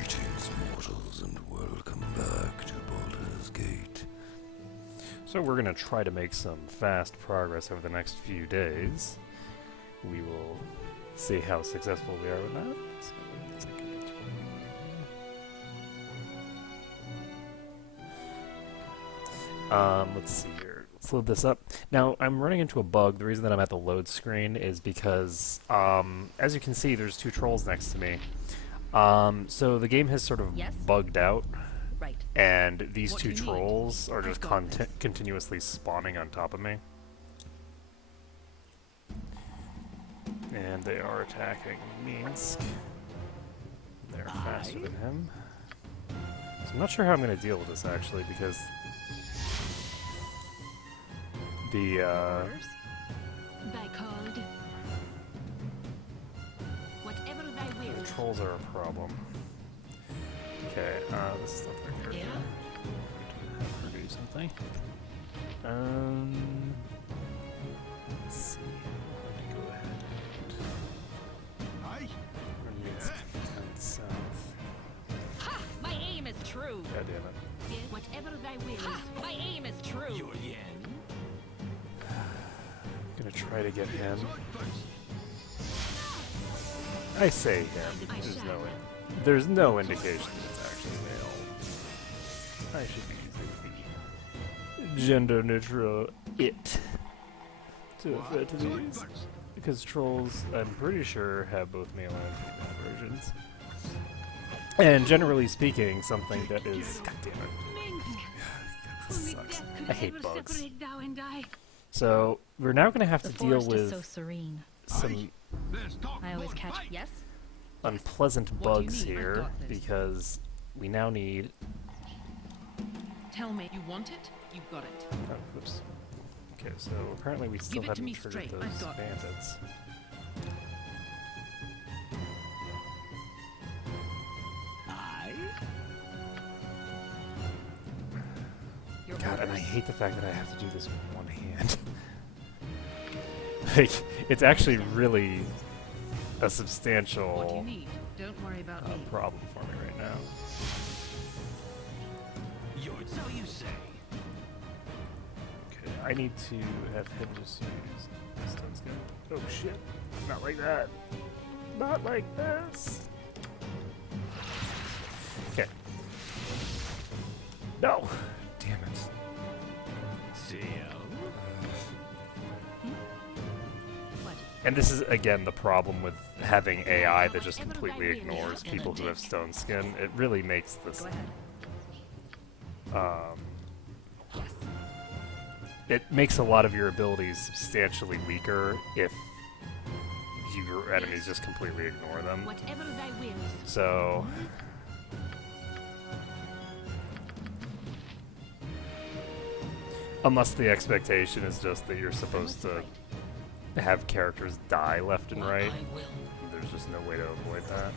Greetings, mortals, and welcome back to Baldur's Gate. So we're going to try to make some fast progress over the next few days. We will see how successful we are with that. So let's take a look. Let's see here. Let's load this up. Now, I'm running into a bug. The reason that I'm at the load screen is because, as you can see, there's two trolls next to me. So the game has sort of bugged out, and these two trolls are just continuously spawning on top of me. And they are attacking Minsk. They're faster than him. So I'm not sure how I'm going to deal with this, actually, because the trolls are a problem. Okay, this is not their character. Have her do something. Let's see. I'm going to go ahead and Minsk 10 south. Ha! My aim is true. God damn it. Whatever thy will. Ha! My aim is true. Your yen. I'm gonna try to get him. I say him. There's no indication that it's actually male. I should be using the gender neutral it to refer to these. Because trolls, I'm pretty sure, have both male and female versions. And generally speaking, something that is... God damn it. This sucks. I hate bugs. So, we're now going to have to deal with some I always catch unpleasant bugs here, because we now need... Tell me, you want it? You've got it. Oh, oops. Okay, so apparently we still haven't triggered those bandits. God, and I hate the fact that I have to do this with one hand. Like, it's actually really a substantial What you need. Don't worry about me. problem for me right now. So you say. Okay, I need to have him just use stun skin. Oh shit. Not like that. Not like this. Okay. No! Damn it. See ya. And this is, again, the problem with having AI that just completely ignores people who have stone skin. It really makes this... it makes a lot of your abilities substantially weaker if your enemies just completely ignore them. So... unless the expectation is just that you're supposed to have characters die left and right, there's just no way to avoid that.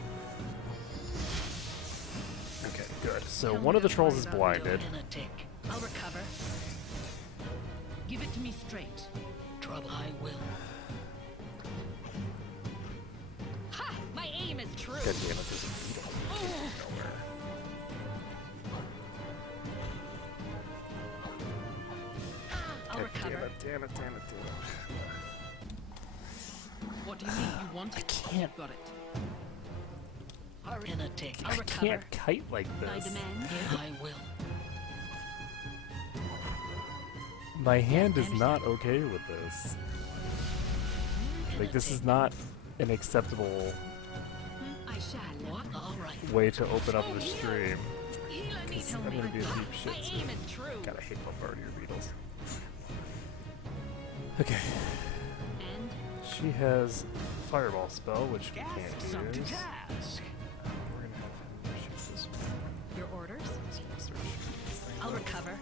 Okay, good. So one of the trolls is blinded. I'll recover. Give it to me straight. Trouble I will. Ha! My aim is true. God damn it, there's a beetle nowhere. I'll recover. Damn it. What do you need? You want it? I can't. You've got it. I'll I can't kite like I this. demand. I will. My hand is not okay with this. Like, this is not an acceptable I shall. way to open up the stream. Because I'm gonna be a deep shit My soon. aim is true. God, I hate Bombardier Beetles. Okay. And She has Fireball spell, which we can't use. task. We're gonna have him shoot this one. your orders? So let's start shooting this thing. I'll recover.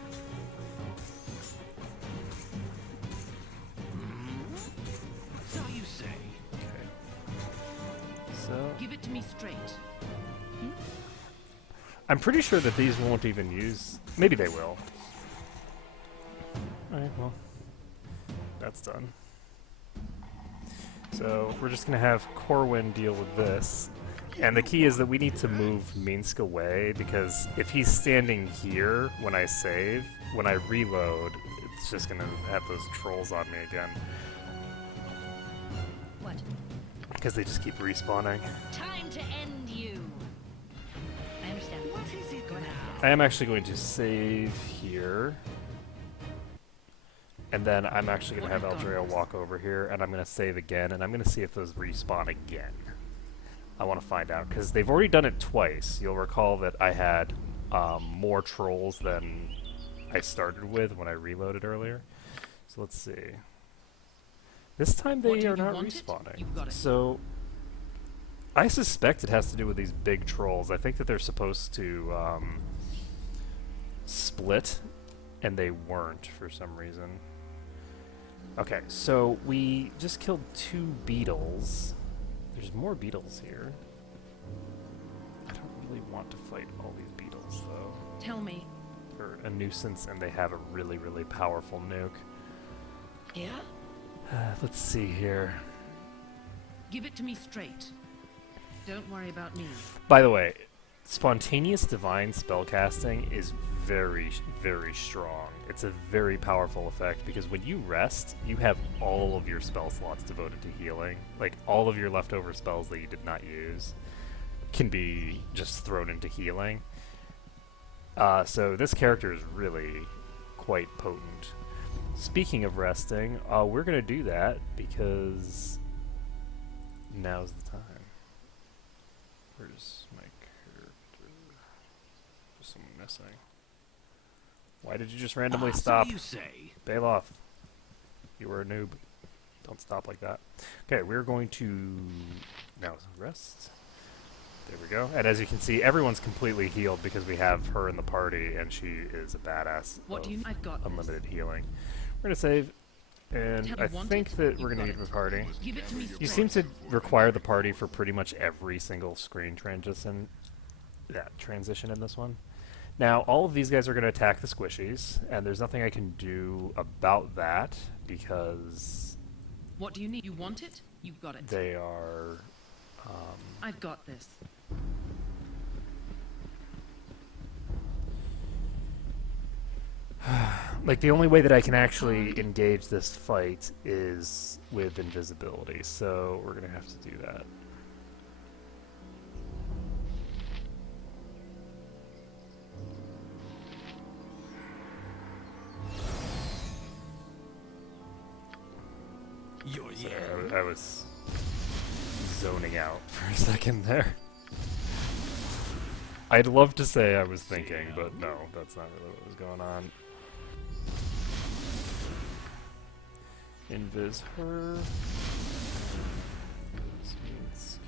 So you say. Okay. So Give it to me straight. I'm pretty sure that these won't even use. Maybe they will. Alright, well, that's done. So we're just gonna have Corwin deal with this. And the key is that we need to move Minsk away, because if he's standing here when I save, when I reload, it's just gonna have those trolls on me again. What? Because they just keep respawning. Time to end you. I understand. What is it now? I am actually going to save here. And then I'm actually going to have Eldrail walk over here, and I'm going to save again, and I'm going to see if those respawn again. I want to find out, because they've already done it twice. You'll recall that I had more trolls than I started with when I reloaded earlier. So let's see. This time they are not respawning. So I suspect it has to do with these big trolls. I think that they're supposed to split, and they weren't for some reason. Okay, so we just killed 2 beetles. There's more beetles here. I don't really want to fight all these beetles, though. Tell me. They're a nuisance, and they have a really, really powerful nuke. Yeah? Let's see here. Give it to me straight. Don't worry about me. By the way, spontaneous divine spellcasting is very, very strong. It's a very powerful effect, because when you rest, you have all of your spell slots devoted to healing. Like, all of your leftover spells that you did not use can be just thrown into healing. So this character is really quite potent. Speaking of resting, we're going to do that because now's the time. Where's my character? There's someone missing. Why did you just randomly stop? So you say. Bail off. You were a noob. Don't stop like that. Okay, we're going to now rest. There we go. And as you can see, everyone's completely healed because we have her in the party, and she is a badass. What do you? I've got unlimited healing. We're gonna save, and I think that we're gonna need a party. Give it to me You straight. seem to require the party for pretty much every single screen transition. Transition in this one. Now, all of these guys are going to attack the squishies, and there's nothing I can do about that because What do you need? You want it? You've got it. they are. I've got this. Like, the only way that I can actually engage this fight is with invisibility, so we're going to have to do that. Sorry, I was zoning out for a second there. I'd love to say I was thinking, but no, that's not really what was going on. Invis her. Invis Minsk.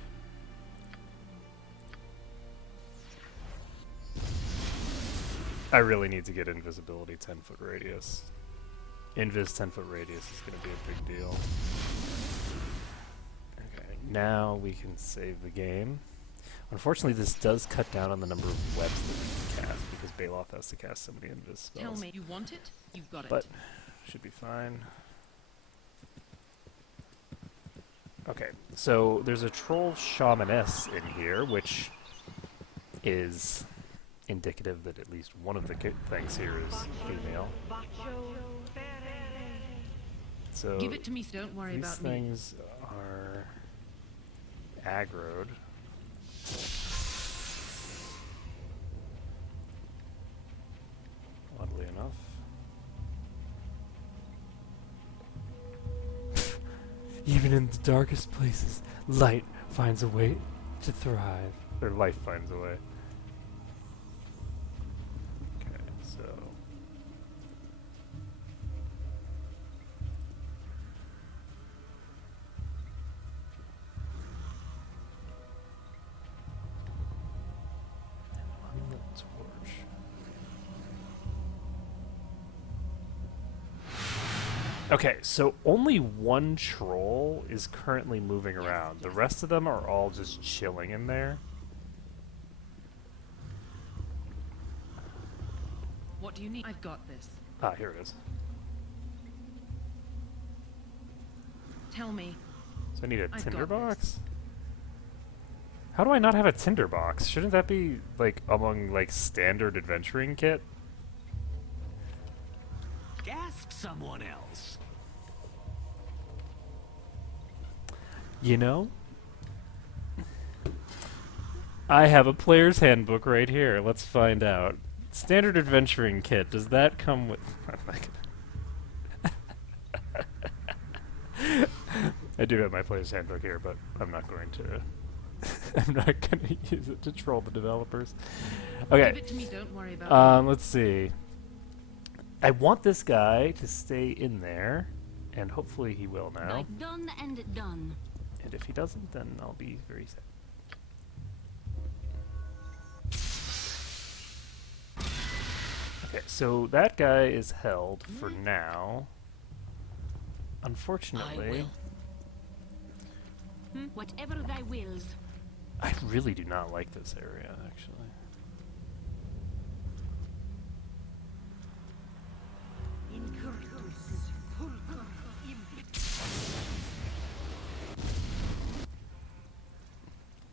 I really need to get invisibility 10-foot radius. Invis 10-foot radius is going to be a big deal. Okay, now we can save the game. Unfortunately, this does cut down on the number of webs that we can cast, because Baloth has to cast so many Invis spells. Tell me. You want it? You've got But it. should be fine. Okay, so there's a troll shamaness in here, which is indicative that at least one of the things here is female. So Give it to me. Don't worry these about me. things are aggroed. Oddly enough. Even in the darkest places, light finds a way to thrive. Or life finds a way. Okay, so... on the torch. Okay, so only one troll is currently moving around. The rest of them are all just chilling in there. What do you need? I've got this. Ah, here it is. Tell me. So I need a I've got tinderbox? How do I not have a tinderbox? Shouldn't that be, like, among, like, standard adventuring kit? Ask someone else. You know? I have a player's handbook right here. Let's find out. Standard adventuring kit. Does that come with... I'm not gonna... I do have my player's handbook here, but I'm not going to... I'm not going to use it to troll the developers. Okay. Give it to me, don't worry about Let's see. I want this guy to stay in there, and hopefully he will now. Like done and done. And if he doesn't, then I'll be very sad. Okay, so that guy is held for now. Unfortunately, Whatever thy wills. I really do not like this area, actually.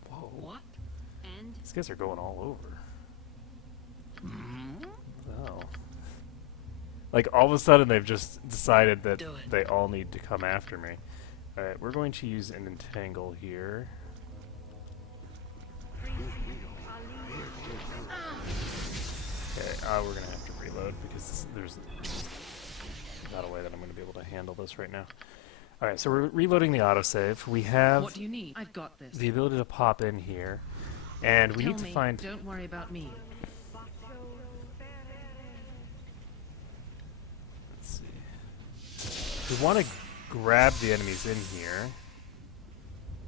Whoa. What? And These guys are going all over. Oh. Like, all of a sudden they've just decided that Do it. they all need to come after me. Alright, we're going to use an entangle here. Okay, we're gonna have to reload because there's not a way that I'm gonna be able to handle this right now. Alright, so we're reloading the autosave. We have What do you need? I've got this. the ability to pop in here, and we Tell need to me, find... don't worry about me. Let's see. We want to grab the enemies in here,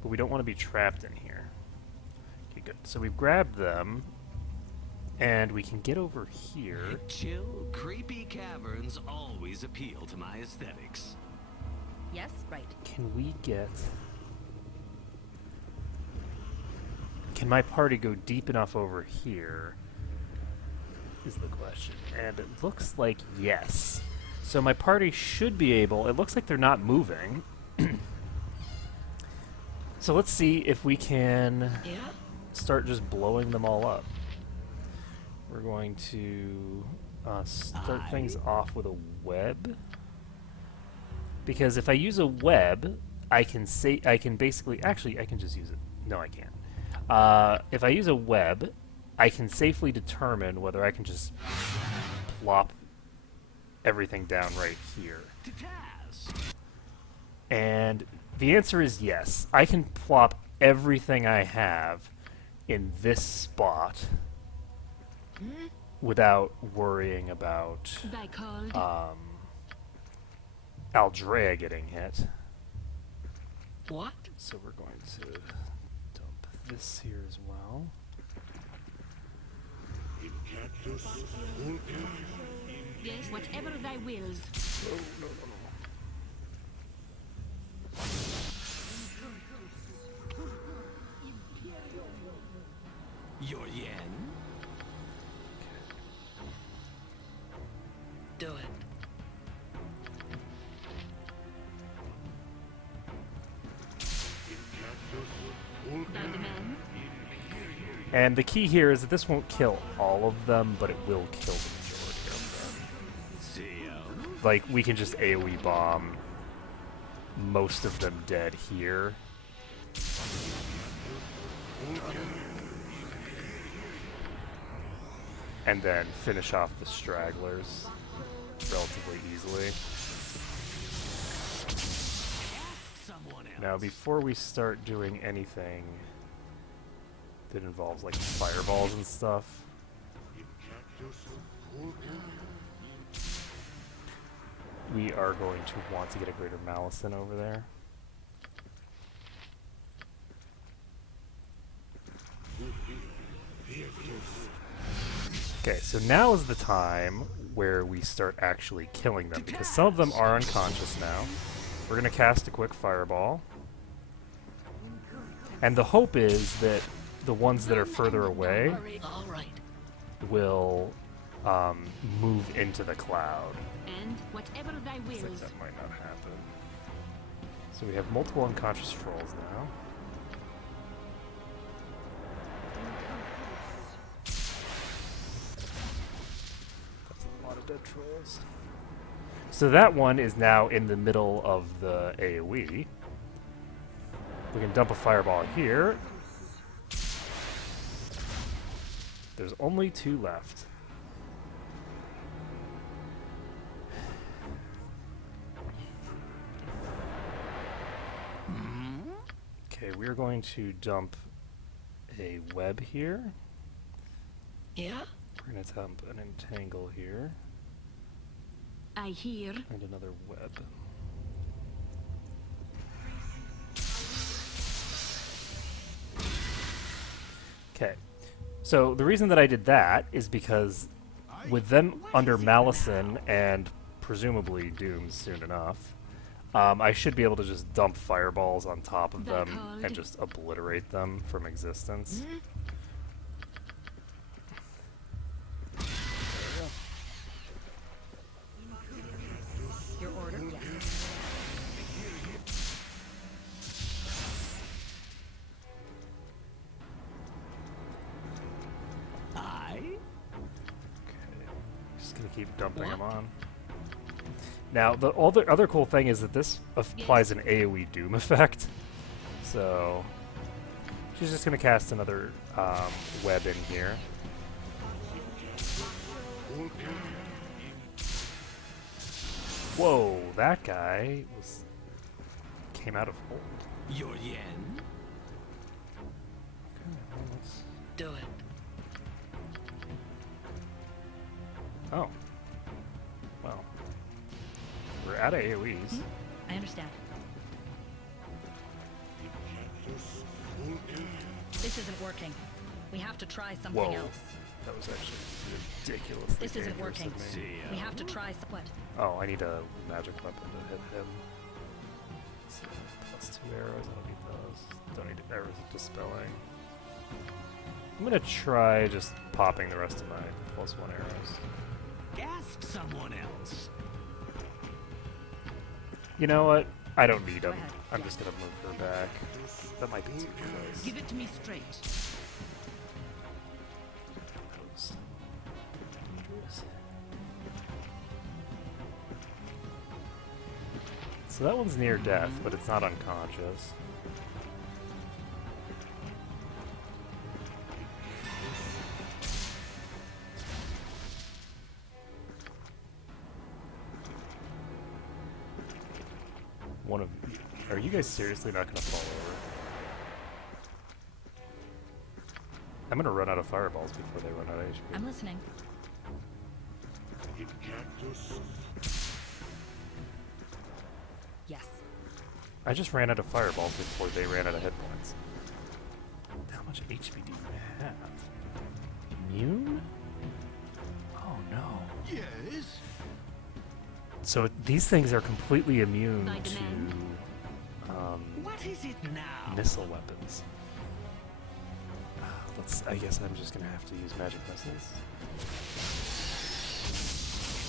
but we don't want to be trapped in here. Okay, good. So we've grabbed them, and we can get over here. Chill, creepy caverns always appeal to my aesthetics. yes, right. Can we get... Can my party go deep enough over here? Is the question. And it looks like yes. So my party should be able... It looks like they're not moving. So let's see if we can Yeah? start just blowing them all up. We're going to start things off with a web. Because if I use a web, I can basically... Actually, I can just use it. No, I can't. If I use a web, I can safely determine whether I can just plop everything down right here. To task. And the answer is yes. I can plop everything I have in this spot without worrying about Thy called. Aldrea getting hit. What? So we're going to dump this here as well. Yes, whatever thy wills. Your yen? Do it. Thy demand. And the key here is that this won't kill all of them, but it will kill the majority of them. See ya. Like, we can just AoE bomb most of them dead here. And then finish off the stragglers relatively easily. Someone else. Now, before we start doing anything that involves, like, fireballs and stuff, we are going to want to get a greater Malison over there. Okay, so now is the time where we start actually killing them, because some of them are unconscious now. We're going to cast a quick fireball. And the hope is that the ones that are further away All right. will move into the cloud. And whatever thy Looks like wills. that might not happen. So we have multiple unconscious trolls now. dead trolls. So that one is now in the middle of the AoE. We can dump a fireball here. There's only 2 left. Okay, we're going to dump a web here. Yeah? We're going to dump an entangle here. I hear. And another web. Okay. So the reason that I did that is because with them under Malison and presumably Doom soon enough, I should be able to just dump fireballs on top of them and just obliterate them from existence. Your order? Yes. Just gonna keep dumping them on. Now, the other cool thing is that this applies an AoE Doom effect. So, she's just gonna cast another web in here. Whoa, that guy came out of hold. Your yen? Okay, well, let's... Do it. Oh. Well. We're out of AoEs. I understand. This isn't working. We have to try something Whoa. else. That was actually ridiculously This isn't dangerous working. of me. We have to try what? Oh, I need a magic weapon to hit him. So, +2 arrows, I don't need those. Don't need arrows of dispelling. I'm gonna try just popping the rest of my +1 arrows. Ask someone else. You know what? I don't need Go them. ahead. I'm just gonna move her back. That might be too close. Give it to me straight. That was dangerous. So that one's near death, but it's not unconscious. One of... Are you guys seriously not going to fall over? I'm going to run out of fireballs before they run out of HP. I'm listening. Yes. I just ran out of fireballs before they ran out of hit points. How much HP do you have? Immune? Oh no. Yes? So these things are completely immune I demand. to What is it now? missile weapons. I guess I'm just gonna have to use magic missiles.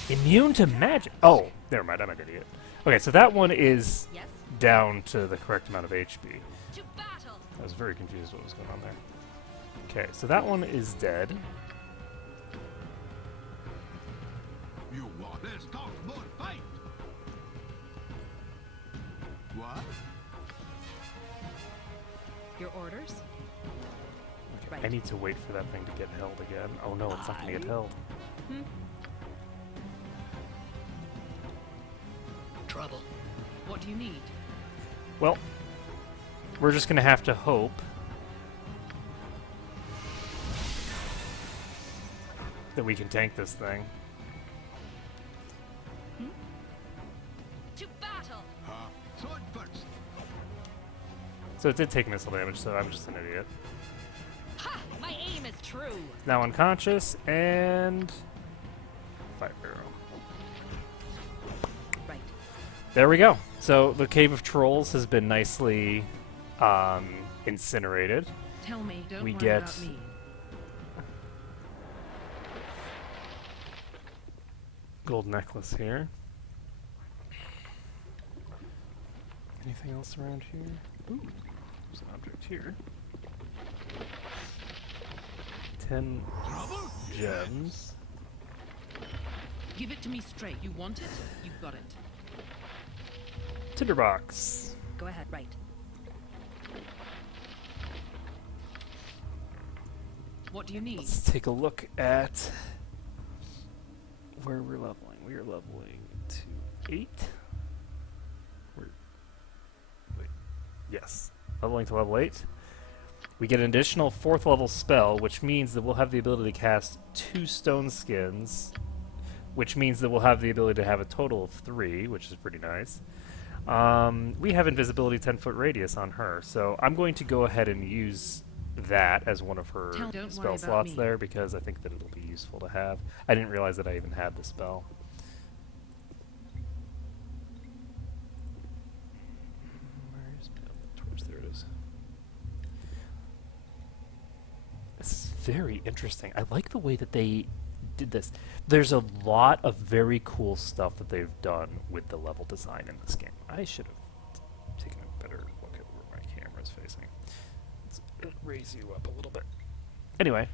Immune to magic. Oh, never mind. I'm an idiot. Okay, so that one is Yes. down to the correct amount of HP. To battle. I was very confused what was going on there. Okay, so that one is dead. You want? Let's talk more fight. What? Your orders? I Right. need to wait for that thing to get held again. Oh no, it's not gonna get held. Trouble. What do you need? Well, we're just gonna have to hope that we can tank this thing. To battle. Sword first. So it did take missile damage, so I'm just an idiot. Ha! My aim is true. Now unconscious, and... fire arrow. Right. There we go. So the Cave of Trolls has been nicely incinerated. Tell me, don't We worry get- about me. Gold necklace here. Anything else around here? Ooh, there's an object here. 10 gems. Give it to me straight. You want it? You got it. Tinderbox. Go ahead. Right. What do you need? Let's take a look at where we're leveling. We are leveling to 8. Wait. Yes. Leveling to level 8. We get an additional 4th level spell, which means that we'll have the ability to cast 2 stone skins, which means that we'll have the ability to have a total of 3, which is pretty nice. We have invisibility 10-foot radius on her, so I'm going to go ahead and use that as one of her Don't spell worry about slots me. there, because I think that it'll be useful to have. I didn't realize that I even had the spell. Where's my torch? There it is. This is very interesting. I like the way that they did this. There's a lot of very cool stuff that they've done with the level design in this game. I should have taken a better look at where my camera's facing. Let's raise you up a little bit. Anyway,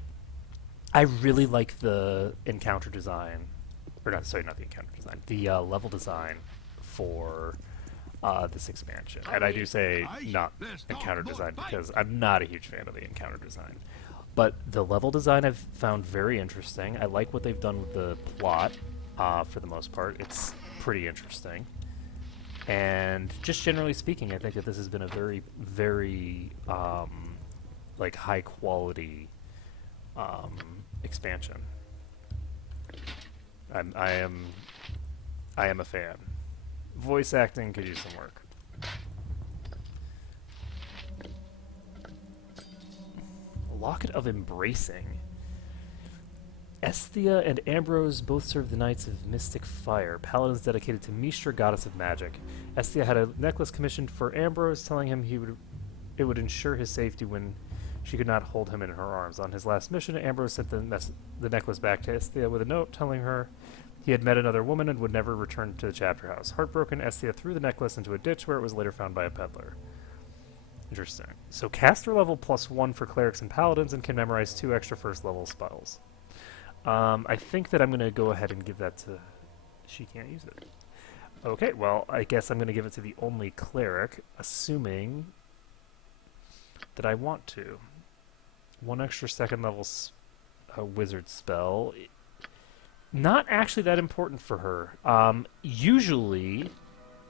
I really like the encounter design, or not, sorry, not the encounter design, the level design for this expansion. And I do say not encounter design because I'm not a huge fan of the encounter design. But the level design I've found very interesting. I like what they've done with the plot, for the most part. It's pretty interesting. And just generally speaking, I think that this has been a very, very, like, high-quality expansion. I am a fan. Voice acting could use some work. Locket of Embracing. Esthia and Ambrose both serve the Knights of Mystic Fire, paladins dedicated to Mishra, goddess of magic. Esthia had a necklace commissioned for Ambrose, telling him it would ensure his safety when she could not hold him in her arms. On his last mission, Ambrose sent the necklace back to Esthia with a note telling her he had met another woman and would never return to the chapter house. Heartbroken, Esthia threw the necklace into a ditch where it was later found by a peddler. Interesting. So caster level +1 for clerics and paladins, and can memorize 2 extra first level spells. I think that I'm going to go ahead and give that to... She can't use it. Okay, well, I guess I'm going to give it to the only cleric, assuming that I want to. 1 extra second level wizard spell. Not actually that important for her. Usually,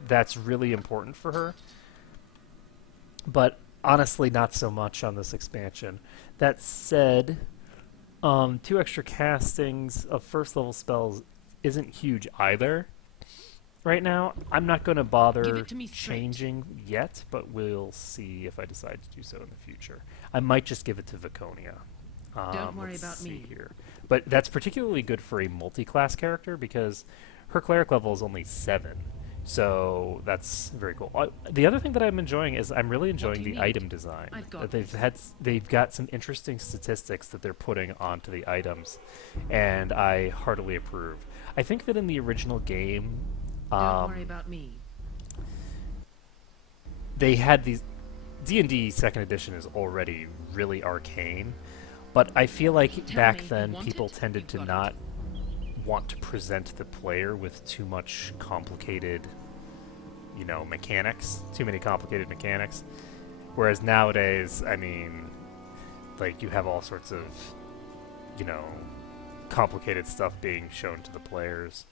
that's really important for her. But honestly, not so much on this expansion. That said, 2 extra castings of first level spells isn't huge either. Right now, I'm not going to bother changing yet, but we'll see if I decide to do so in the future. I might just give it to Viconia. Don't worry let's about see me. here. But that's particularly good for a multi-class character because her cleric level is only 7. So that's very cool. The other thing that I'm enjoying is I'm really enjoying the item design. They've got some interesting statistics that they're putting onto the items, and I heartily approve. I think that in the original game, Don't worry about me. they had these. D&D Second Edition is already really arcane, but I feel like back then people tended to not want to present the player with too much complicated, mechanics, too many complicated mechanics. Whereas nowadays, I mean, like, you have all sorts of, complicated stuff being shown to the players.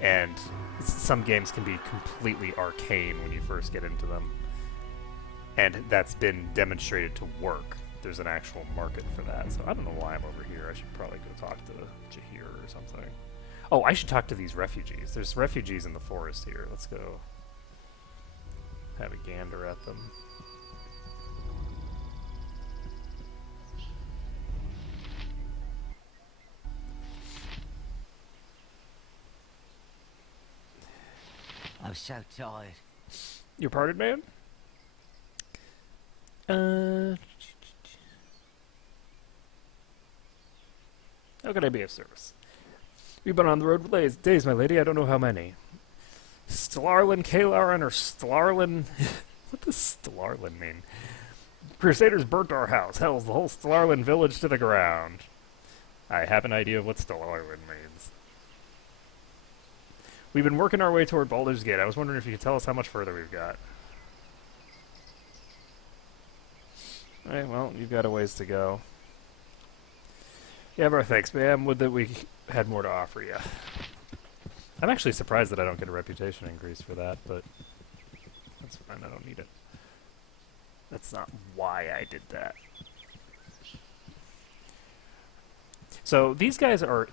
And some games can be completely arcane when you first get into them. And that's been demonstrated to work. There's an actual market for that. So I don't know why I'm over here. I should probably go talk to Jahir or something. Oh, I should talk to these refugees. There's refugees in the forest here. Let's go have a gander at them. I'm so tired. Your pardon, man? How can I be of service? We've been on the road for days, my lady. I don't know how many. Stelarlin, Kalarn, or Stelarlin... What does Stelarlin mean? Crusaders burnt our house. Hell's the whole Stelarlin village to the ground. I have an idea of what Stelarlin means. We've been working our way toward Baldur's Gate. I was wondering if you could tell us how much further we've got. Alright, well, you've got a ways to go. Yeah, bro, thanks, man. Would that we had more to offer you. I'm actually surprised that I don't get a reputation increase for that, but that's fine. I don't need it. That's not why I did that. So these guys are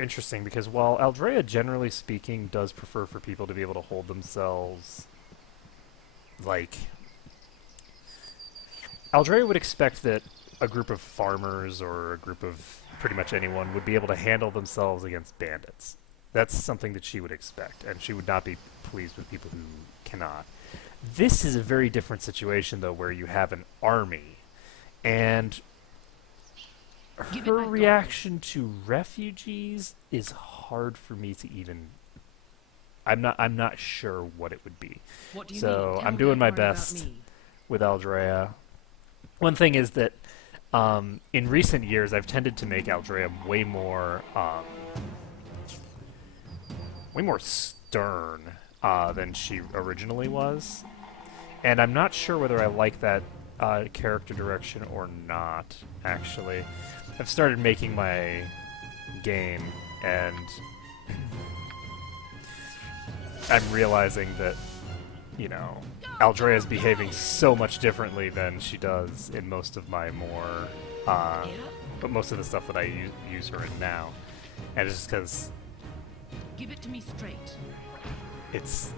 interesting because while Aldrea, generally speaking, does prefer for people to be able to hold themselves, like, Aldrea would expect that a group of farmers or a group of pretty much anyone would be able to handle themselves against bandits. That's something that she would expect, and she would not be pleased with people who cannot. This is a very different situation, though, where you have an army, and her reaction to refugees is hard for me to even... I'm not sure what it would be. What do you So mean? I'm Tell doing my me about best me. with Aldrea. One thing is that in recent years, I've tended to make Aldrea way more stern than she originally was, and I'm not sure whether I like that character direction or not. Actually, I've started making my game, and I'm realizing that, you know, Aldrea is behaving so much differently than she does in most of my more, but most of the stuff that I use her in now, and it's just because Give it to me straight. it's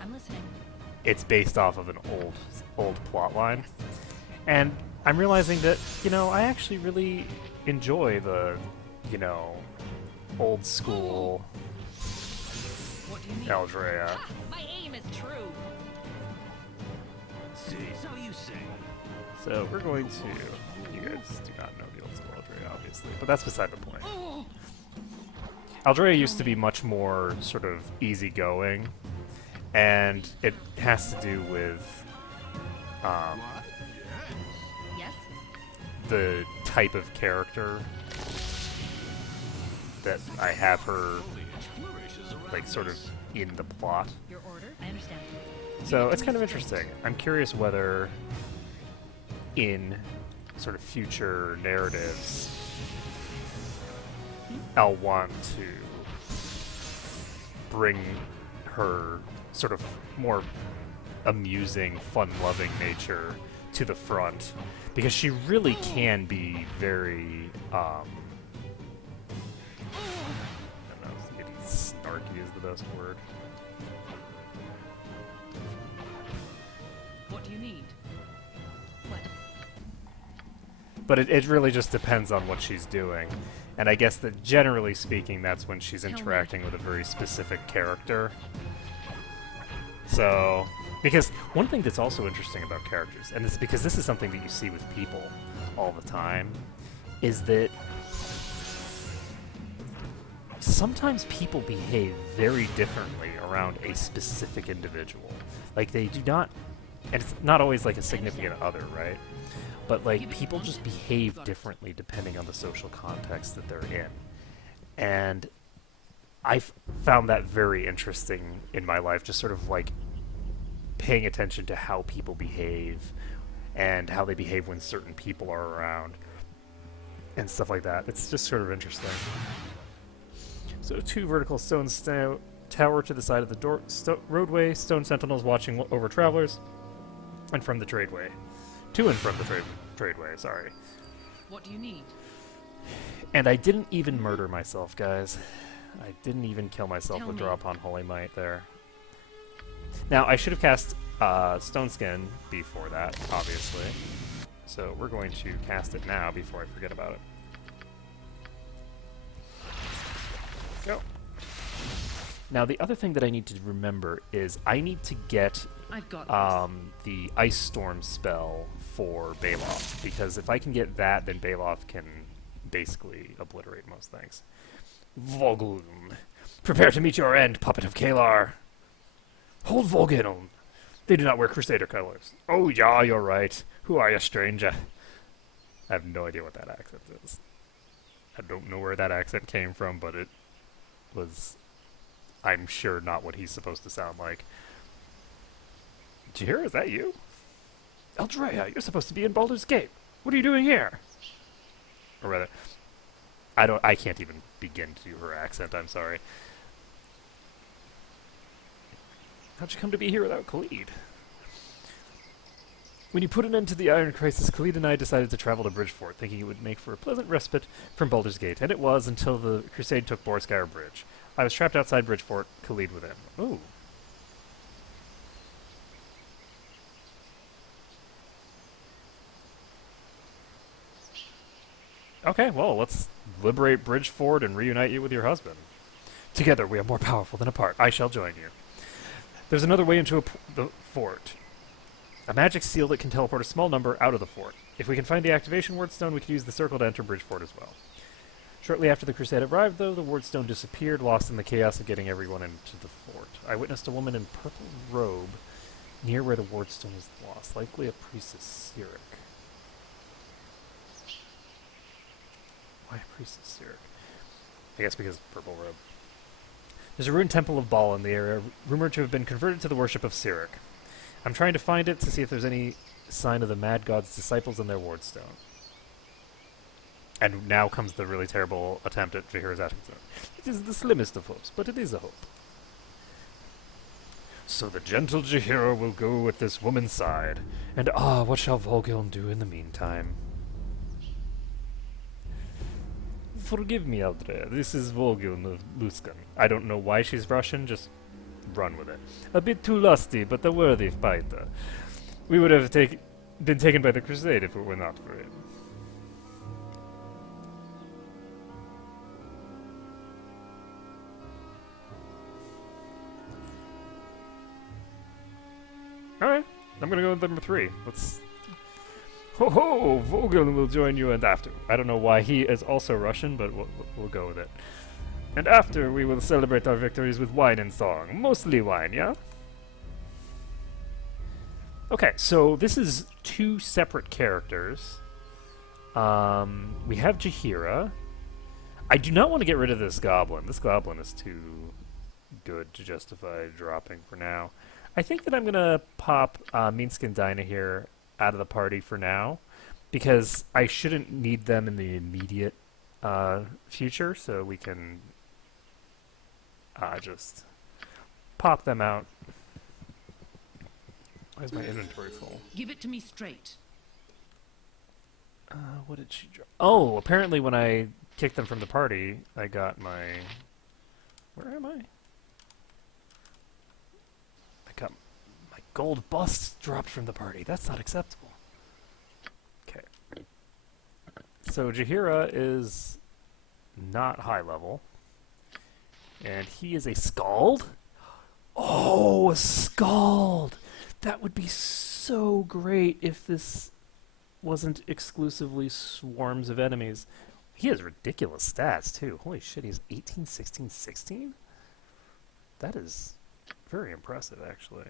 I'm listening. it's based off of an old plot line, and I'm realizing that, you know, I actually really enjoy the, you know, old school What do you mean? Aldrea. Ah, my aim is true. See, so you say. So we're going to... You guys do not know the old school Aldrea, obviously, but that's beside the point. Aldrea used to be much more sort of easygoing, and it has to do with Yes? the type of character that I have her, like, sort of in the plot. Your order? I understand. So it's kind of interesting. I'm curious whether in sort of future narratives I'll want to bring her sort of more amusing, fun-loving nature to the front, because she really can be very, I don't know, maybe snarky is the best word. What do you need? What? But it really just depends on what she's doing. And I guess that generally speaking, that's when she's interacting with a very specific character. So, because one thing that's also interesting about characters, and it's because this is something that you see with people all the time, is that sometimes people behave very differently around a specific individual. Like, they do not, and it's not always like a significant other, right? But, like, people just behave differently depending on the social context that they're in. And I've found that very interesting in my life, just sort of, like, paying attention to how people behave and how they behave when certain people are around and stuff like that. It's just sort of interesting. So 2 vertical stone tower to the side of the roadway, stone sentinels watching over travelers, and from the tradeway. To and from the tradeway, sorry. What do you need? And I didn't even murder myself, guys. I didn't even kill myself Tell with me. Draw Upon Holy Might there. Now, I should have cast Stone Skin before that, obviously. So we're going to cast it now before I forget about it. Go. Now, the other thing that I need to remember is I need to get I've got this. the Ice Storm spell for Baloth, because if I can get that, then Baloth can basically obliterate most things. Volglum, prepare to meet your end, puppet of Kalar. Hold Volginum. They do not wear Crusader colors. Oh, yeah, you're right. Who are you, stranger? I have no idea what that accent is. I don't know where that accent came from, but it was, I'm sure, not what he's supposed to sound like. Jahira, is that you? Eldrea, you're supposed to be in Baldur's Gate. What are you doing here? Or rather, I can't even begin to do her accent, I'm sorry. How'd you come to be here without Khalid? When you put an end to the Iron Crisis, Khalid and I decided to travel to Bridgefort, thinking it would make for a pleasant respite from Baldur's Gate, and it was until the Crusade took Borskire Bridge. I was trapped outside Bridgefort, Khalid within. Ooh. Okay, well, let's liberate Bridgefort and reunite you with your husband. Together we are more powerful than apart. I shall join you. There's another way into the fort. A magic seal that can teleport a small number out of the fort. If we can find the activation wardstone, we can use the circle to enter Bridgefort as well. Shortly after the Crusade arrived, though, the wardstone disappeared, lost in the chaos of getting everyone into the fort. I witnessed a woman in purple robe near where the wardstone was lost, likely a priestess Cyric. Why a priestess Cyric? I guess because purple robe. There's a ruined temple of Baal in the area, rumored to have been converted to the worship of Cyric. I'm trying to find it to see if there's any sign of the Mad God's disciples in their wardstone. And now comes the really terrible attempt at Jahira's accent. It is the slimmest of hopes, but it is a hope. So the gentle Jahira will go at this woman's side, and what shall Volgiln do in the meantime? Forgive me, Eldrea, this is Volgiln of Luskan. I don't know why she's Russian, just run with it. A bit too lusty, but a worthy fighter. We would have been taken by the Crusade if it were not for him. Alright, I'm gonna go with number 3. Let's... Ho ho! Volgiln will join you and after. I don't know why he is also Russian, but we'll go with it. And after, we will celebrate our victories with wine and song. Mostly wine, yeah? Okay, so this is 2 separate characters. We have Jahira. I do not want to get rid of this goblin. This goblin is too good to justify dropping for now. I think that I'm going to pop Minsk and Dinah here out of the party for now, because I shouldn't need them in the immediate future, so we can just pop them out. Why is my inventory full? Give it to me straight. What did she drop? Oh, apparently when I kicked them from the party, I got my... Where am I? I got my gold bust dropped from the party. That's not acceptable. Okay. So Jahira is not high level. And he is a Scald? Oh, a Scald! That would be so great if this wasn't exclusively swarms of enemies. He has ridiculous stats, too. Holy shit, he's 18, 16, 16? That is very impressive, actually.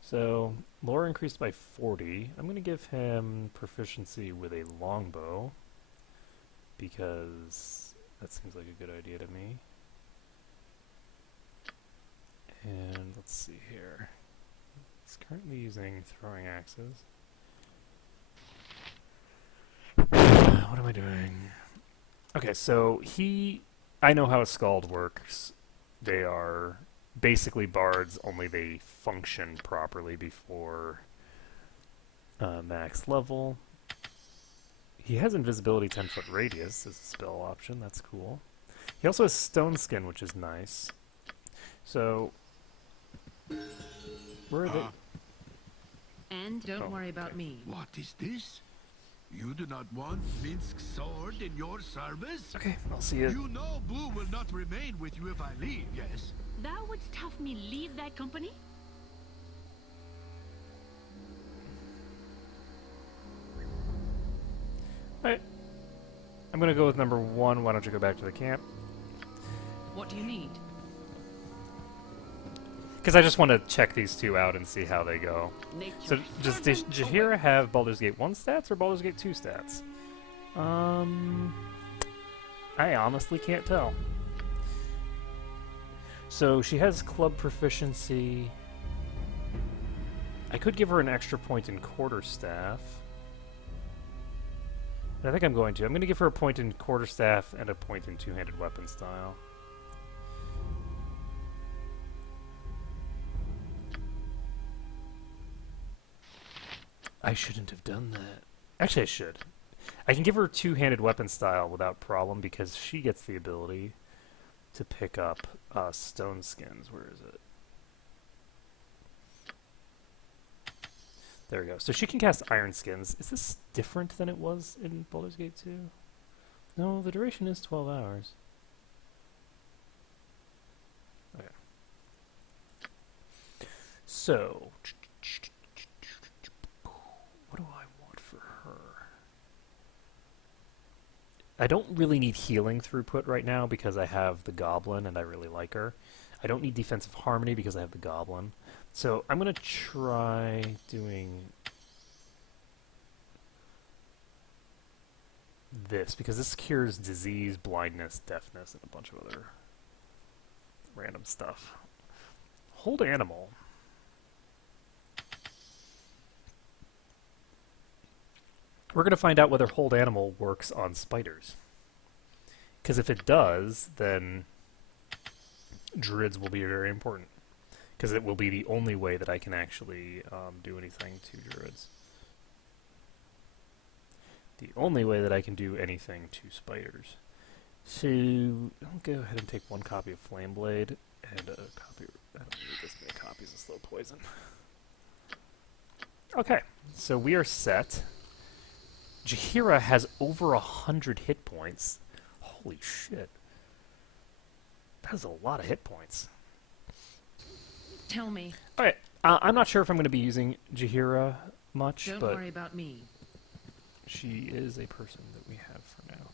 So, lore increased by 40. I'm going to give him proficiency with a longbow, because that seems like a good idea to me. And let's see here. He's currently using throwing axes. What am I doing? Okay, so I know how a Scald works. They are basically bards, only they function properly before max level. He has invisibility 10-foot radius as a spell option. That's cool. He also has stone skin, which is nice. So, where are they? And don't worry about me. What is this? You do not want Minsk's sword in your service? Okay, I'll see you. You know Boo will not remain with you if I leave, yes? Thou wouldst have me leave thy company? Alright. I'm gonna go with number 1. Why don't you go back to the camp? What do you need? Because I just want to check these 2 out and see how they go. So, does Jahira have Baldur's Gate 1 stats or Baldur's Gate 2 stats? I honestly can't tell. So she has club proficiency. I could give her an extra point in quarterstaff. I think I'm going to. I'm going to give her a point in quarterstaff and a point in two-handed weapon style. I shouldn't have done that. Actually, I should. I can give her two-handed weapon style without problem because she gets the ability to pick up stone skins. Where is it? There we go. So she can cast iron skins. Is this different than it was in Baldur's Gate 2? No, the duration is 12 hours. Okay. So, what do I want for her? I don't really need healing throughput right now because I have the goblin and I really like her. I don't need defensive harmony because I have the goblin. So I'm going to try doing this because this cures disease, blindness, deafness, and a bunch of other random stuff. Hold animal. We're going to find out whether hold animal works on spiders. Because if it does, then druids will be very important. Because it will be the only way that I can actually do anything to druids. The only way that I can do anything to spiders. So, I'll go ahead and take one copy of Flameblade and a copy... I don't need this many copies of Slow Poison. Okay, so we are set. Jaheira has over 100 hit points. Holy shit. That is a lot of hit points. Tell me. Alright, I'm not sure if I'm going to be using Jaheira much, Don't but worry about me. she is a person that we have for now.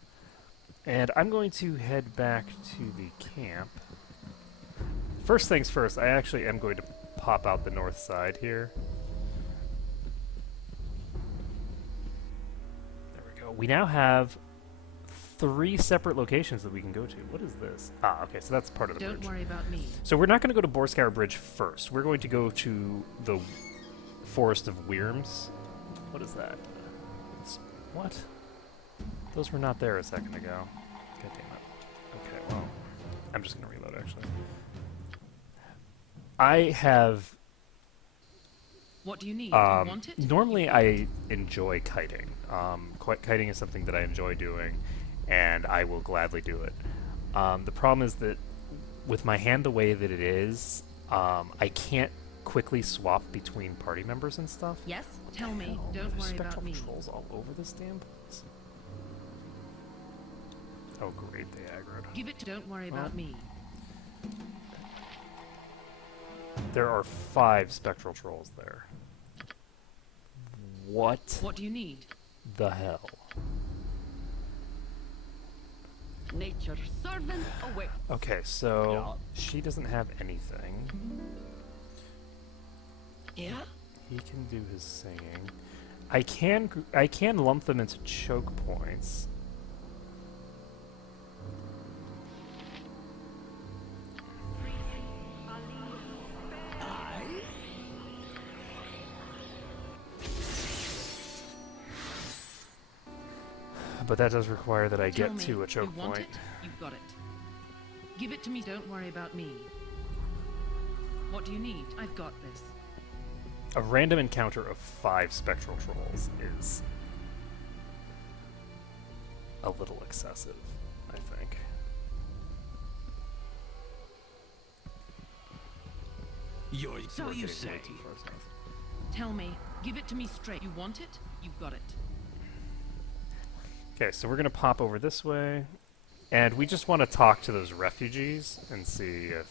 And I'm going to head back to the camp. First things first, I actually am going to pop out the north side here. There we go. We now have 3 separate locations that we can go to. What is this? Ah, okay, so that's part of the bridge. Don't worry about me. So we're not going to go to Borskauer Bridge first. We're going to go to the Forest of Wyrms. What is that? What? Those were not there a second ago. God damn it. Okay, well, I'm just going to reload, actually. I have... What do you need? You want it? Normally, I enjoy kiting. Kiting is something that I enjoy doing, and I will gladly do it. The problem is that with my hand the way that it is, I can't quickly swap between party members and stuff. Yes? Tell me. Hell, Don't there's worry about spectral me. trolls all over this damn place. Oh great, they aggroed. Give it to... Don't worry about me. There are 5 spectral trolls there. What What do you need? the hell? Nature's servant away. Okay, so she doesn't have anything. Yeah? He can do his singing. I can lump them into choke points. But that does require that I Tell get me. to a choke You want point. it? You've got it. Give it to me. Don't worry about me. What do you need? I've got this. A random encounter of 5 spectral trolls is a little excessive, I think. So you say. Tell me. Give it to me straight. You want it? You've got it. Okay, so we're going to pop over this way, and we just want to talk to those refugees and see if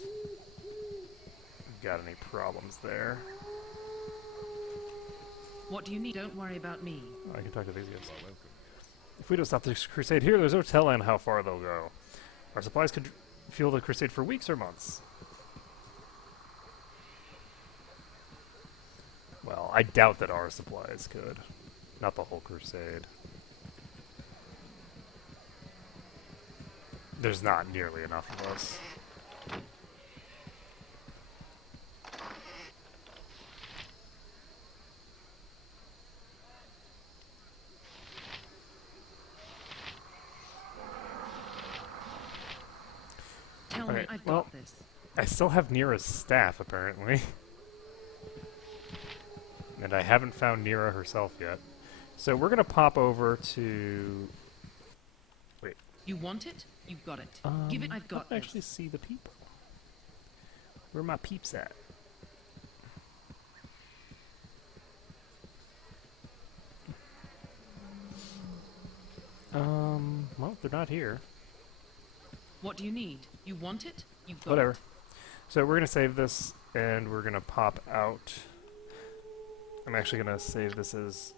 we've got any problems there. What do you need? Don't worry about me. Oh, I can talk to these guys. If we don't stop this crusade here, there's no telling how far they'll go. Our supplies could fuel the crusade for weeks or months. Well, I doubt that our supplies could. Not the whole crusade. There's not nearly enough of us. I still have Nira's staff, apparently. And I haven't found Nira herself yet. So we're gonna pop over to... Wait. You want it? You got it. Give it. I've got I don't actually this. see the people. Where are my peeps at? Well, they're not here. What do you need? You want it? You got Whatever. it. So we're gonna save this, and we're gonna pop out. I'm actually gonna save this as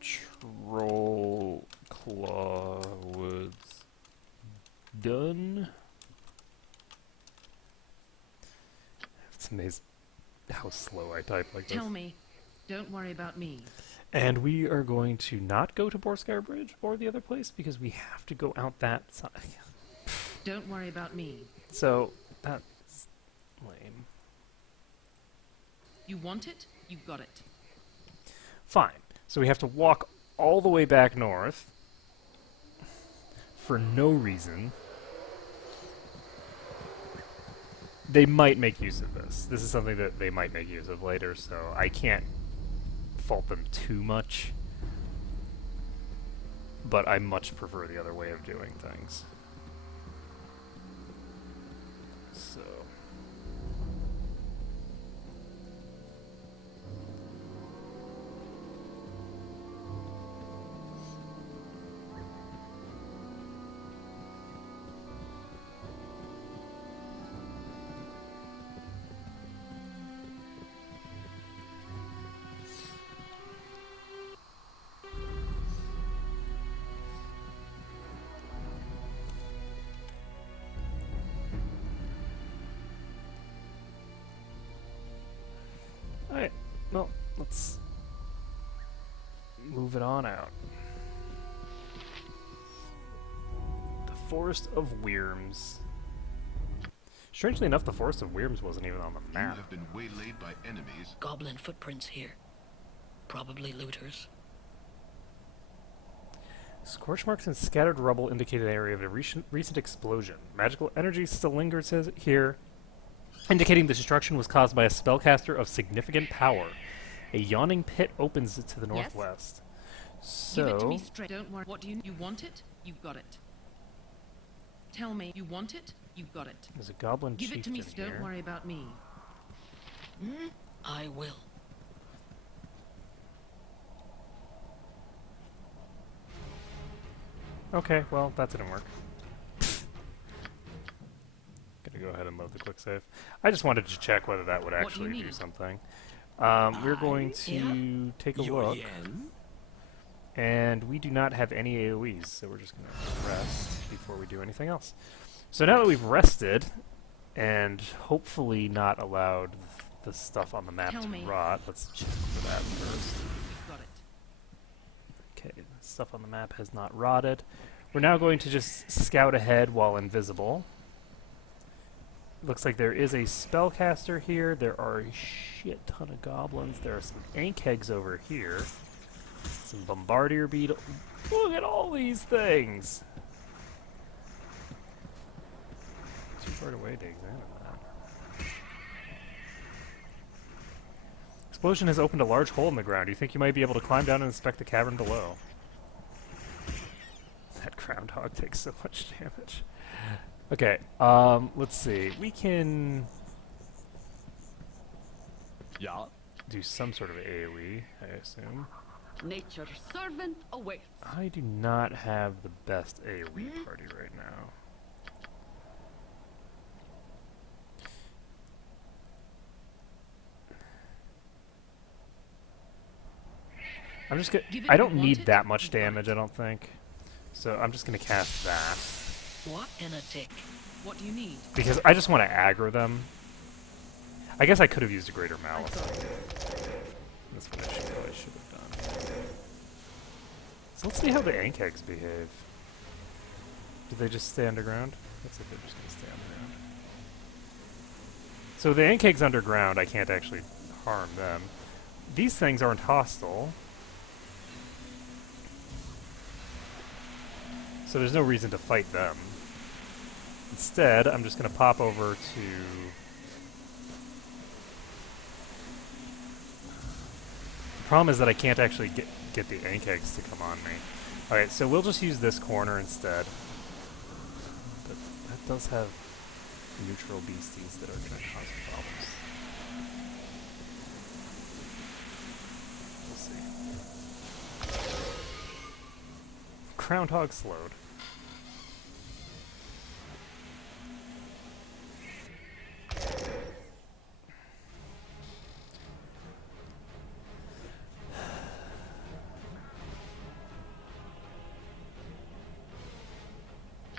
Troll Claw Woods done. It's amazing how slow I type like this. Tell me. Don't worry about me. And we are going to not go to Borskar Bridge or the other place because we have to go out that side. Don't worry about me. So that's lame. You want it? You got it. Fine. So we have to walk all the way back north for no reason. They might make use of this. This is something that they might make use of later, so I can't fault them too much. But I much prefer the other way of doing things. So... Alright, well, let's move it on out. The Forest of Wyrms. Strangely enough, the Forest of Wyrms wasn't even on the You map. have been waylaid by enemies. Goblin footprints here. Probably looters. Scorch marks and scattered rubble indicate an area of a recent explosion. Magical energy still lingers here, indicating the destruction was caused by a spellcaster of significant power. A yawning pit opens to the Yes? northwest. Give it to So, me straight. Don't worry. What do you want it? You got it. Tell me. You want it? You got it. there's a goblin Give it to me. chieftain Don't here. worry about me. I will. Okay, well, that didn't work. Gonna go ahead and load the quick save. I just wanted to check whether that would What do actually you do need? something. We're going to take a look, and we do not have any AoEs, so we're just gonna rest before we do anything else. So now that we've rested, and hopefully not allowed the stuff on the map Tell to me. rot, let's check for that first. You got it. Okay, the stuff on the map has not rotted. We're now going to just scout ahead while invisible. Looks like there is a spellcaster here. There are a shit ton of goblins. There are some ankhegs over here. Some bombardier beetle. Look at all these things! Too far away to examine that. Explosion has opened a large hole in the ground. You think you might be able to climb down and inspect the cavern below. That groundhog takes so much damage. Okay, let's see. We can do some sort of AoE, I assume. Nature's servant awaits. I do not have the best AoE party right now. I'm just gonna... Give it I you don't want need it, that much you got damage, it. I don't think. So I'm just gonna cast that. What in a tick? What do you need? Because I just want to aggro them. I guess I could have used a Greater I Malice. got it. That's what I probably should have done. So let's see how the ankhegs behave. Do they just stay underground? Looks like they're just going to stay underground. So the ankhegs underground, I can't actually harm them. These things aren't hostile. So there's no reason to fight them. Instead, I'm just going to pop over to... The problem is that I can't actually get the Ankegs to come on me. Alright, so we'll just use this corner instead. But that does have neutral beasties that are going to cause problems. We'll see. Groundhog slowed.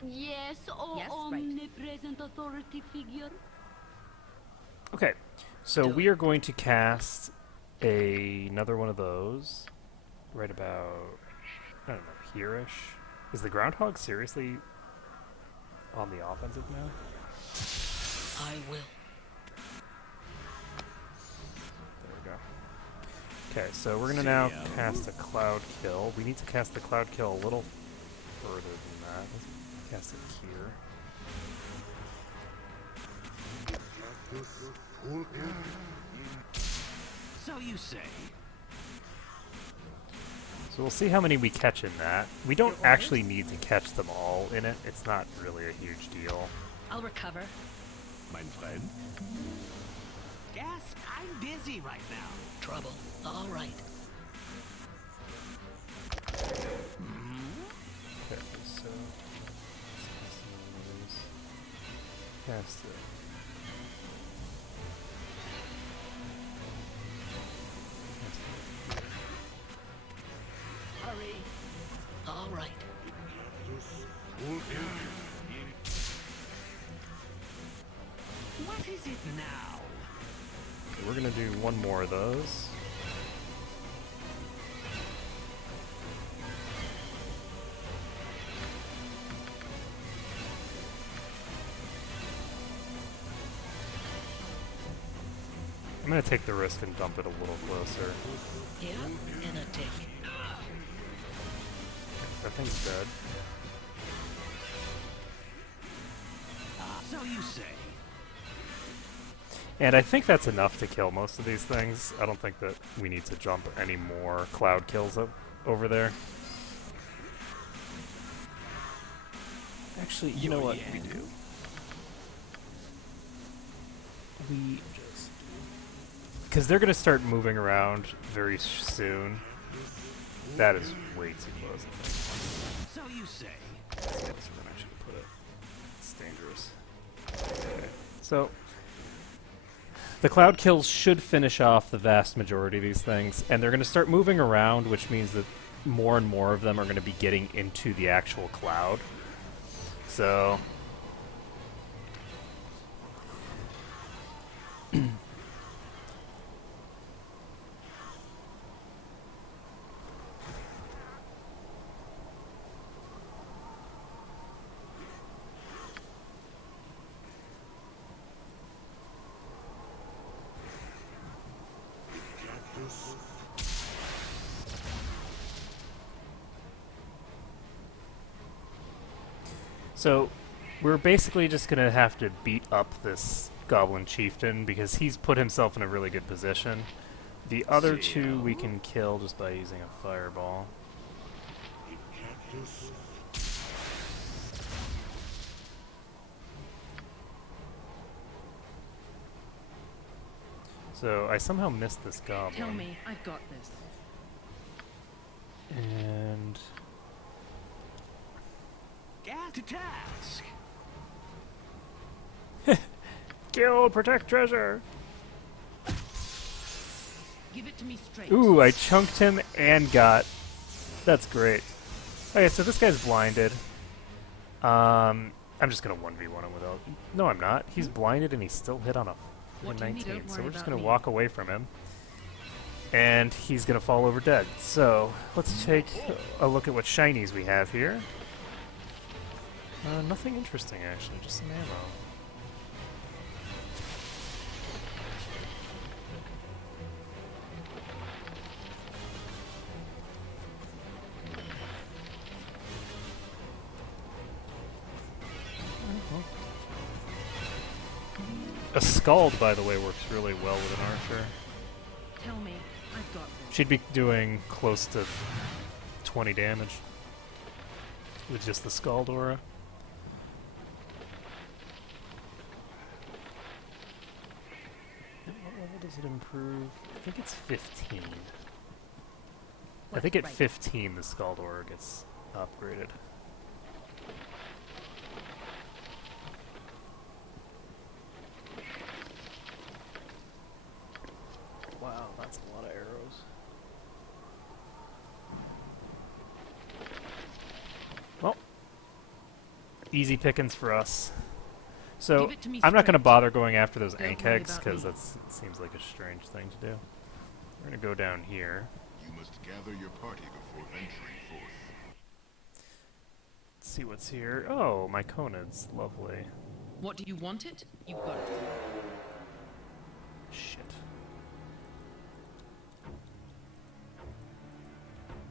Yes, oh Yes, right. omnipresent authority figure. Okay, so we are going to cast another one of those right about, I don't know, here-ish. Is the Groundhog seriously on the offensive now? I will. There we go. Okay, so we're going to now cast a Cloud Kill. We need to cast the Cloud Kill a little further than that. Let's cast it here. So you say. So we'll see how many we catch in that. We don't actually need to catch them all in it. It's not really a huge deal. I'll recover. Mein Freund? Yes, I'm busy right now. Trouble. All right. Okay, so... Cast it. Hurry. All right. What is it now? We're gonna do one more of those. I'm gonna take the risk and dump it a little closer. Yeah, and a tick. That thing's dead. So you say. And I think that's enough to kill most of these things. I don't think that we need to jump any more cloud kills up over there. Actually, you know what? We do. We just... Because they're going to start moving around very soon. That is way too close, I think. So you say. That's where I should put it. It's dangerous. Okay. So... The cloud kills should finish off the vast majority of these things, and they're going to start moving around, which means that more and more of them are going to be getting into the actual cloud. So... So, we're basically just going to have to beat up this Goblin Chieftain because he's put himself in a really good position. The other two we can kill just by using a fireball. So, I somehow missed this goblin. Tell me, I've got this. And... Get to task. Kill, protect treasure! Give it to me straight. Ooh, I chunked him and got... That's great. Okay, so this guy's blinded. I'm just gonna 1v1 him without... No, I'm not. He's blinded and he's still hit on a What do you need? 19, Don't so worry we're just about gonna me. walk away from him. And he's gonna fall over dead. So, let's take a look at what shinies we have here. Nothing interesting, actually. Just some ammo. A Scald, by the way, works really well with an Archer. Tell me, I've got this. She'd be doing close to 20 damage with just the Scald aura. And what level does it improve? I think it's 15. I think at 15 the Scald aura gets upgraded. Wow, that's a lot of arrows. Well, easy pickings for us. So, Give it to me I'm not going to straight. bother going after those Don't Ank worry eggs, about because me. that seems like a strange thing to do. We're going to go down here. You must gather your party before venturing forth. Let's see what's here. Oh, my Conid's lovely. What do you want it? You've got it. Shit.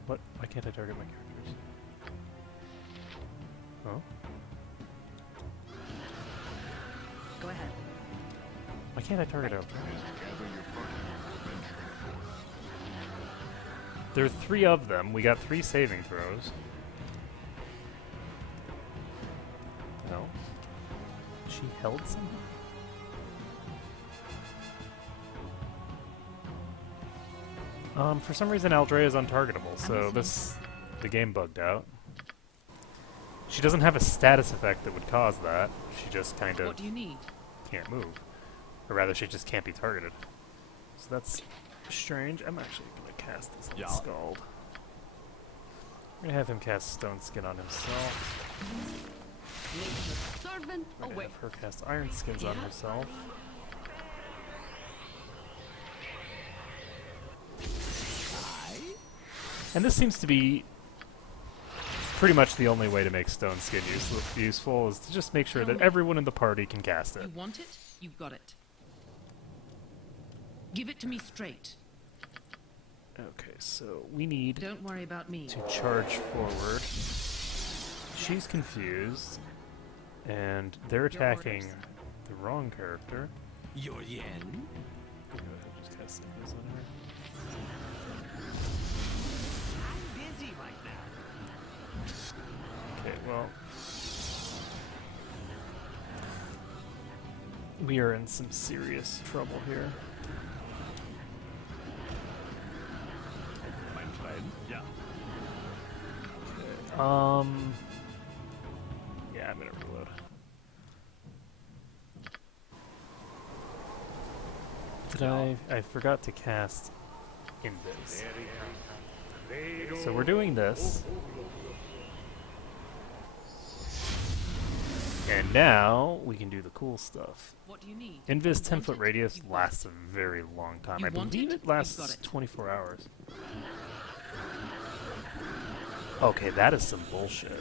What? Why can't I target my characters? Oh? Go ahead. Why can't I target out? You must gather your party before venturing forth. There are 3 of them. We got 3 saving throws. No. She held somehow? For some reason Aldrea is untargetable, so the game bugged out. She doesn't have a status effect that would cause that. She just kind of What do you need? can't move. Or rather, she just can't be targeted. So that's strange. I'm actually going to cast this on Scald. I'm going to have him cast Stone Skin on himself. Nature's servant I'm going to away. have her cast Iron Skins on herself. And this seems to be pretty much the only way to make Stone Skin useful, is to just make sure that everyone in the party can cast it. You want it? You've got it. Give it to me straight. Okay, so we need Don't worry about me. to charge forward. She's confused, and they're attacking the wrong character. Your yen? Go ahead and just cast Sickness on her. I'm busy right now. Okay, well, we are in some serious trouble here. Mein Freund? Yeah. Yeah, I'm gonna reload. Did I forgot to cast Invis. So we're doing this. And now we can do the cool stuff. What do you need? Invis You want 10-foot it? radius You've got lasts it. a very long time. You I want believe it? it You've got lasts it. 24 hours. Okay, that is some bullshit.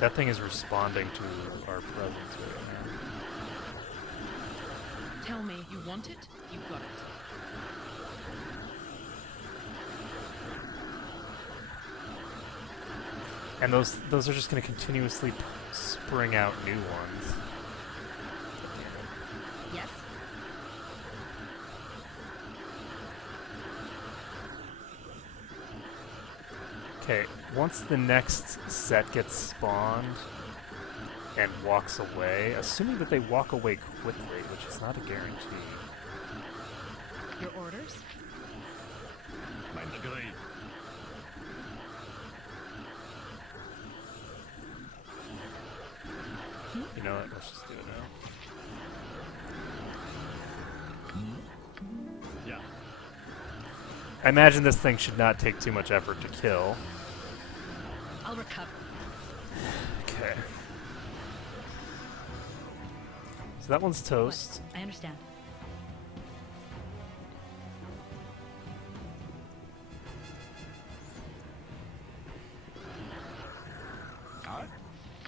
That thing is responding to our presence right now. Tell me, you want it? You've got it. And those are just going to continuously spring out new ones. Yes. Okay, once the next set gets spawned and walks away, assuming that they walk away quickly, which is not a guarantee. Your orders? Mein Agree. You know what? Let's just do it now. Yeah. I imagine this thing should not take too much effort to kill. I'll recover. Okay. So that one's toast. What? I understand.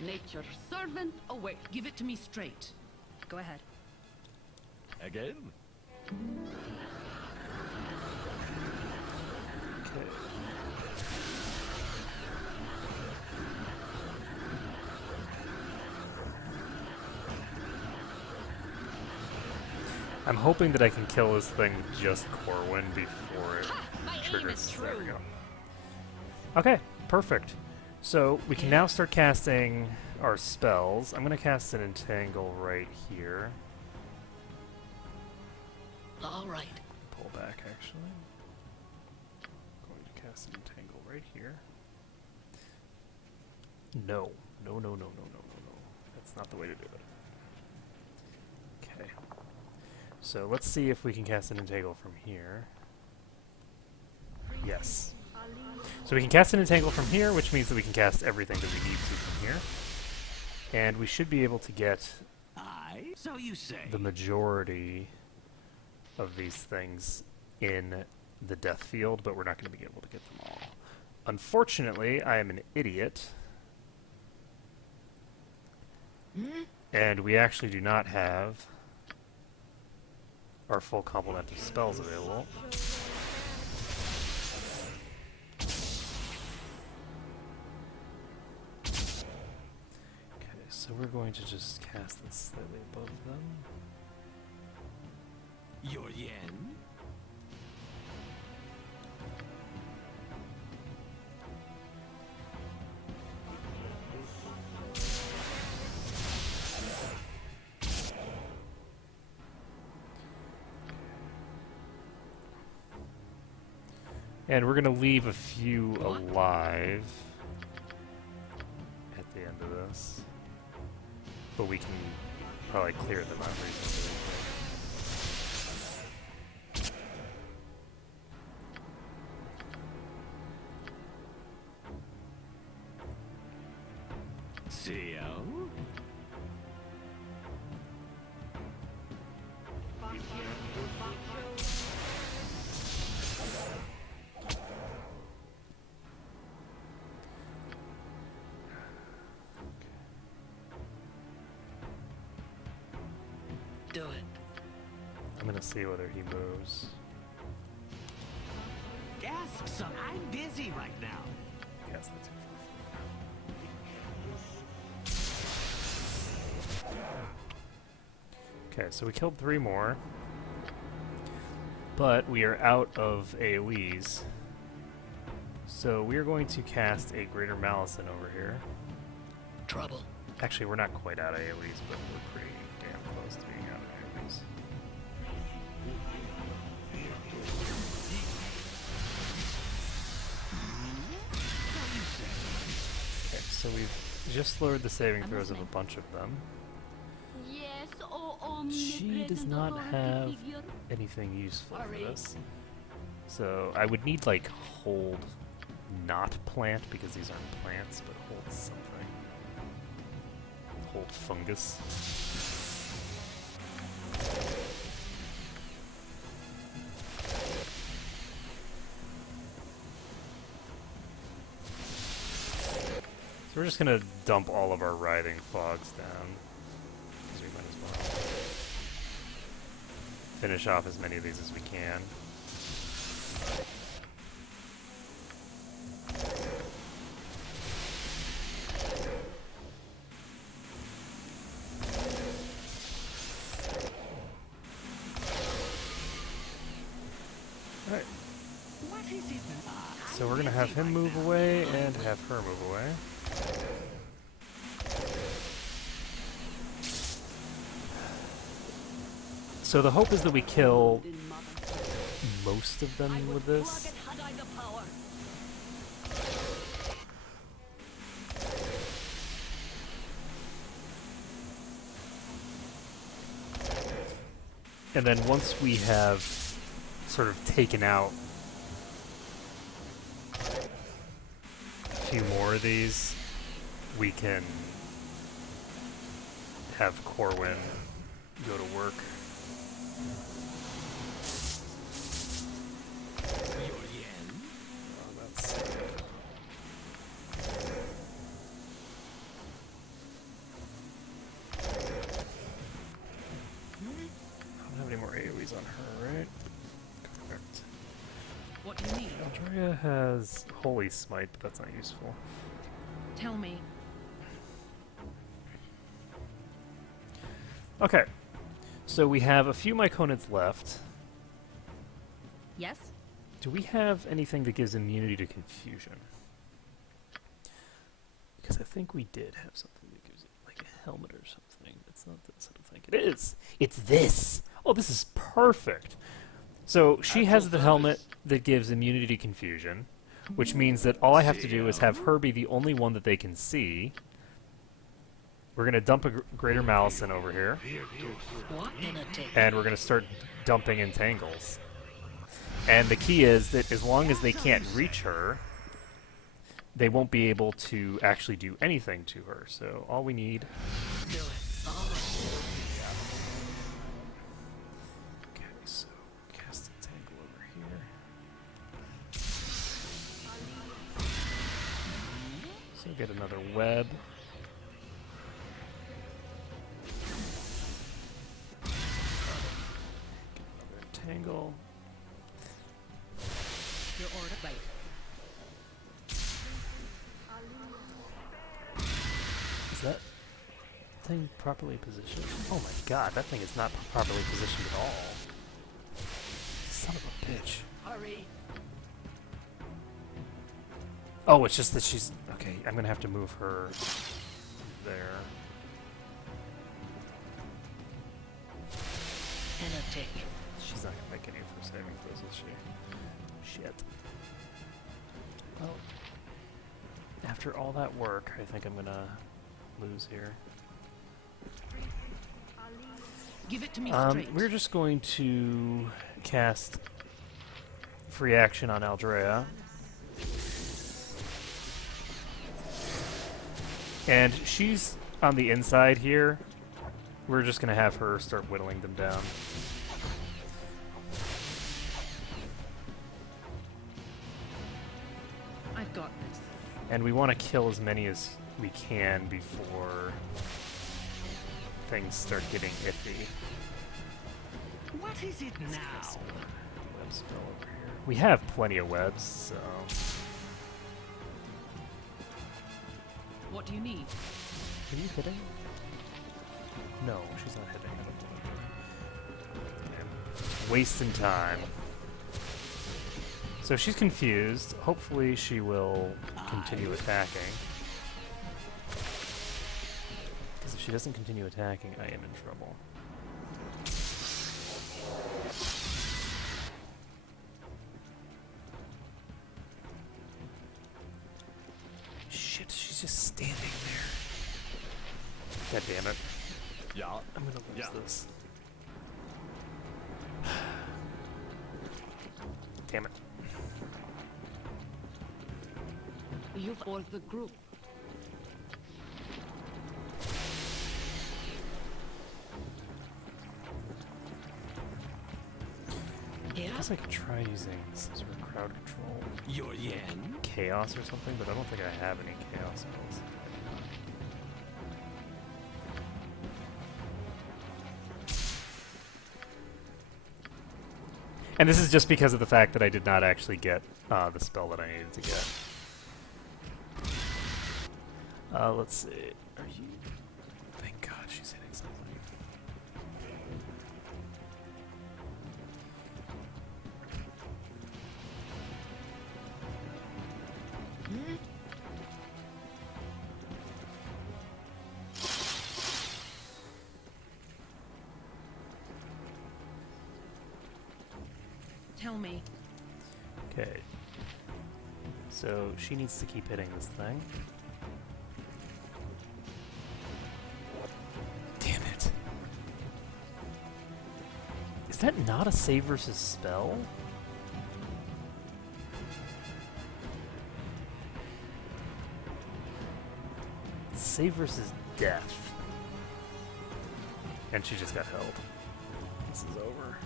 Nature's servant away. Give it to me straight. Go ahead. Again? Okay. I'm hoping that I can kill this thing with just Corwin before it My aim triggers. is There we true. go. Okay, perfect. So we can now start casting our spells. I'm going to cast an Entangle right here. All right. Pull back, actually. Going to cast an Entangle right here. No. No, no, no, no, no, no, no. That's not the way to do it. Okay. So let's see if we can cast an Entangle from here. Yes. So we can cast an Entangle from here, which means that we can cast everything that we need to from here. And we should be able to get So you say. the majority of these things in the death field, but we're not going to be able to get them all. Unfortunately, I am an idiot. And we actually do not have our full complement of spells available. Okay, so we're going to just cast this slightly above them. Your yen? And we're going to leave a few alive at the end of this. But we can probably clear them out reasonably quick. CO? Do it. I'm going to see whether he moves. Ask son, I'm busy right now. Yes, that's it. Okay, so we killed 3 more. But we are out of AoEs. So we are going to cast a Greater Malison over here. Trouble. Actually, we're not quite out of AoEs, but we're pretty damn close to being out of AoEs. Okay, so we've just lowered the saving throws of a bunch of them. Yes, oh, She does not have anything useful for this. So I would need, like, hold not plant, because these aren't plants, but hold something. Hold fungus. So we're just gonna dump all of our writhing fogs down, because we might as well finish off as many of these as we can. Alright. So we're gonna have him move away and have her move away. So the hope is that we kill most of them with this. And then once we have sort of taken out a few more of these, we can have Corwin go to work. Your yen? Oh, that's... I don't have any more AoEs on her, right? Correct. What do you need? Eldrea has Holy Smite, but that's not useful. Tell me. Okay, So we have a few Myconids left. Yes? Do we have anything that gives immunity to confusion? Because I think we did have something that gives it, like a helmet or something. It's not this, I don't think. It is! It's this! Oh, this is perfect! So she has the helmet that gives immunity to confusion, which means that all I have to do is have her be the only one that they can see. We're going to dump a Greater Malison over here, What in a tick? and we're going to start dumping entangles. And the key is that as long as they can't reach her, they won't be able to actually do anything to her. So all we need... Do it. Okay, so cast entangle over here. So get another web. Get another entangle. Your order. Right. Is that thing properly positioned? Oh my god, that thing is not properly positioned at all. Son of a bitch. Hurry. Oh, it's just that she's... Okay, I'm gonna have to move her there. In a tick. She's not gonna make any of her saving throws, is she? Shit. Well, after all that work, I think I'm gonna lose here. Give it to me straight. We're just going to cast free action on Aldrea. And she's on the inside here. We're just going to have her start whittling them down. I've got this. And we want to kill as many as we can before things start getting iffy. What is it now? Web spell over here. We have plenty of webs, so... What do you need? Are you hitting? No, she's not hitting. I don't know. Okay. Wasting time. So she's confused. Hopefully she will continue attacking. Because if she doesn't continue attacking, I am in trouble. Shit, she's just standing there. God damn it. Yeah. I'm gonna lose this. Damn it. You for the group. I Yeah? guess I could try using some sort of crowd control. Your yen? Chaos or something, but I don't think I have any chaos spells. And this is just because of the fact that I did not actually get the spell that I needed to get. Let's see. Are you... Thank God she's hitting something. Tell me. Okay. So she needs to keep hitting this thing. Damn it. Is that not a save versus spell? Save versus death. And she just got held. This is over.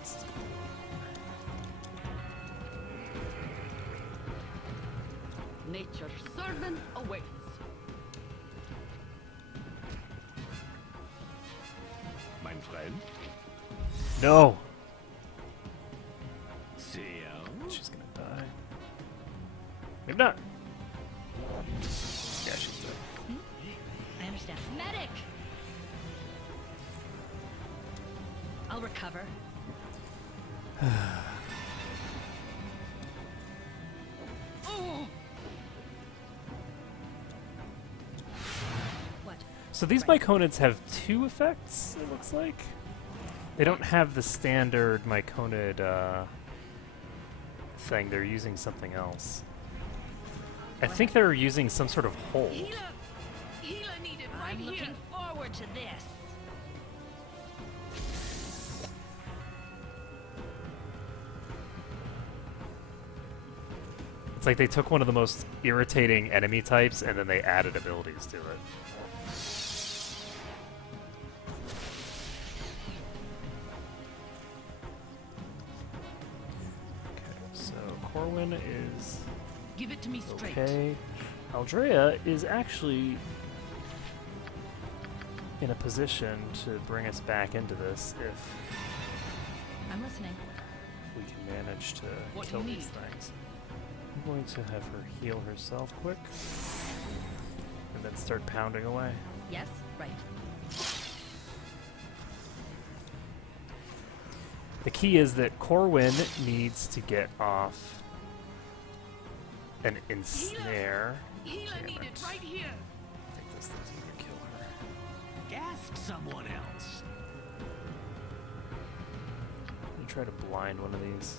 This is Nature's servant awaits. Mein Freund? No! See you. She's gonna die. Maybe not. Yeah, she's dead. I understand. Medic! I'll recover. Oh! What? So these myconids have two effects, it looks like. They don't have the standard myconid thing. They're using something else. I think they're using some sort of hold. Healer needed right I'm here. looking forward to this. It's like they took one of the most irritating enemy types and then they added abilities to it. Okay, so Corwin is Give it to me straight. okay. Aldrea is actually in a position to bring us back into this if I'm listening. we can manage to What do kill you these need? things. I'm going to have her heal herself quick and then start pounding away. Yes, right. The key is that Corwin needs to get off an ensnare. Healer Damn needed it. right here. I think this thing's gonna kill her. Ask someone else. Let me try to blind one of these.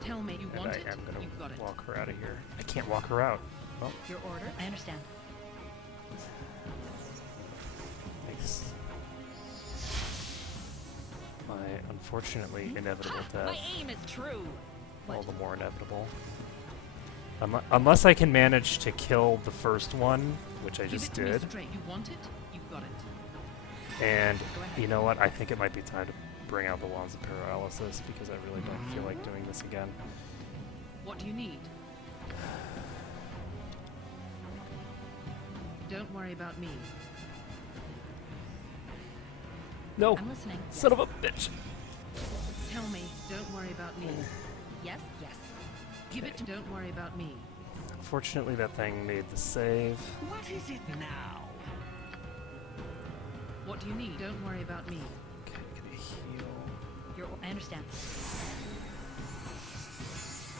Tell me you And want I it. am gonna You've got it. walk her out of here. I can't walk her out. Well, Your order? I understand. nice. My unfortunately inevitable Ha! My death. aim is true. All What? the more inevitable. Unless I can manage to kill the first one, which I Give just it to me did. straight. You want it? You've got it. And Go ahead. you know what? I think it might be time to bring out the Wands of Paralysis because I really don't feel like doing this again. What do you need? Don't worry about me. No! I'm listening. Son Yes. of a bitch! Tell me. Don't worry about me. Yes, yes. Give it to. Don't worry about me. Unfortunately, that thing made the save. What is it now? What do you need? Don't worry about me. Okay, gonna heal. I understand.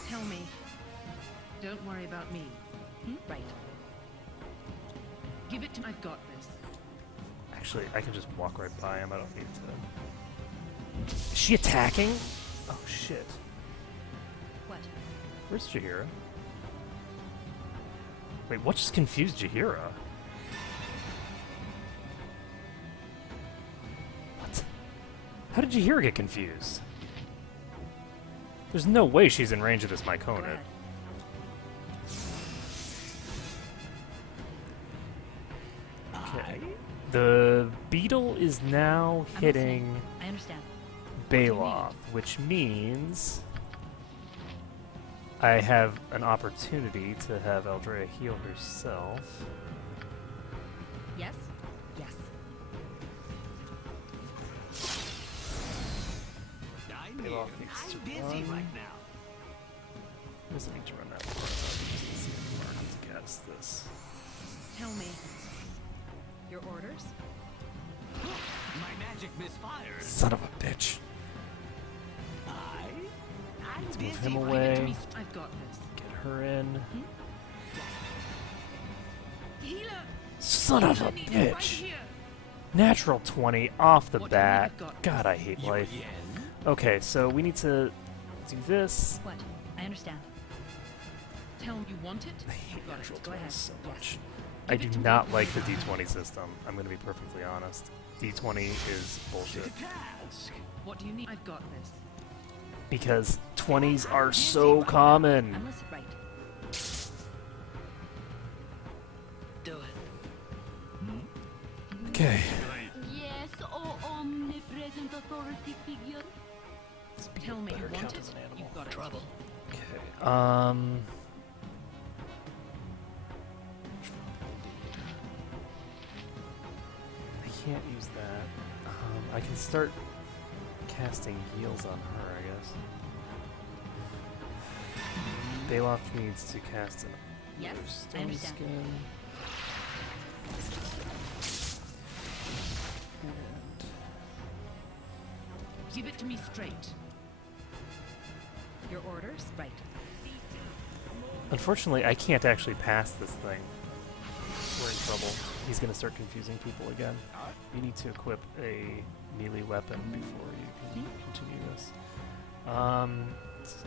Tell me. Don't worry about me. Right. Give it to. I've got this. Actually, I can just walk right by him. I don't need to. Is she attacking? Oh shit. What? Where's Jaheira? Wait, what just confused Jaheira? What? How did Jaheira get confused? There's no way she's in range of this Go myconid. ahead. Okay. The beetle is now I'm hitting listening. I understand. Baloth, which means I have an opportunity to have Aldrea heal herself. Yes, yes. I'm Baloth here. needs I'm to busy run. right now. Doesn't need to run that far enough. Let's see if Mark can cast this. Tell me. Your orders? My magic misfires. Son of a bitch. I'm Let's busy. move him right Give it to away. me. I've got this. Get her in. Healer. Son of a Healer needed right bitch. here. Natural 20 off the What do you bat. need? Got God, I hate Your life. yen. Okay, so we need to do this. What? I understand. Tell me you want it. I hate You've got natural it. Go 20 ahead. so Yes. much. I Give do it to me. not like the D20 system. I'm going to be perfectly honest. D20 is bullshit. Task. What do you need? I've got this. Because 20s are so common. I'm listening. Right. Do it. Okay. Yes, oh omnipresent authority figure. Tell me you better want count it. as an animal. You've got it. Trouble. Okay. I can't use that. I can start casting heals on her, I guess. Baloth needs to cast an Yes, I stone understand. skin. Give it to me straight. Your orders? Right. Unfortunately, I can't actually pass this thing. We're in trouble. He's going to start confusing people again. You need to equip a melee weapon before you can continue this.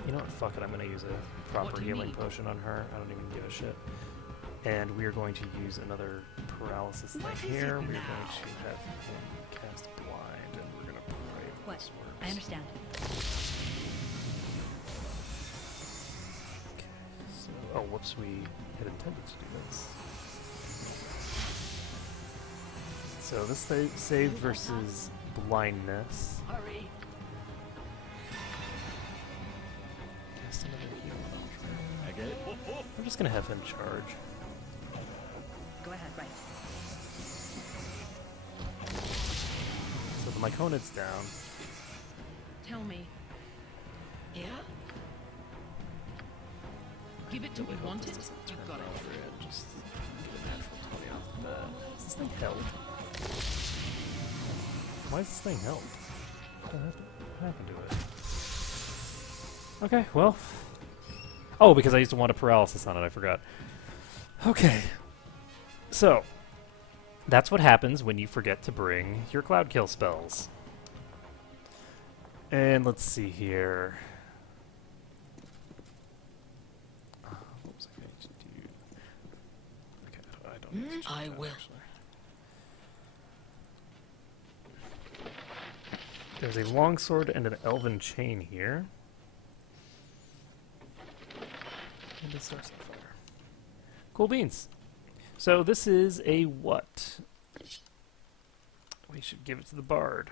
You know what? Fuck it. I'm going to use a proper healing potion on her. I don't even give a shit. And we are going to use another paralysis thing here. We're going to have him cast blind, and we're going to pray that What? this works. I understand. So, oh, whoops, we had intended to do this. So this saved versus blindness. Hurry. Cast another healing. Okay. I'm just gonna have him charge. Go ahead, right. So the Myconid's down. Tell me. Yeah? Give it to me. Want it? You've got it. Just get a natural 20 off the bat. Does this thing help? Why does this thing help? What happened to it? Okay, well. Oh, because I used to want a paralysis on it, I forgot. Okay. So, that's what happens when you forget to bring your cloud kill spells. And let's see here. What was I going to do? Okay, I don't need to check I that, will. actually. There's a longsword and an elven chain here. And a source of fire. Cool beans. So this is a what? We should give it to the bard.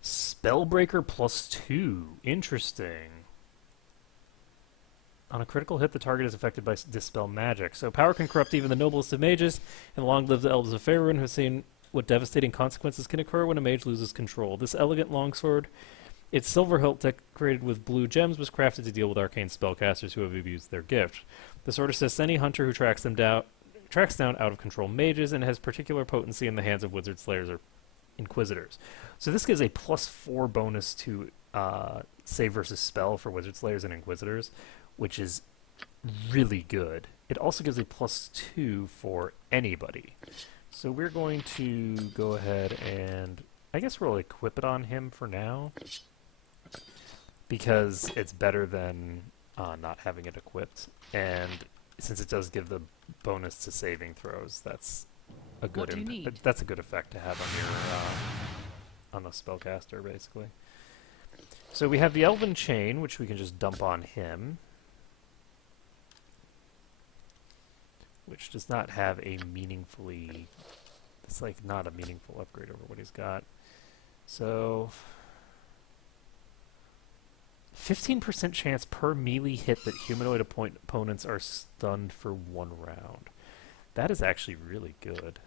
Spellbreaker +2. Interesting. On a critical hit, the target is affected by dispel magic. So power can corrupt even the noblest of mages, and long-lived elves of Faerun have seen what devastating consequences can occur when a mage loses control. This elegant longsword, its silver hilt decorated with blue gems, was crafted to deal with arcane spellcasters who have abused their gift. The sword assists any hunter who tracks down out-of-control mages and has particular potency in the hands of wizard slayers or inquisitors. So this gives a +4 bonus to save versus spell for wizard slayers and inquisitors, which is really good. It also gives a +2 for anybody. So we're going to go ahead and I guess we'll equip it on him for now, because it's better than not having it equipped. And since it does give the bonus to saving throws, that's a good that's a good effect to have on your on the spellcaster, basically. So we have the Elven Chain, which we can just dump on him, which does not have a meaningfully... It's like not a meaningful upgrade over what he's got. So... 15% chance per melee hit that humanoid opponents are stunned for 1 round. That is actually really good.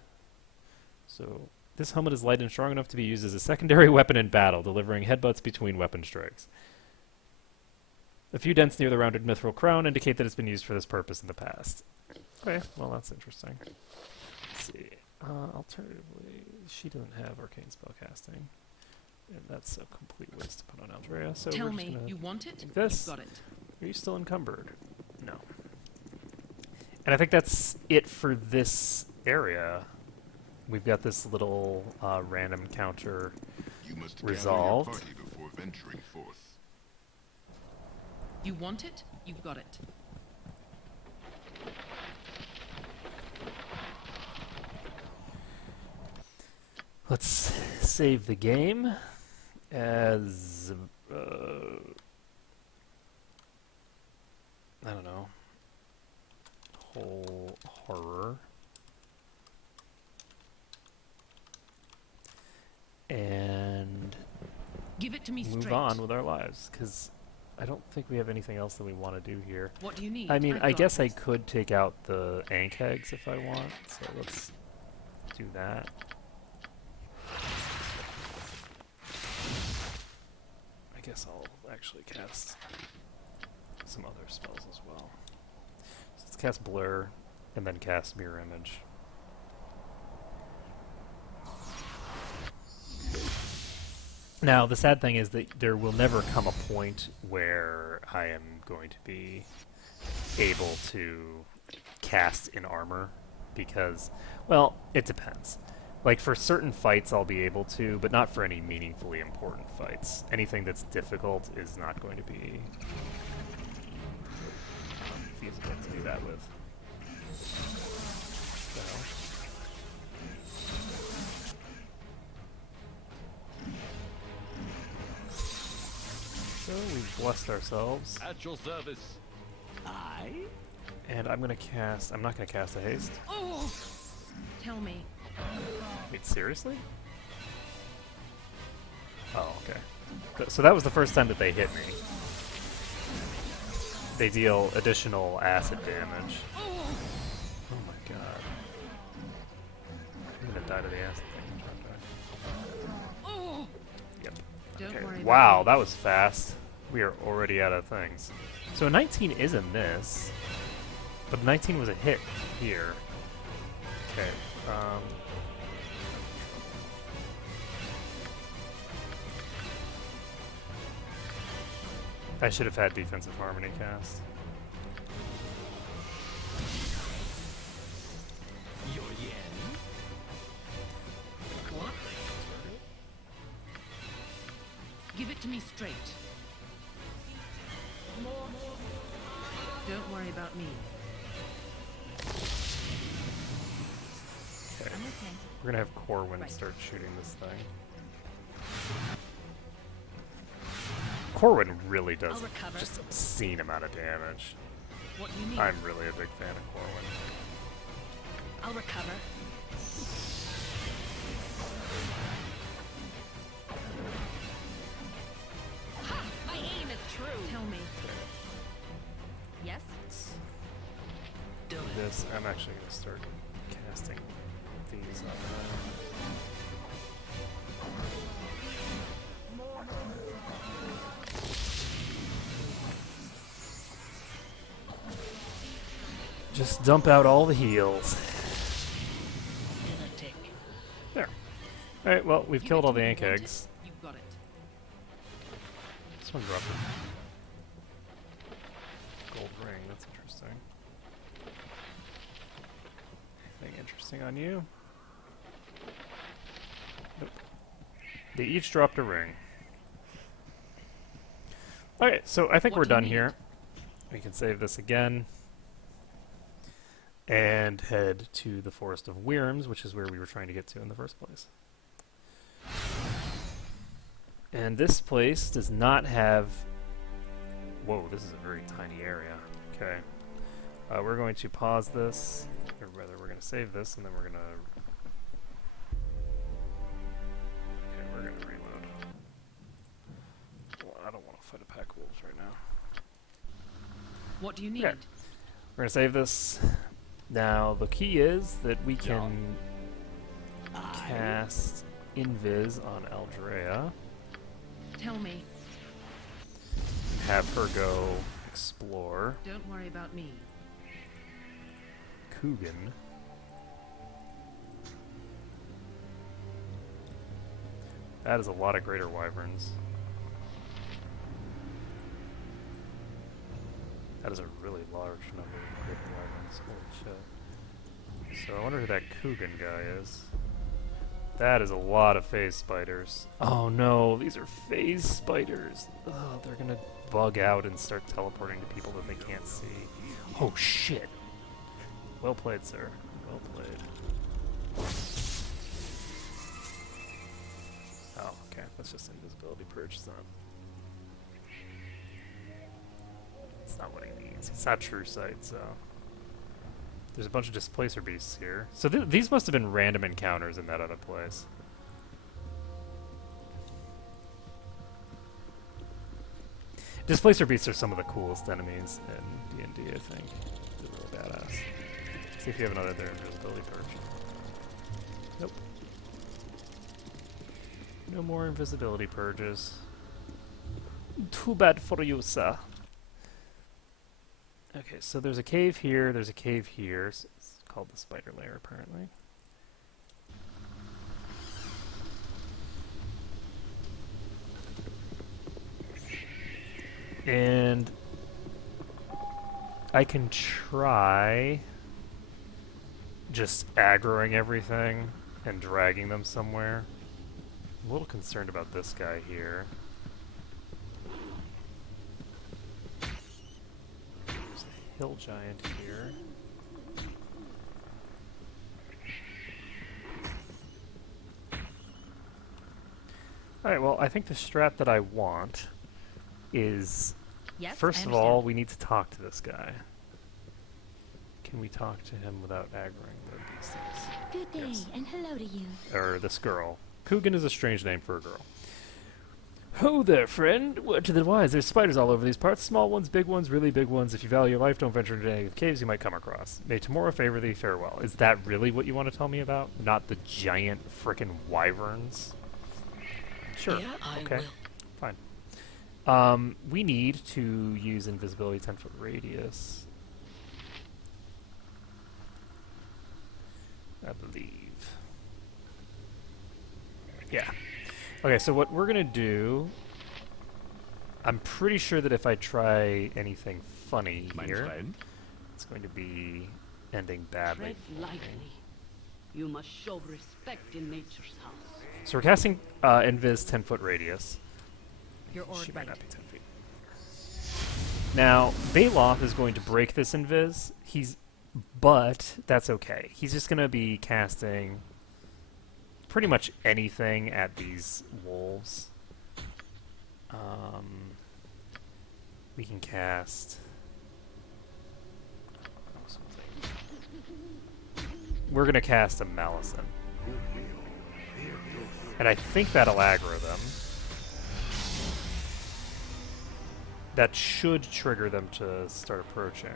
So, this helmet is light and strong enough to be used as a secondary weapon in battle, delivering headbutts between weapon strikes. A few dents near the rounded mithril crown indicate that it's been used for this purpose in the past. Okay, well that's interesting. Let's see. Alternatively, she doesn't have arcane spellcasting. And that's a complete waste to put on Aldrea, so Tell we're just me, gonna you want it? take this. You've got it. Are you still encumbered? No. And I think that's it for this area. We've got this little random counter You must resolved. gather your party before venturing forth. You want it? You've got it. Let's save the game as I don't know, whole horror, and Give it to me move straight. on with our lives, because I don't think we have anything else that we want to do here. What do you need? I mean, I've I got guess it. I could take out the Ankhegs if I want, so let's do that. I guess I'll actually cast some other spells as well. So let's cast Blur, and then cast Mirror Image. Now, the sad thing is that there will never come a point where I am going to be able to cast in armor, because, well, it depends. Like, for certain fights I'll be able to, but not for any meaningfully important fights. Anything that's difficult is not going to be feasible to do that with. So we've blessed ourselves. At your service. And I'm gonna cast... I'm not gonna cast a haste. Oh! Tell me. Wait, seriously? Oh, okay. So that was the first time that they hit me. They deal additional acid damage. Oh my god. I'm gonna die to the acid thing. Oh! Yep. Don't Okay. worry Wow, about that was fast. We are already out of things. So a 19 is a miss, but a 19 was a hit here. Okay. I should have had Defensive Harmony cast. Your yen. What? Give it to me straight. Don't worry about me. Okay. We're gonna have Corwin start shooting this thing. Corwin really does I'll recover. just obscene amount of damage. What do you need? I'm really a big fan of Corwin. I'll recover. Ha! My aim is true. Tell me. Yes? Do it. This, I'm actually gonna start casting these on Just dump out all the heals. In a tick. There. Alright, well, we've Give killed it all to the me, ink you want it? eggs. You've got it. This one dropped a gold ring, that's interesting. Anything interesting on you? Nope. They each dropped a ring. Okay, so I think What we're do you done need? here. We can save this again. And head to the Forest of Wyrms, which is where we were trying to get to in the first place. And this place does not have... Whoa, this is a very tiny area. Okay. We're going to pause this, or rather we're going to save this, and then we're going to... Okay, we're going to reload. Well, I don't want to fight a pack of wolves right now. What do you need? Okay. We're going to save this. Now, the key is that we can cast Invis on Aldrea, Tell me. have her go explore Don't worry about me. Coogan. That is a lot of greater wyverns. That is a really large number of greater wyverns. Holy shit. So I wonder who that Coogan guy is. That is a lot of phase spiders. Oh no, these are phase spiders. Oh, they're gonna bug out and start teleporting to people that they can't see. Oh shit. Well played, sir. Well played. Oh, okay. That's just invisibility purge, son. That's not what he needs. It's not true sight, so... There's a bunch of displacer beasts here. So these must have been random encounters in that other place. Displacer beasts are some of the coolest enemies in D&D, I think. They're really badass. See if you have another invisibility purge. Nope. No more invisibility purges. Too bad for you, sir. Okay, so there's a cave here, there's a cave here. So it's called the Spider Lair, apparently. And I can try just aggroing everything and dragging them somewhere. I'm a little concerned about this guy here. There's a hill giant here. Alright, well, I think the strat that I want is, Yes, first I of all, understand. we need to talk to this guy. Can we talk to him without aggroing the beasties? Good day, Yes. and hello to you. Or this girl. Coogan is a strange name for a girl. Ho there, friend! Word to the wise, there's spiders all over these parts. Small ones, big ones, really big ones. If you value your life, don't venture into any of the caves you might come across. May tomorrow favor thee, farewell. Is that really what you want to tell me about? Not the giant frickin' wyverns? Sure. Yeah, I okay. will. Fine. We need to use invisibility 10-foot radius. I believe. Yeah. Okay, so what we're gonna do, I'm pretty sure that if I try anything funny here, it's going to be ending badly. Tread lightly. You must show respect in nature's house. So we're casting Invis 10-foot radius. You're all She might right. not be 10 feet. Now, Baloth is going to break this Invis. But that's okay. He's just gonna be casting pretty much anything at these wolves. We can cast something. We're gonna cast a Malison. And I think that'll aggro them. That should trigger them to start approaching.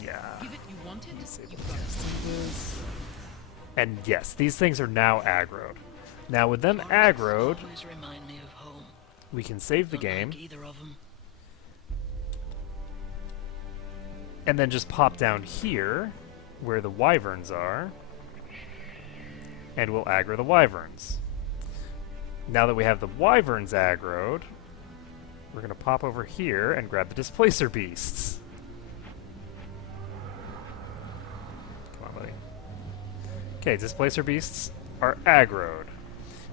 Yeah. Give it you wanted, Disable you've got it. casting this. And yes, these things are now aggroed. Now with them aggroed, Always remind me of home. we can save the Not game like either of them. and then just pop down here where the wyverns are and we'll aggro the wyverns. Now that we have the wyverns aggroed, we're going to pop over here and grab the displacer beasts. Come on, buddy. Okay, displacer beasts are aggroed.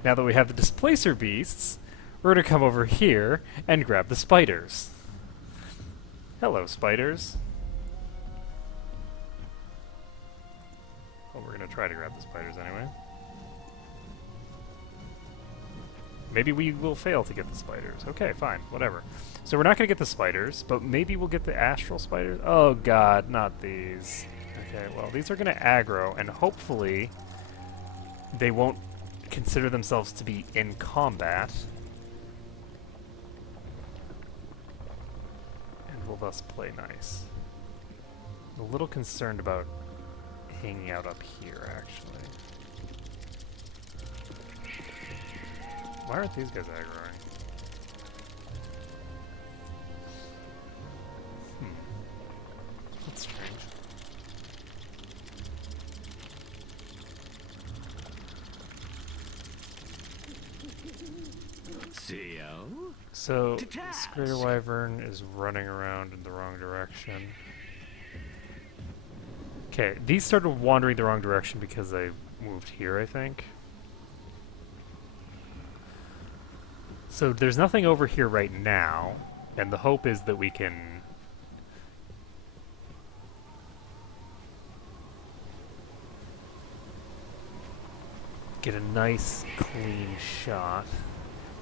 Now that we have the displacer beasts, we're going to come over here and grab the spiders. Hello, spiders. Well, we're going to try to grab the spiders anyway. Maybe we will fail to get the spiders. Okay, fine, whatever. So we're not going to get the spiders, but maybe we'll get the astral spiders. Oh god, not these. Okay, well, these are going to aggro, and hopefully they won't consider themselves to be in combat. And will thus play nice. I'm a little concerned about hanging out up here, actually. Why aren't these guys aggroing? That's strange. CO? So, To this greater task. wyvern is running around in the wrong direction. Okay, these started wandering the wrong direction because I moved here, I think. So there's nothing over here right now, and the hope is that we can get a nice, clean shot.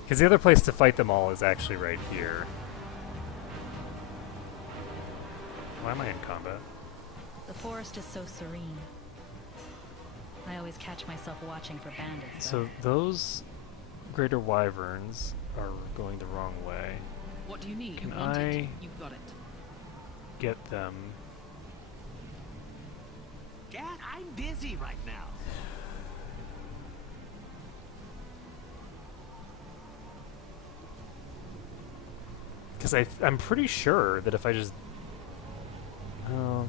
Because the other place to fight them all is actually right here. Why am I in combat? The forest is so serene. I always catch myself watching for bandits. So those greater wyverns are going the wrong way. What do you need? Can You want I- it, you've got it. Get them. Dad, I'm busy right now. Because I'm pretty sure that if I just... Oh...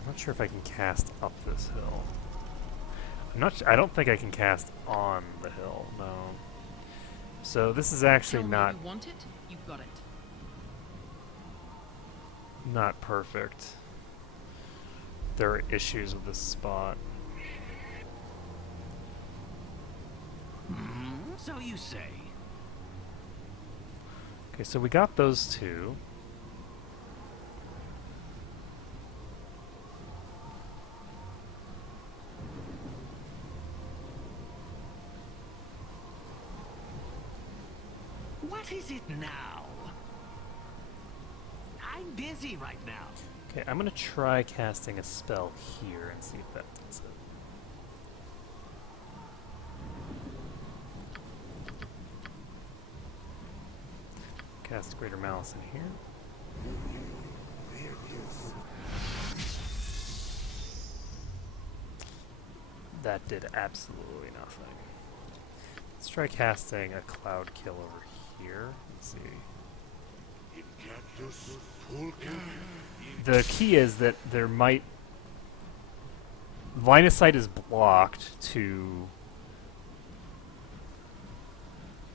I'm not not sure if I can cast up this hill. I don't think I can cast on the hill, no. So this is actually Tell me not you want it, you got it. not perfect. There are issues with this spot. So you say. Okay, so we got those two. What is it now? I'm busy right now. Okay, I'm gonna try casting a spell here and see if that does it. Cast Greater Malice in here. That did absolutely nothing. Let's try casting a Cloud Kill over here. Let's see. The key is that there might... Line of sight is blocked to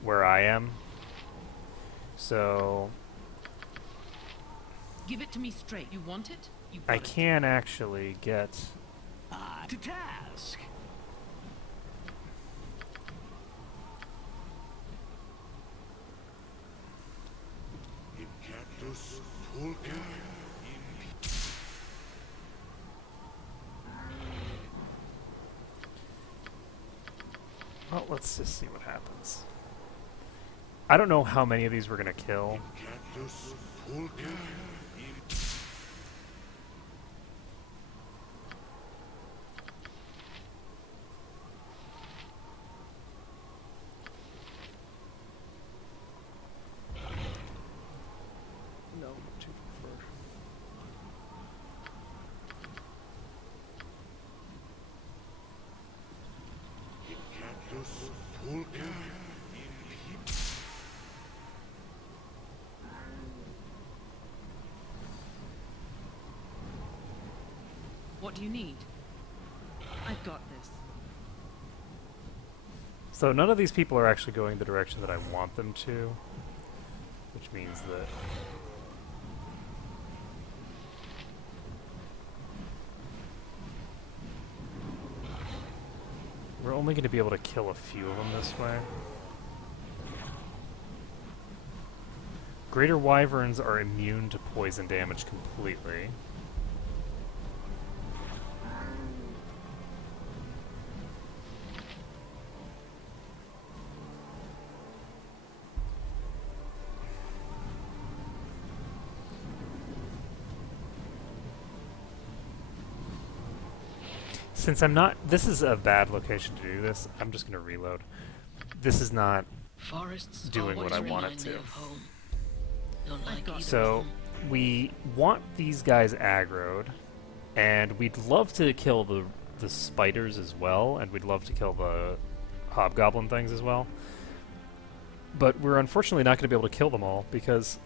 where I am. So Give it to me straight. You want it? You got I it. can actually get... To task. Well, let's just see what happens. I don't know how many of these we're gonna kill. No, too far. What do you need? I've got this. So none of these people are actually going the direction that I want them to, which means that we're only going to be able to kill a few of them this way. Greater Wyverns are immune to poison damage completely. Since I'm not... This is a bad location to do this. I'm just going to reload. This is not Forests doing what always I want it remind to. me of home. Don't like either So, of them. we want these guys aggroed, and we'd love to kill the spiders as well, and we'd love to kill the hobgoblin things as well. But we're unfortunately not going to be able to kill them all, because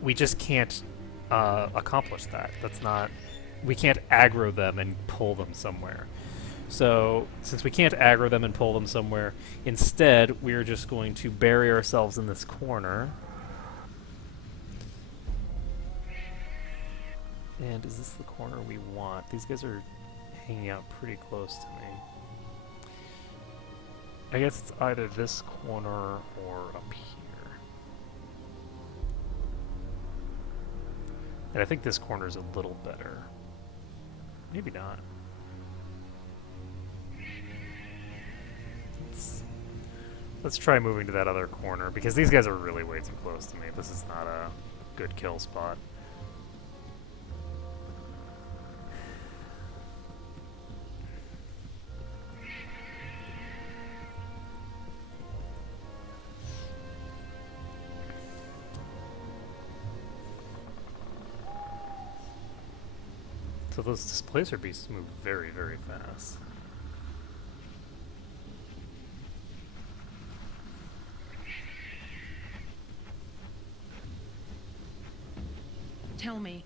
we just can't accomplish that. That's not... We can't aggro them and pull them somewhere. So, since we can't aggro them and pull them somewhere, instead, we're just going to bury ourselves in this corner. And is this the corner we want? These guys are hanging out pretty close to me. I guess it's either this corner or up here. And I think this corner is a little better. Maybe not. Let's try moving to that other corner, because these guys are really way too close to me. This is not a good kill spot. So those displacer beasts move very, very fast. Tell me.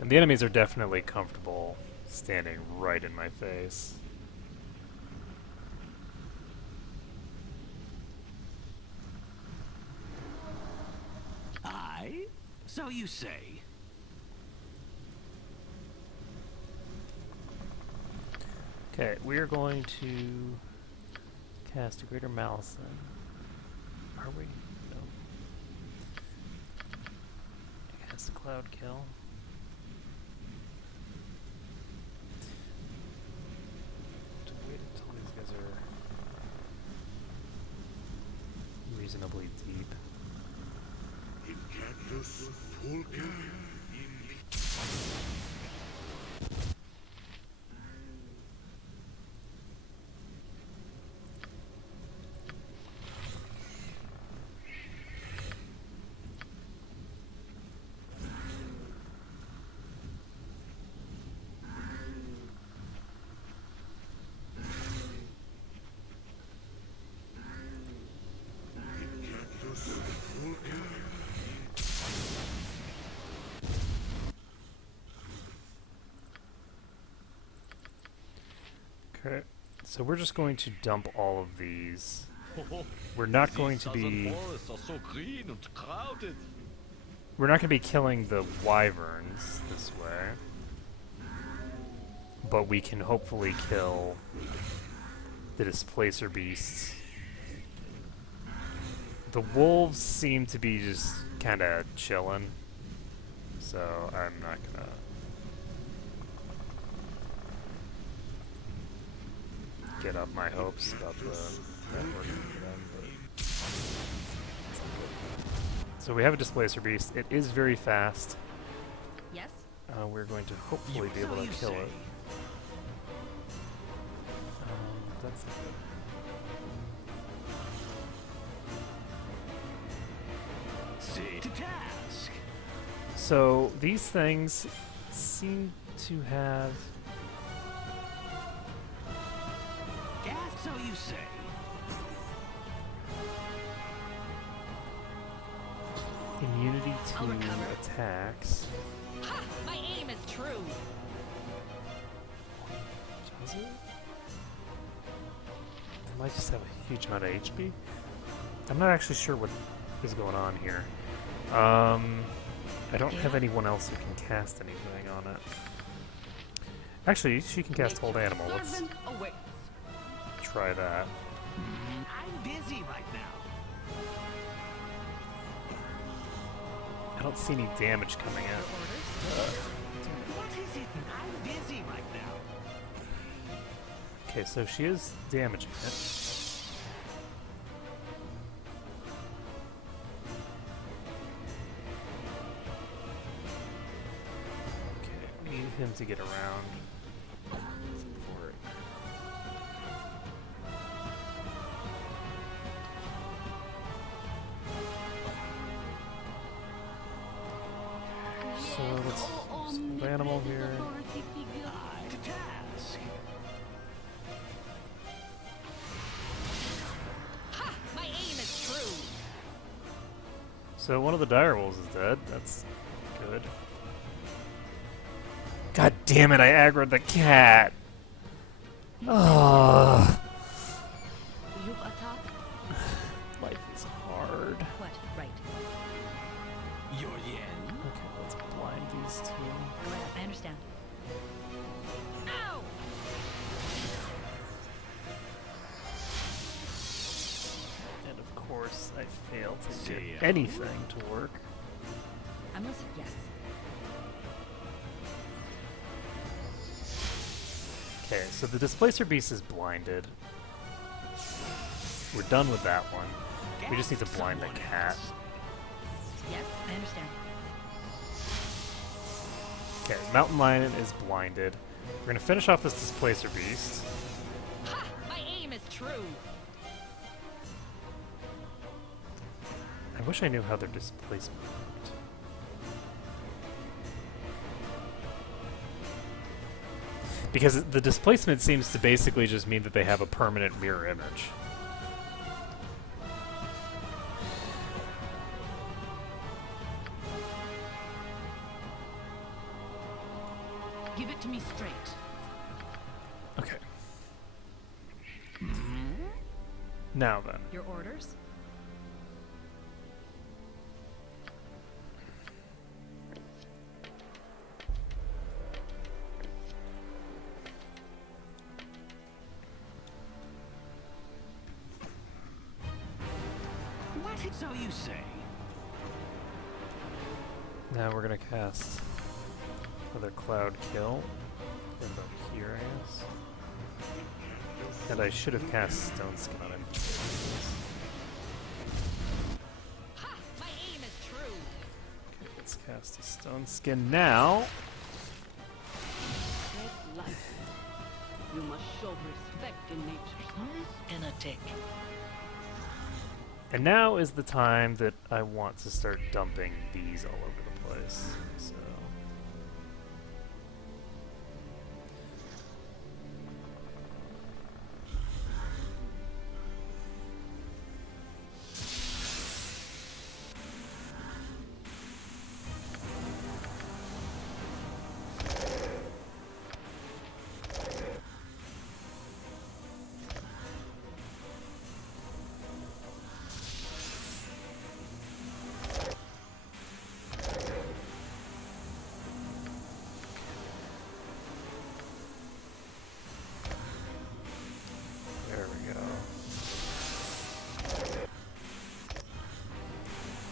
And And the enemies are definitely comfortable standing right in my face. Aye? So you say. Okay, we are going to cast a Greater Malison. Are we? No. Cast Cloud Kill. Have to wait until these guys are reasonably deep. Okay, so we're just going to dump all of these. We're not going to be... We're not going to be killing the wyverns this way. But we can hopefully kill the displacer beasts. The wolves seem to be just kind of chilling. So I'm not going to... get up my hopes about the working for them, but so we have a displacer beast. It is very fast. Yes? We're going to hopefully be able to kill it. That's not good. See to task. So these things seem to have So you say. immunity to attacks. Ha! My aim is true. Does it? It might just have a huge amount of HP. I'm not actually sure what is going on here. I don't have anyone else who can cast anything on it. Actually, she can cast Hold Animal. Let's try that. I'm busy right now. I don't see any damage coming out. What is it? I'm busy right now. Okay, so she is damaging it. Okay, we need him to get around. For it. So let's hold animal here. To task. Ha! My aim is true. So one of the direwolves is dead. That's good. God damn it! I aggroed the cat. Ugh. You attack? Life is hard. What? Right. Your yen. Okay, let's blind these two. Right. I understand. Ow! And of course, I failed to See get ya. anything to work. I'm listening. Yes. Okay, so the displacer beast is blinded. We're done with that one. We just need to blind the cat. Yes. I understand. Okay, mountain lion is blinded. We're gonna finish off this displacer beast. Ha! My aim is true. I wish I knew how their displacement worked. Because the displacement seems to basically just mean that they have a permanent mirror image. Give it to me straight. Okay. Now then. Your orders? What? So you say? Now we're gonna cast another Cloud Kill. And up here, I guess. And I should have cast Stone Skin on him. Ha! My aim is true. Okay, let's cast a Stone Skin now. Tread lightly. You must show respect in nature's eyes. And a tick. And now is the time that I want to start dumping these all over the place. So.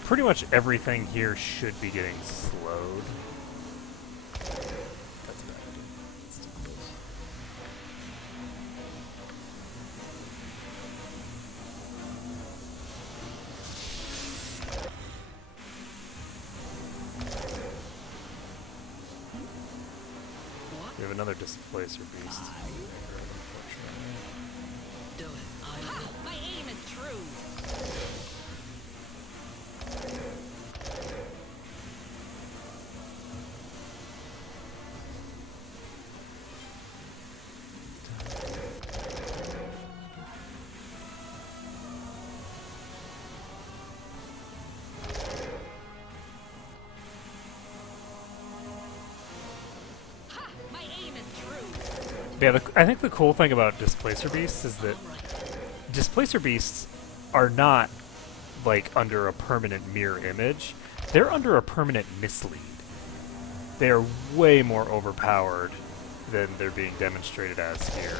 Pretty much everything here should be getting slowed. That's a bad idea. It's too close. We have another Displacer Beast. Unfortunately. Do it. I Ha! will. My aim is true. Ha! My aim is true. Yeah, I think the cool thing about Displacer Beasts is that Displacer Beasts are not like under a permanent mirror image. They're under a permanent mislead. They are way more overpowered than they're being demonstrated as here.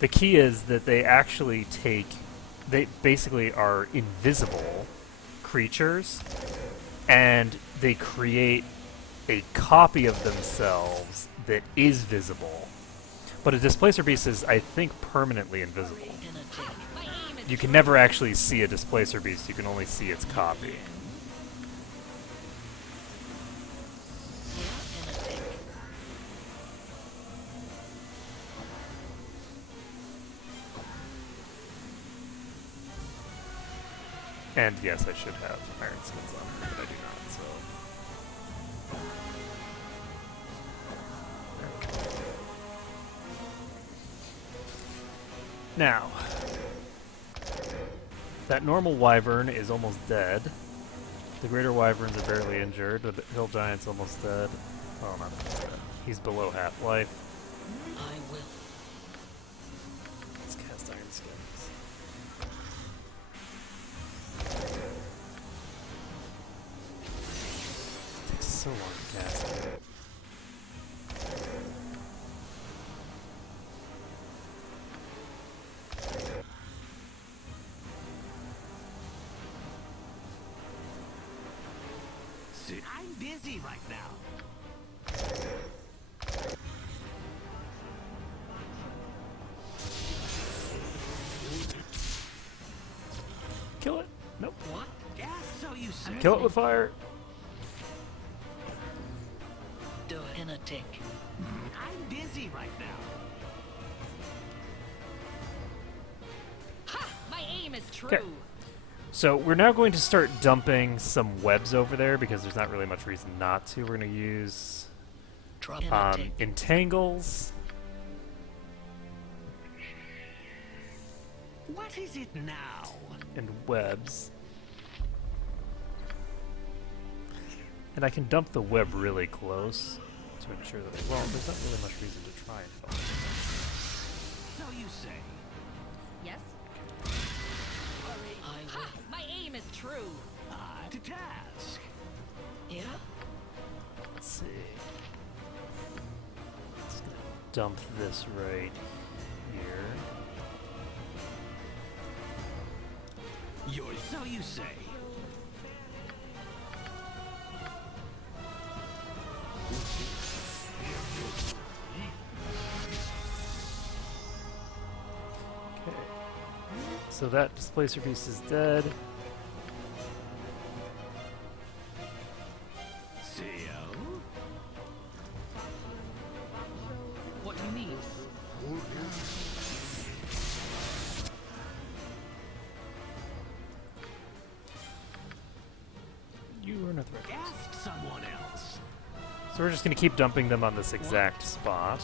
The key is that they actually they basically are invisible creatures, and they create a copy of themselves that is visible. But a Displacer Beast is, I think, permanently invisible. And a tick. My aim is You can never actually see a Displacer Beast, you can only see its copy. Yeah, and a tick. And yes, I should have Iron Skins on her, but I do not, so... Now, that normal Wyvern is almost dead. The Greater Wyverns are barely injured. The Hill Giant's almost dead. Well, not almost dead. He's below half-life. I will. Let's cast Iron Skins. Takes so long to cast it. See, I'm busy right now. Kill it. Nope. What? Yes, so you say. Kill it with fire. Do it. And a tick. I'm busy right now. Ha! My aim is true. 'Kay. So we're now going to start dumping some webs over there because there's not really much reason not to. We're going to use Drop and a tick. entangles. What is it now? And webs. And I can dump the web really close to ensure that they won't. There's not really much reason to try and help. So you say. Yes? I Ha! will. My aim is true. To task. Yeah? Let's see. Let's dump this right here. Yours. So you say. Okay. So that displacer beast is dead. CO. What do you need? You are not the right. Ask someone else. So we're just going to keep dumping them on this exact spot.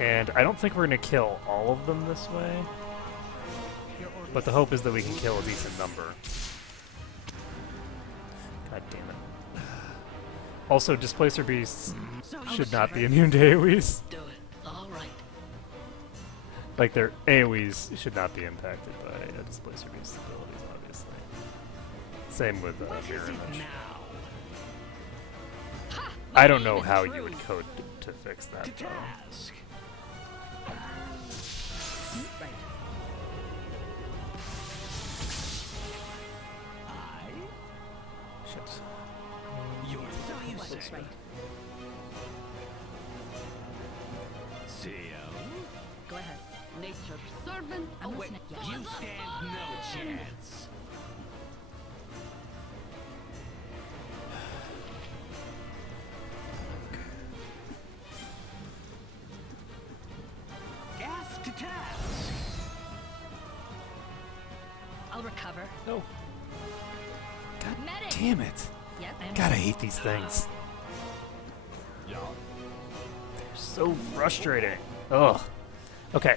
And I don't think we're going to kill all of them this way. Your orders. But the hope is that we can kill a decent number. God damn it. Also, displacer beasts So you should not say. be immune to AoEs. Do it. All right. Like, their AoEs should not be impacted by a displacer beast's abilities, obviously. Same with What is mirror it image. now? Ha! I My don't aim know is how true. you would code to fix that, To though. task. Right. I. Shit. Yours. So you What say. is right? CO. Go ahead. Nature's servant I'm awaits. listening. Yes. You stand no chance. Ask to task. I'll recover. No. God Medic! damn it. Yep. God, I hate these things. They're so frustrating. Ugh. Okay.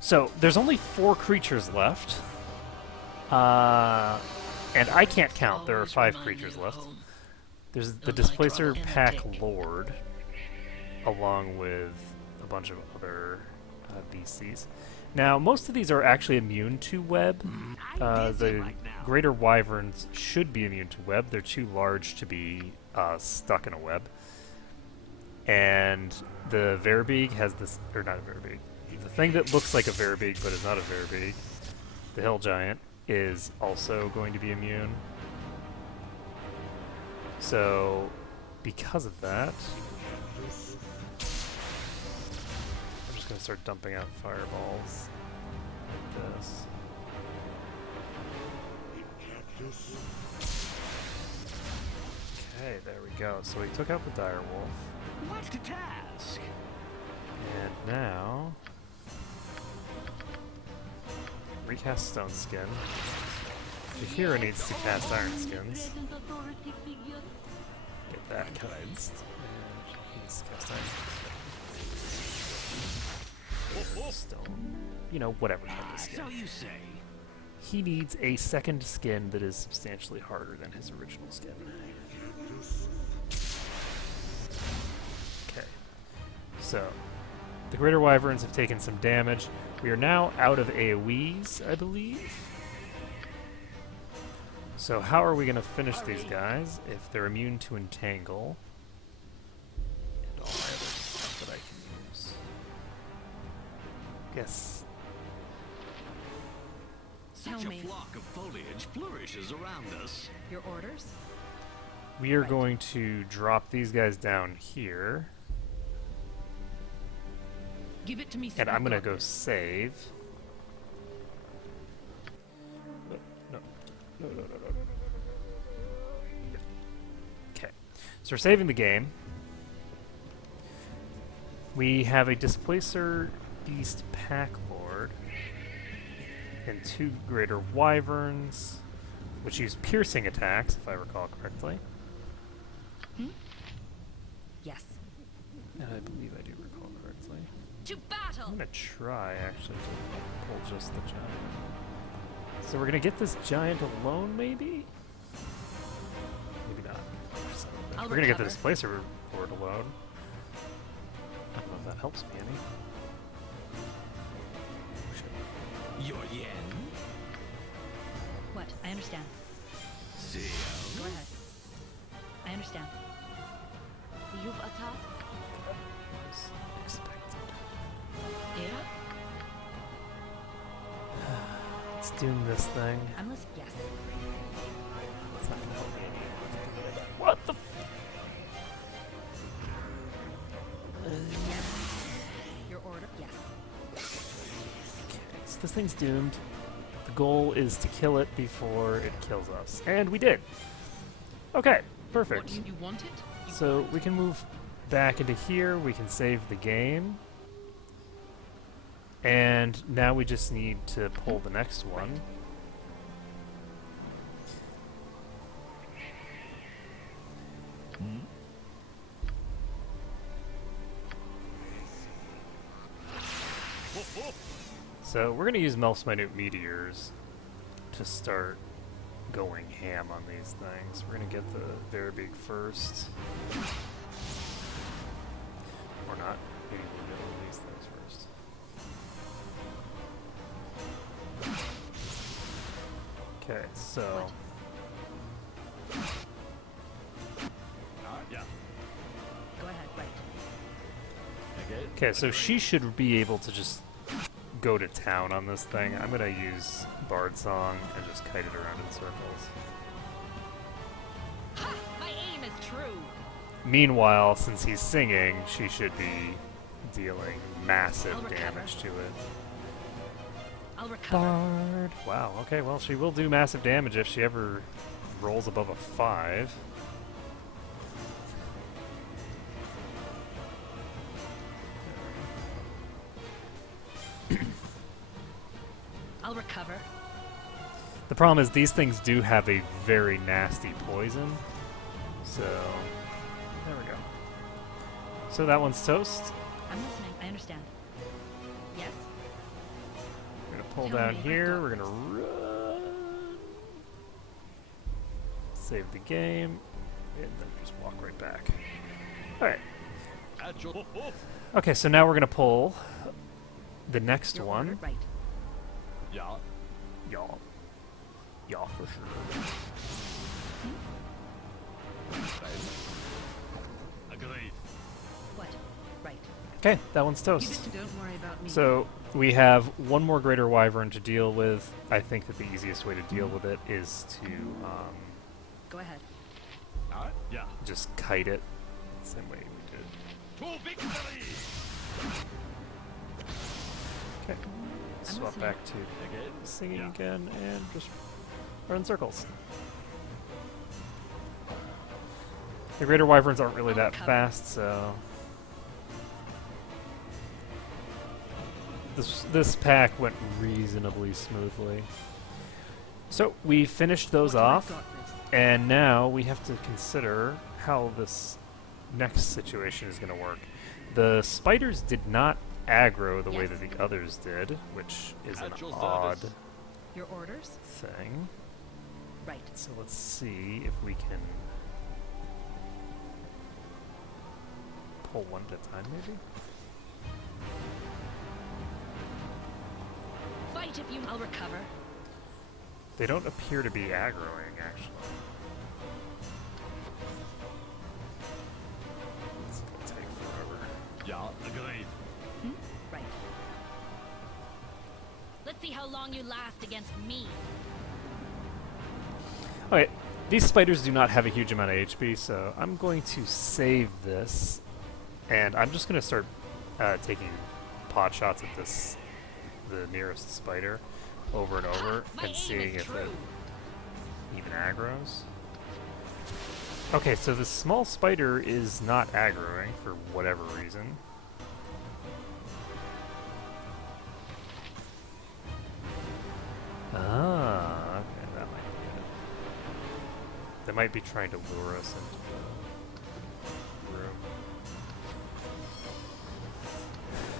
So, there's only 4 creatures left. And I can't count. There are Always 5 remind me creatures of left. home. There's The the Displacer Night Runner and the Pack Tick. Lord, along with a bunch of other beasties. Now, most of these are actually immune to web. I'm busy The right now. greater wyverns should be immune to web. They're too large to be stuck in a web. And the Verbeeg has this, or not a Verbeeg, the thing that looks like a Verbeeg but is not a Verbeeg, the Hill Giant, is also going to be immune. So, because of that, I'm just going to start dumping out fireballs like this. Okay, there we go. So we took out the direwolf, What's to task? and now recast Stone Skin. Shahira needs to cast Iron Skins. Present authority figure. Get that cleansed. And he needs to cast Iron Stone. You know, whatever kind of skin. So you say. He needs a second skin that is substantially harder than his original skin. Okay. So, the Greater Wyverns have taken some damage. We are now out of AoEs, I believe. So how are we going to finish these guys if they're immune to Entangle? And all my other stuff that I can use. Guess. Tell Such a me. flock of foliage flourishes around us. Your orders? We are going to drop these guys down here. Give it to me. And I'm going to I've got go this. save. No. No. Okay. So we're saving the game. We have a Displacer Beast Pack Lord. And 2 Greater Wyverns, which use piercing attacks, if I recall correctly. Yes. And I believe I do recall correctly. To battle! I'm gonna try, actually, to pull just the giant. So we're gonna get this giant alone, maybe? Maybe not. I'll We're gonna get the recover. displacer board alone. I don't know if that helps me any. Your yen? What? I understand. See Go ahead. I understand. You've attacked. Expected. Yeah? Let's doom this thing. I'm listening. Yes. It's not gonna help me any. What the? Your order? Yes. So this thing's doomed. The goal is to kill it before it kills us, and we did. Okay, perfect. What, you want it? You So want we can move back into here. We can save the game. And now we just need to pull the next one. So we're going to use Melf's Minute Meteors to start going ham on these things. We're going to get the very big first. Or not. Maybe we'll get one of these things first. Okay, so... Go ahead. Right. Okay, so she should be able to just go to town on this thing. I'm gonna use Bard Song and just kite it around in circles. Ha! My aim is true. Meanwhile, since he's singing, she should be dealing massive I'll recover. damage to it. I'll recover. Bard. Wow, okay, well, she will do massive damage if she ever rolls above a 5. I'll recover. The problem is these things do have a very nasty poison. So, there we go. So that one's toast. I'm listening. I understand. Yes. We're gonna pull Tell down me, I've here. got We're gonna run. Save the game, and then just walk right back. All right. Okay, so now we're gonna pull the next Your one. order? Right. Y'all. Y'all for sure. What? Right. Okay, that one's Give toast. it to don't worry about me. So we have one more Greater Wyvern to deal with. I think that the easiest way to deal with it is to Go ahead. just kite it. Same way we did. To victory! Okay. Swap listening. back to singing again and just run circles. The Greater Wyverns aren't really I'll that recover. fast, so this pack went reasonably smoothly. So we finished those What have I off, got this? and now we have to consider how this next situation is going to work. The spiders did not aggro the way Yes. that the others did, which is an At your odd service. Your orders? thing. Right. So let's see if we can pull one at a time, maybe? Fight if you. I'll recover. They don't appear to be aggroing, actually. It's gonna take forever. Agreed. Right. Let's see how long you last against me. Okay, these spiders do not have a huge amount of HP, so I'm going to save this, and I'm just going to start taking pot shots at the nearest spider, over and over, My and aim seeing is if true. it even aggroes. Okay, so the small spider is not aggroing for whatever reason. Ah, okay, that might be it. They might be trying to lure us into the room.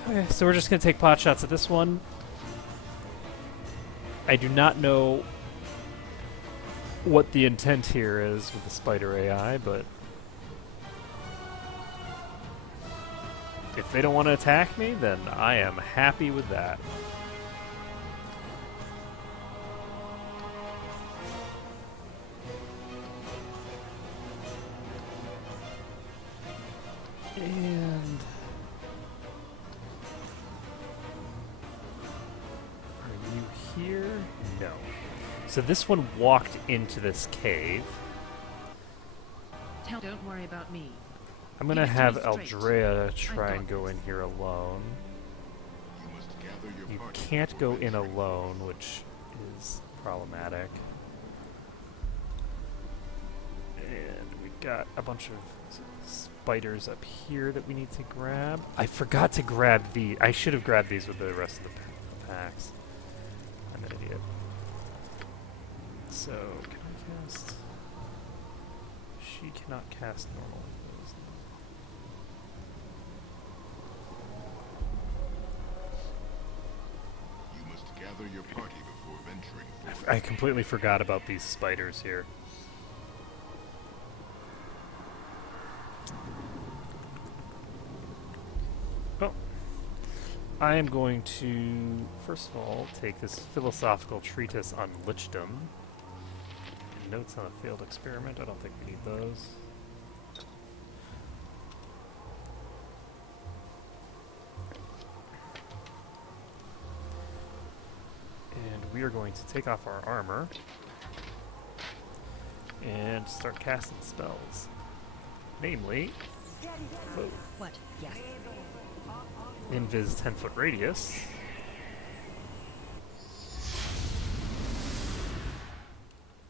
Okay, so we're just gonna take pot shots at this one. I do not know what the intent here is with the spider AI, but If they don't want to attack me, then I am happy with that. And are you here? No. So this one walked into this cave. Don't worry about me. I'm gonna Give it to have me straight. Aldrea try got and go this. in here alone. You must gather your You party can't go before in venturing alone, which is problematic. And we've got a bunch of spiders up here that we need to grab. I forgot to grab the. I should have grabbed these with the rest of the packs. I'm an idiot. So, can I cast? She cannot cast normal windows. You must gather your party before venturing forth. I completely forgot about these spiders here. Well, I am going to, first of all, take this philosophical treatise on lichdom. Notes on a failed experiment. I don't think we need those. And we are going to take off our armor and start casting spells. Namely, What? Yes. Invis 10-foot radius.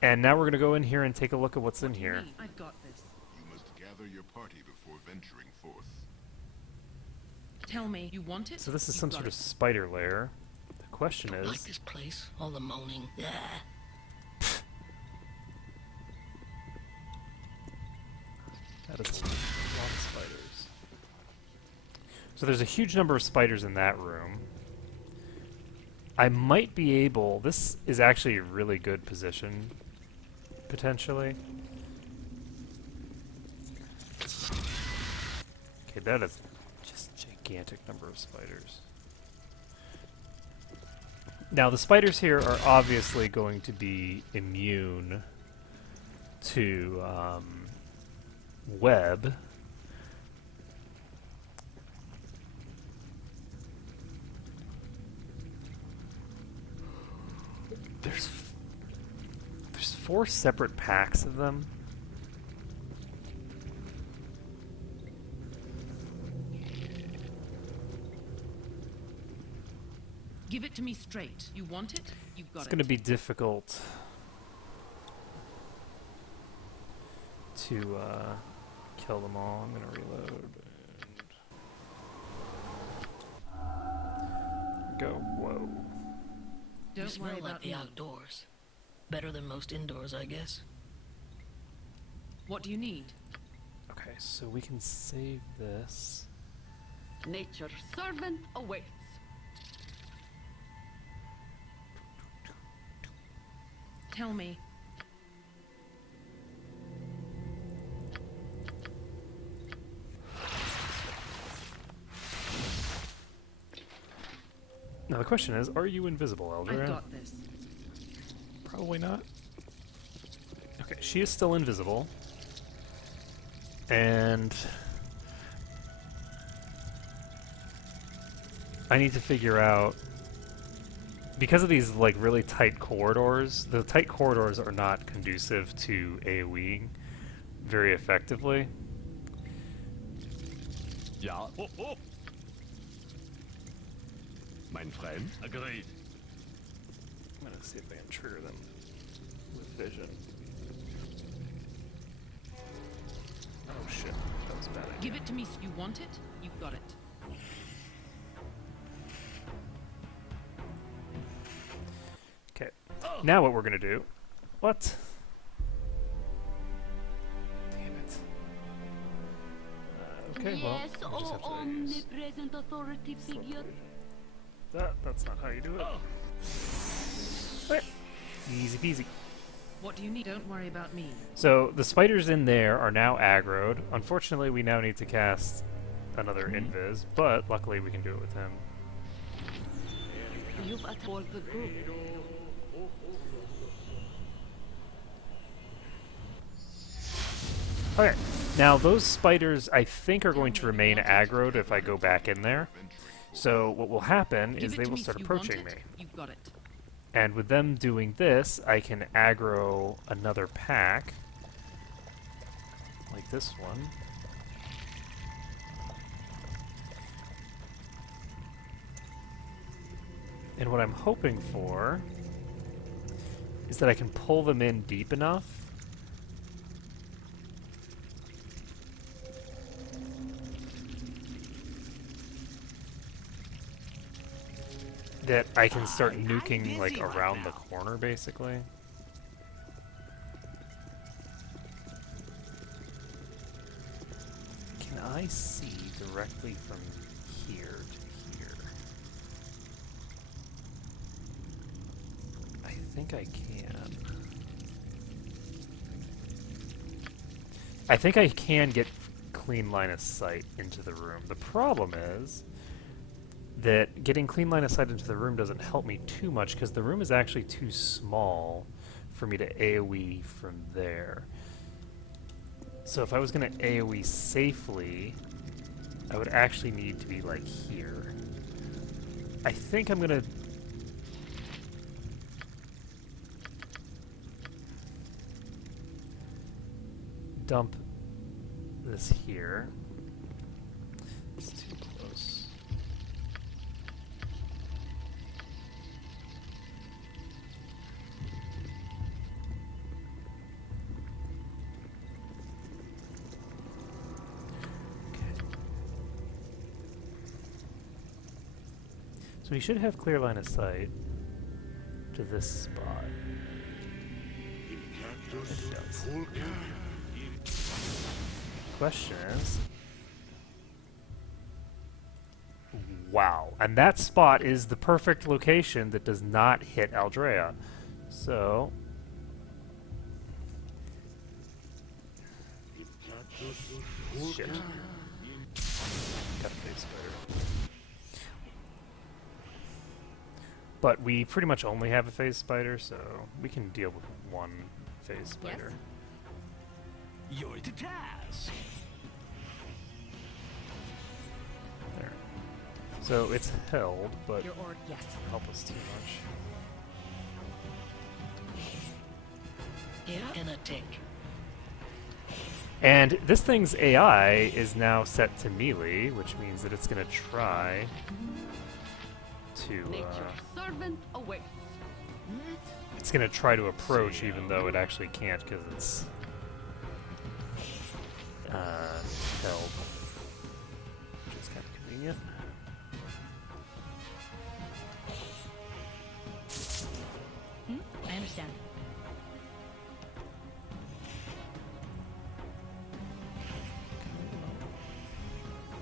And now we're going to go in here and take a look at what's in here. I've got this. You must gather your party before venturing forth. Tell me, you want it? So this is You've some got sort of it. spider lair. The question Don't like is, this place. All the moaning. Yeah. that is a lot of spiders. So there's a huge number of spiders in that room. I might be able... This is actually a really good position, potentially. Okay, that is just a gigantic number of spiders. Now, the spiders here are obviously going to be immune to web. There's 4 separate packs of them. Give it to me straight. You want it? You've got It's it. going to be difficult to kill them all. I'm going to reload and go. Whoa. You Don't smell worry like about the me. outdoors. Better than most indoors, I guess. What do you need? Okay, so we can save this. Nature's servant awaits. Tell me. Now the question is, are you invisible, I've Eldra? got this. Probably not. Okay, she is still invisible. And I need to figure out, because of these like really tight corridors, the tight corridors are not conducive to AoEing very effectively. Ja. Oh, oh. Mein Freund? Agreed. I'm gonna see if I can trigger them with vision. Oh shit, that was a bad. Give it to me. You want it? You've got it. Okay, now what we're gonna do? What? Damn it. Okay, well, Yes, I'll just have oh to use omnipresent authority figure. That's not how you do it. Okay. Easy peasy. What do you need? Don't worry about me. So the spiders in there are now aggroed. Unfortunately, we now need to cast another invis, but luckily we can do it with him. You've attacked the group. Okay, now those spiders I think are going to remain aggroed if I go back in there. So what will happen Give is it they to will me. start You want approaching it? me. You've got it. And with them doing this, I can aggro another pack. Like this one. And what I'm hoping for is that I can pull them in deep enough that I can start I'm nuking like busy right around the now. corner, basically. Can I see directly from here to here? I think I can. I think I can get clean line of sight into the room. The problem is that getting clean line of sight into the room doesn't help me too much because the room is actually too small for me to AoE from there. So if I was going to AoE safely, I would actually need to be like here. I think I'm going to... dump this here. It's too close. So we should have clear line of sight to this spot. It does. Question is... wow. And that spot is the perfect location that does not hit Aldrea. So... shit. Got a face spider. But we pretty much only have a phase spider, so we can deal with one phase spider. You're to task. There. So it's held, but Your orc, yes. doesn't help us too much. Here in a tick. And this thing's AI is now set to melee, which means that it's going to try to... Nature's servant awaits. it's going to try to approach even though it actually can't because it's held. Which is kind of convenient. I understand.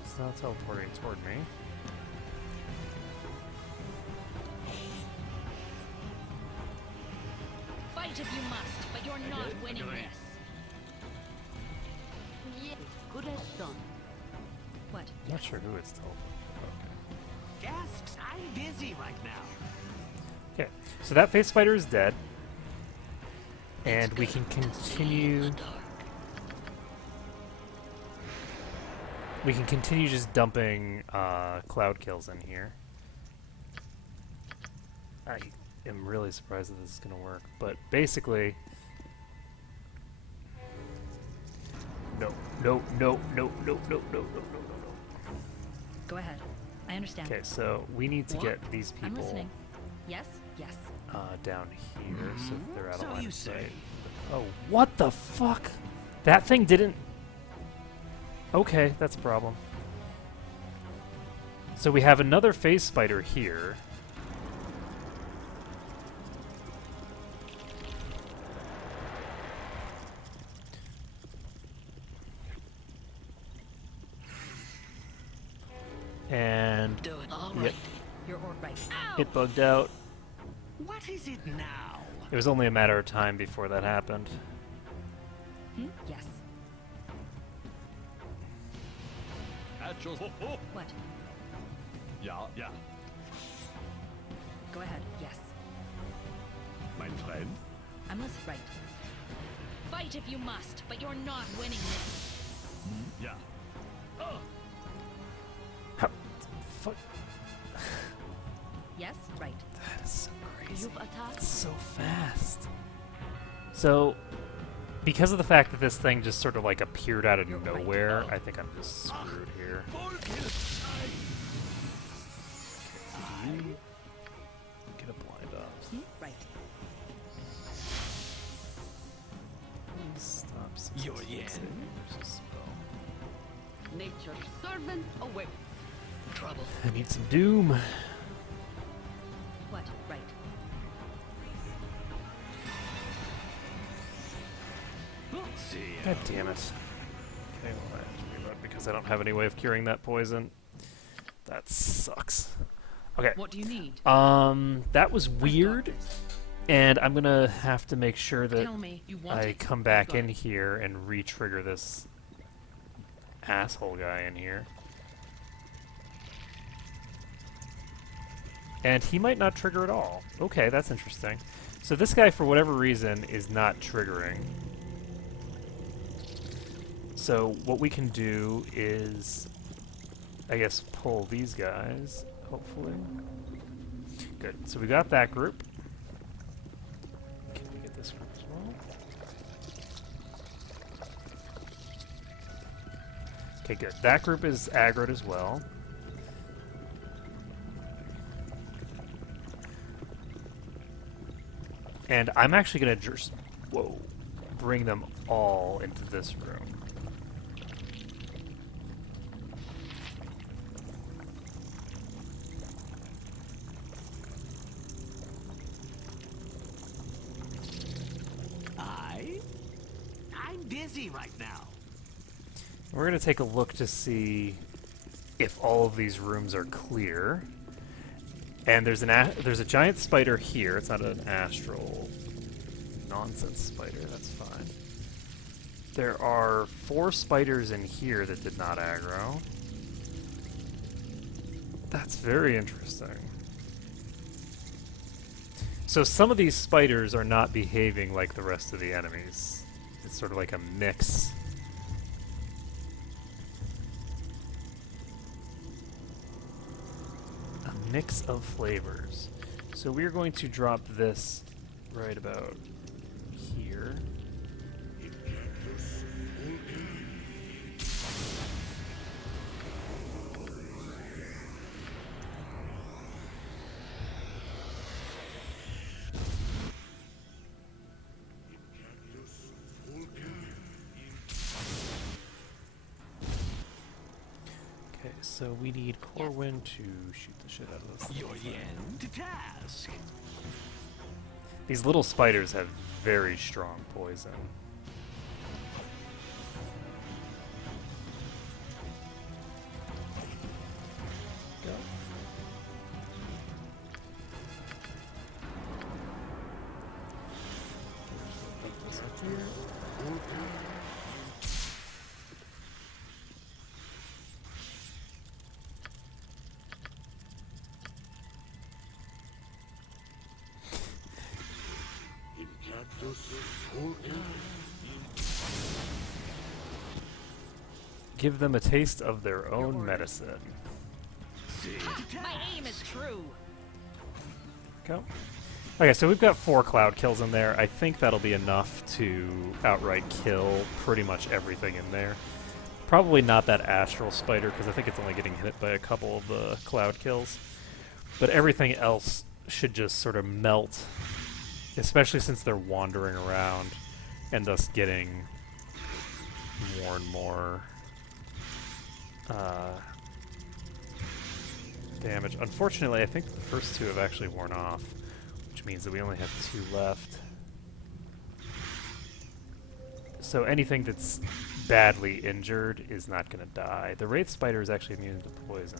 It's not teleporting toward me. Fight if you must, but you're not winning this. Yes, good as done. What? I'm not sure who it's teleporting. Tasks. I'm busy right now. Okay, so that face spider is dead. And we can continue... we can continue just dumping cloud kills in here. I am really surprised that this is going to work, but basically... No, no, no, no, no, no, no, no, no, no, no. Go ahead. I understand. Okay, so we need to What? get these I'm people listening. Yes, yes. down here so that they're out So of line you of say. sight. Oh, what the fuck? That thing didn't... okay, that's a problem. So we have another phase spider here. And Do it all Yep. right. Your orc right. it bugged out. What is it now? It was only a matter of time before that happened. Yes. At What? Ja, ja. Go ahead. Yes. Mein Freund. I'm listening. Right. Fight if you must, but you're not winning this. Ja. How? Fuck. Yes. Right. That is so crazy. You've attacked. It's so fast. So, because of the fact that this thing just sort of like appeared out of You're right. nowhere, I think I'm just screwed here. Can you get a blind off? Right. Please stop. You're successfully Yen. saving. There's a spell. Nature's servant awaits. Trouble. I need some doom. What? Right. See ya. God damn it. Okay, well, I have to reload because I don't have any way of curing that poison. That sucks. Okay. What do you need? That was weird, and I'm gonna have to make sure that Tell me you want I it. come back in here and re-trigger this asshole guy in here. And he might not trigger at all. Okay, that's interesting. So this guy, for whatever reason, is not triggering. So what we can do is, I guess, pull these guys, hopefully. Good. So we got that group. Can we get this group as well? Okay, good. That group is aggroed as well. And I'm actually going to just, bring them all into this room. I'm busy right now. We're going to take a look to see if all of these rooms are clear. And there's a giant spider here. It's not an astral nonsense spider. That's fine. There are 4 spiders in here that did not aggro. That's very interesting. So some of these spiders are not behaving like the rest of the enemies. It's sort of like a mix. A mix of flavors. So we're going to drop this right about here. Okay, so we need Corwin to shoot the shit out of this thing. You're Yen to task. These little spiders have very strong poison. Go. Put this up here. Give them a taste of their own medicine. My aim is true. Go. Okay, so we've got 4 cloud kills in there. I think that'll be enough to outright kill pretty much everything in there. Probably not that astral spider, because I think it's only getting hit by a couple of the cloud kills. But everything else should just sort of melt, especially since they're wandering around and thus getting more and more damage. Unfortunately, I think the first 2 have actually worn off, which means that we only have 2 left. So anything that's badly injured is not going to die. The Wraith Spider is actually immune to poison.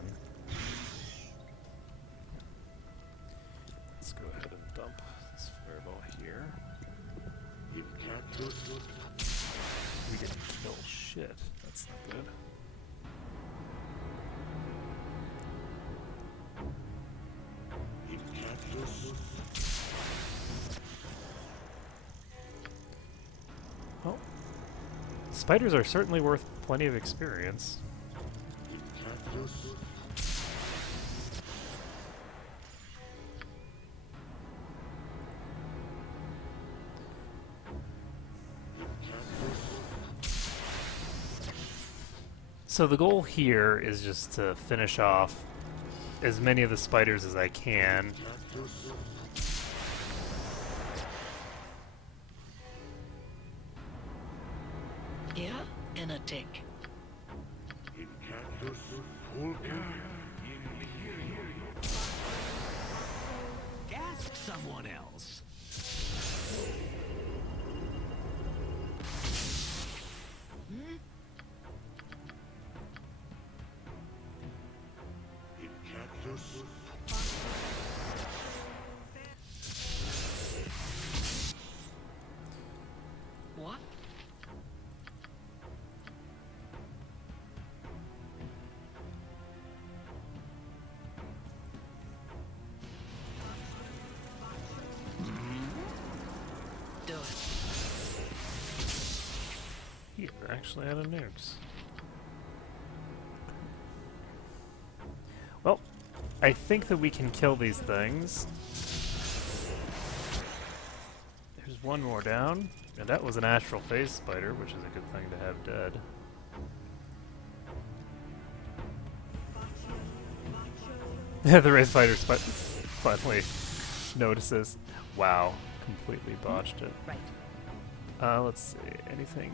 Let's go ahead and dump this fireball here. We didn't kill shit. That's not good. Spiders are certainly worth plenty of experience. So the goal here is just to finish off as many of the spiders as I can. Yeah, and a tick. Ask someone else. What? Do it. You're actually out of nukes. Well, I think that we can kill these things. There's one more down, and that was an astral phase spider, which is a good thing to have dead. The Wraith Fighter finally notices. Wow, completely botched it. Right. Let's see, anything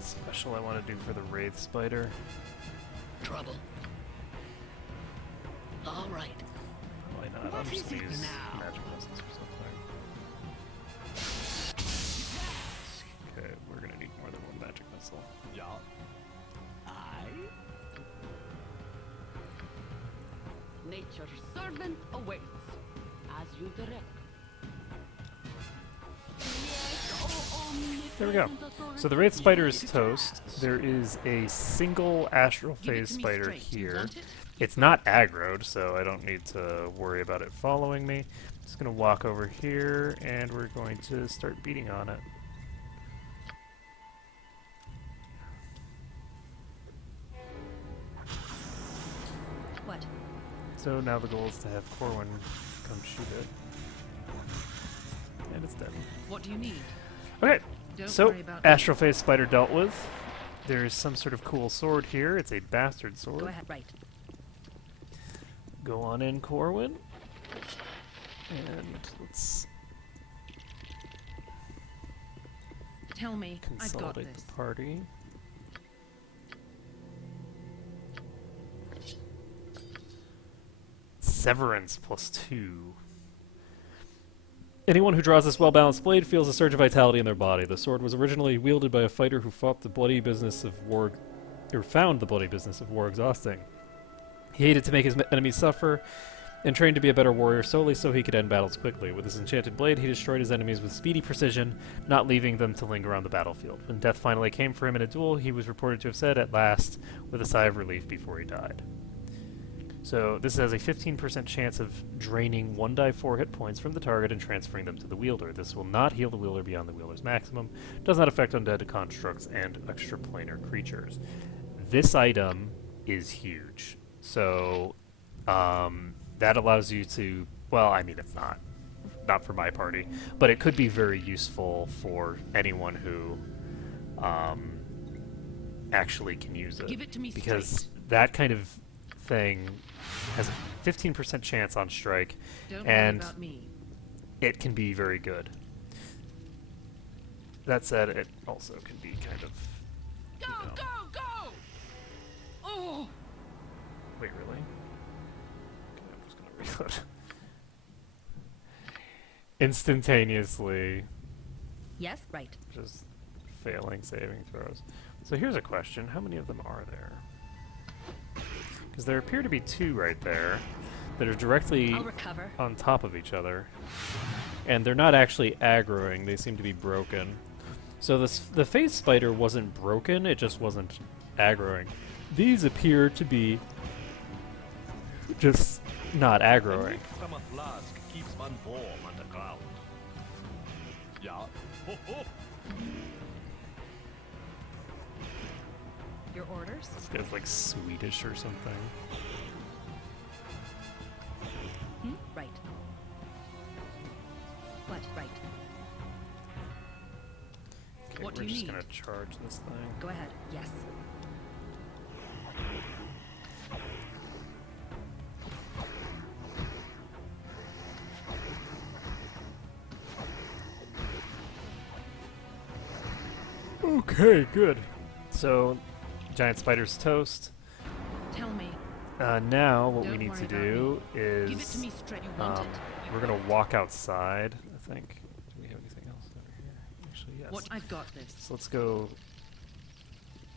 special I want to do for the Wraith Spider? Trouble. All right. Probably not. I'm just gonna use magic missiles or something. Okay, we're gonna need more than one magic missile. Yeah. Nature's servant awaits, as you direct. There we go. So the Wraith Spider is toast. There is a single Astral Give it Phase to me Spider straight. Do you here. want it? It's not aggroed, so I don't need to worry about it following me. Just gonna walk over here, and we're going to start beating on it. What? So now the goal is to have Corwin come shoot it. And it's dead. What do you need? Okay, Don't so worry about me. Astral Phase Spider dealt with. There's some sort of cool sword here. It's a bastard sword. Go ahead. Right. Go on in, Corwin. And let's Tell me, I've got consolidate this. the party. Severance +2. Anyone who draws this well-balanced blade feels a surge of vitality in their body. The sword was originally wielded by a fighter who fought the bloody business of war, or found the bloody business of war exhausting. He hated to make his enemies suffer, and trained to be a better warrior solely so he could end battles quickly. With his enchanted blade, he destroyed his enemies with speedy precision, not leaving them to linger on the battlefield. When death finally came for him in a duel, he was reported to have said, "At last," with a sigh of relief before he died. So this has a 15% chance of draining 1d4 hit points from the target and transferring them to the wielder. This will not heal the wielder beyond the wielder's maximum, does not affect undead constructs and extraplanar creatures. This item is huge. So that allows you to, well, I mean, it's not for my party, but it could be very useful for anyone who actually can use it. Give it to me because straight. that kind of thing has a 15% chance on strike, Don't and worry about me. it can be very good. That said, it also can be kind of... Go, you know, go, go! Oh! Wait, really? Okay, I'm just gonna reload. Instantaneously, Yes. Right. just failing saving throws. So here's a question. How many of them are there? Because there appear to be 2 right there that are directly I'll recover. on top of each other. And they're not actually aggroing, they seem to be broken. So the phase spider wasn't broken, it just wasn't aggroing. These appear to be just not aggroing. From a flask keeps one warm underground. Yeah. Ho, ho. Your orders? This guy's like Swedish or something. Hmm? Right. What? Right. Okay, What do we're you just need? gonna charge this thing. Go ahead. Yes. Okay, good. So, giant spider's toast. Tell me. Now what we Don't need worry to about do is Give it to me straight. You want it? You've we're got gonna it. walk outside. I think. Do we have anything else over here? Actually, yes. What? I've got this. So let's go.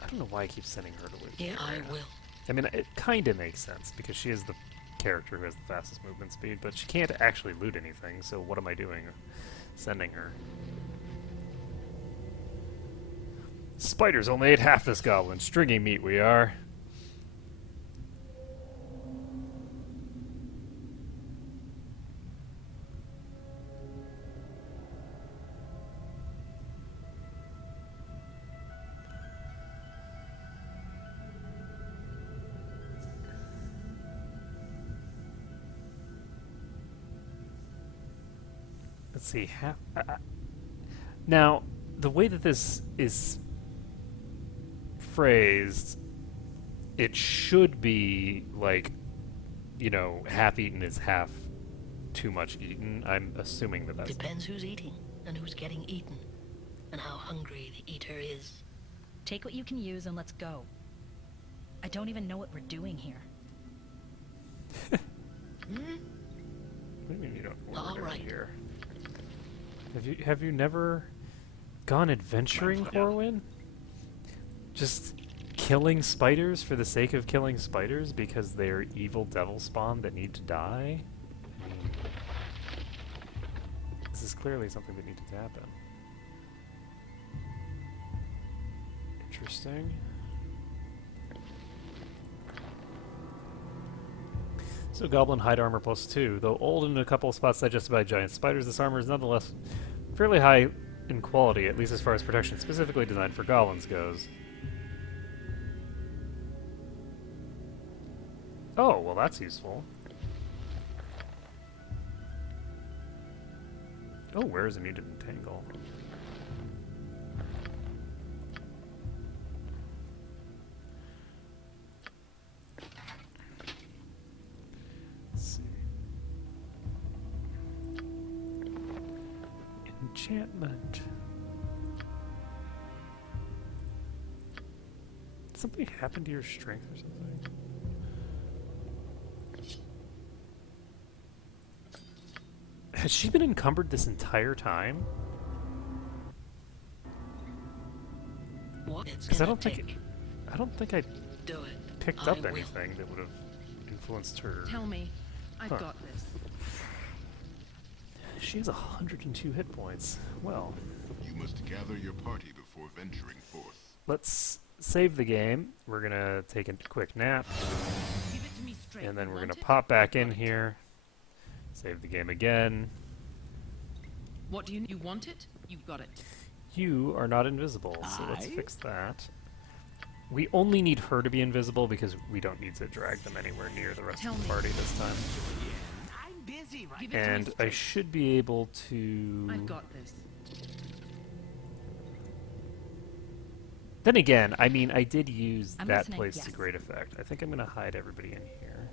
I don't know why I keep sending her to loot. Yeah, I will. I mean, it kind of makes sense because she is the character who has the fastest movement speed, but she can't actually loot anything. So what am I doing? Sending her. Spiders only ate half this goblin. Stringy meat we are. Let's see. Now, the way that this is phrased, it should be like, you know, half eaten is half too much eaten. I'm assuming that that's... Depends who's eating and who's getting eaten and how hungry the eater is. Take what you can use and let's go. I don't even know what we're doing here. Hmm? What do you mean you don't know what All we're doing right. here? Have you never gone adventuring, Corwin? Just killing spiders for the sake of killing spiders because they're evil devil spawn that need to die? I mean, this is clearly something that needs to happen. Interesting. So goblin hide armor +2. Though old and in a couple of spots digested by giant spiders, this armor is nonetheless fairly high in quality, at least as far as protection specifically designed for goblins goes. Oh, well that's useful. Oh, where is a muted entangle? Let's see. Enchantment. Did something happen to your strength or something? Has she been encumbered this entire time? What? It's Because I gonna don't think take. I don't think I Do it. picked I up will. anything that would have influenced her. Tell me. I've Huh. got this. She has 102 hit points. Well, You must gather your party before venturing forth. let's save the game. We're gonna take a quick nap, Give it to me straight. and then You we're want gonna it? pop back You've in got it. here. Save the game again. What do you want it? You've got it. You are not invisible, so let's Aye. fix that. We only need her to be invisible because we don't need to drag them anywhere near the rest Tell of the me. party this time. I'm busy right Give it to me And I straight. should be able to... I've got this. Then again, I mean, I did use I'm that listening, place to yes. great effect. I think I'm going to hide everybody in here.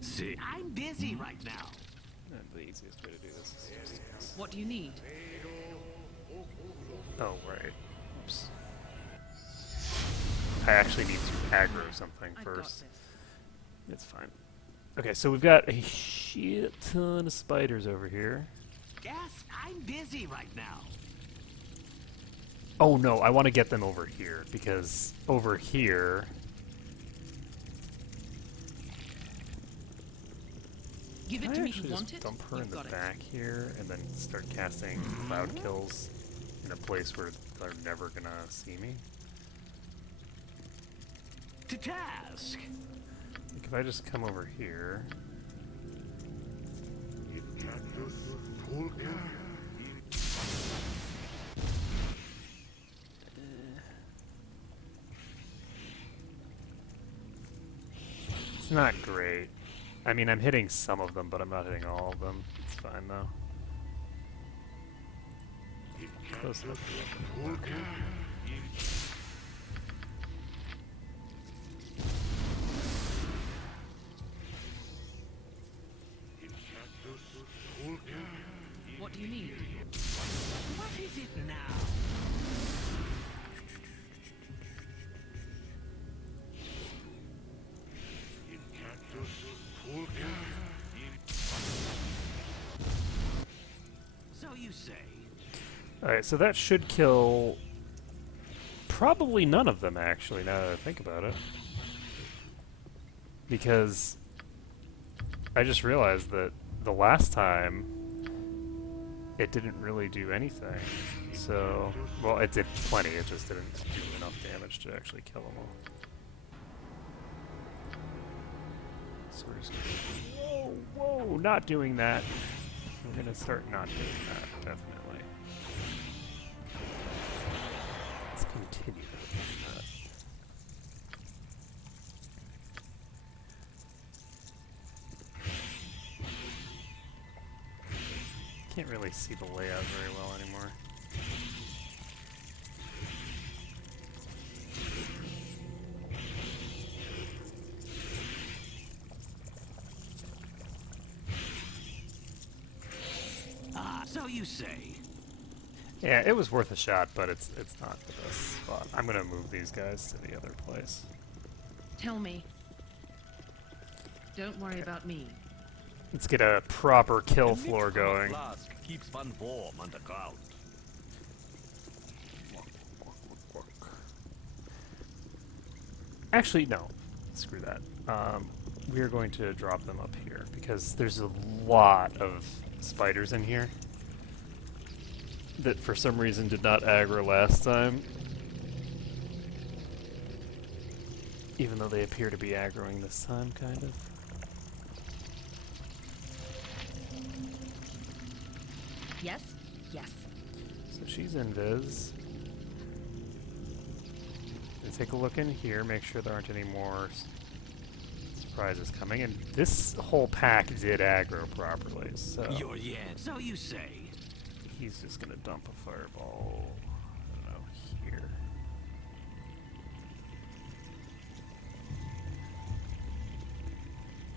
See, I'm busy right now. And the easiest way to do this is just... What do you need? Oh, right. Oops. I actually need to aggro something I've got first. this. It's fine. Okay, so we've got a shit ton of spiders over here. Yes, I'm busy right now. Oh no, I want to get them over here, because over here... Give it Can to I me. actually You want just it? dump her in You've the got it. back here, and then start casting cloud kills in a place where they're never gonna see me? To task. Like if I just come over here... It's not great. I mean, I'm hitting some of them, but I'm not hitting all of them. It's fine, though. Close enough. What do you need? What is it now? So you say. Alright, so that should kill probably none of them, actually, now that I think about it. Because I just realized that the last time it didn't really do anything. So, well, it did plenty, it just didn't do enough damage to actually kill them all. So we're just gonna... Whoa, not doing that. We're gonna start not doing that, definitely. Let's continue doing that. Can't really see the layout very well anymore. So you say. Yeah, it was worth a shot, but it's not the best spot. I'm gonna move these guys to the other place. Tell me. Don't worry about me. Let's get a proper kill floor going. Flask keeps one warm underground. Actually, no. Screw that. We are going to drop them up here because there's a lot of spiders in here that for some reason did not aggro last time. Even though they appear to be aggroing this time, kind of. Yes? Yes. So she's invis. Let's take a look in here, make sure there aren't any more surprises coming. And this whole pack did aggro properly, so... You're yet. So you say. He's just gonna dump a fireball, I don't know, here.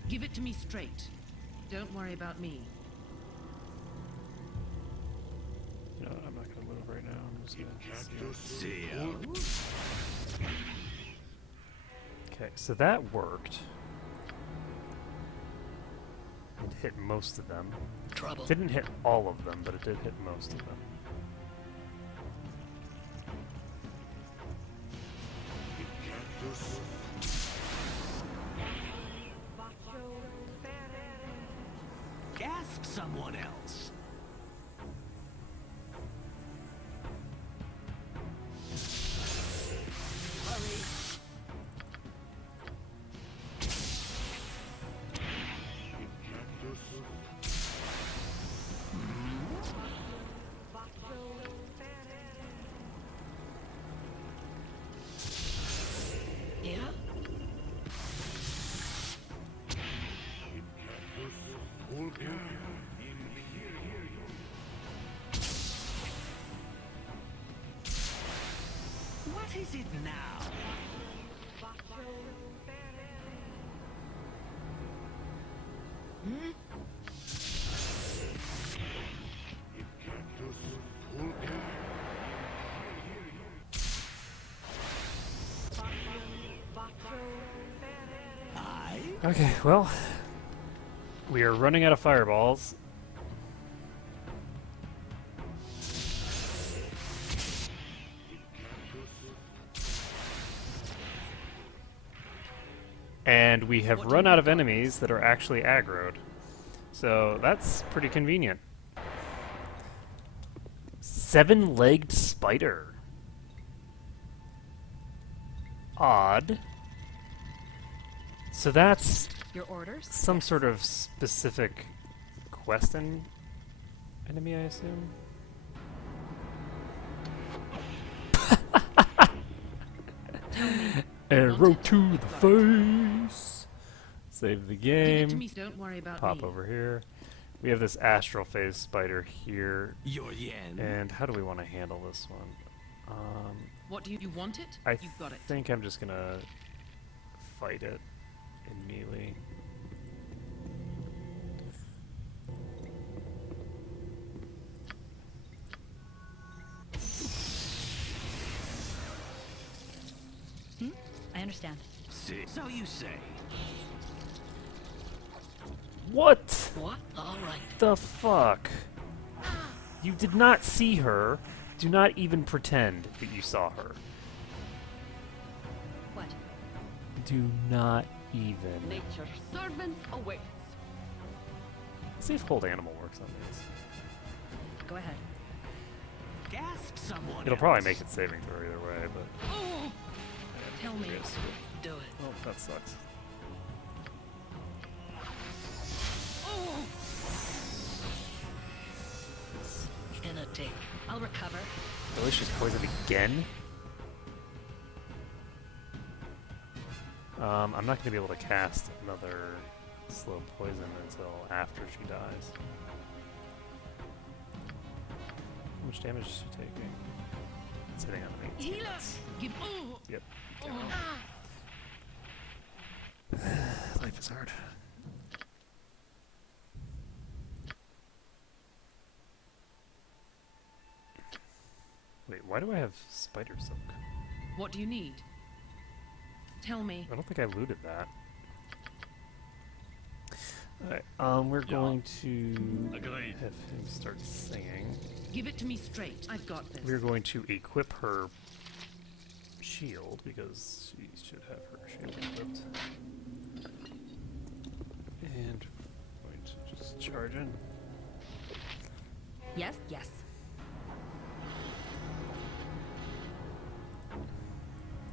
Give it to me straight. Don't worry about me. You know what, I'm not gonna move right now, I'm just gonna... See ya. Okay, so that worked. It hit most of them. Trouble. Didn't hit all of them, but it did hit most of them. Ask someone else. Yeah? What is it now? Hmm? Okay, well, we are running out of fireballs. And we have run out of enemies that are actually aggroed. So that's pretty convenient. 7-legged spider. Odd. So that's Your orders? some sort of specific quest enemy, I assume? Arrow to the face. Save the Give it to game. me. Don't worry about Pop me. over here. We have this astral phase spider here. Your yen. And how do we want to handle this one? What do you want it? I You've got it. think I'm just gonna fight it in melee. I understand. See. So you say. What What? All right. the fuck? You did not see her. Do not even pretend that you saw her. What? Do not even. Nature's servant awaits. Let's see if hold animal works on these. Go ahead. Ask someone. It'll probably make it saving throw either way, but Oh! Tell me. risk. Do it. Oh, that sucks. Oh! Cannot take. I'll recover. Delicious poison again? I'm not going to be able to cast another slow poison until after she dies. How much damage is she taking? It's hitting on an 18. Healer! Give. Oh! Yep. Oh. Life is hard. Wait, why do I have spider silk? What do you need? Tell me. I don't think I looted that. Alright, we're going to Agreed. have him start singing. Give it to me straight. I've got this. We're going to equip her shield, because she should have her shield equipped. And we're going to just charge in. Yes, yes.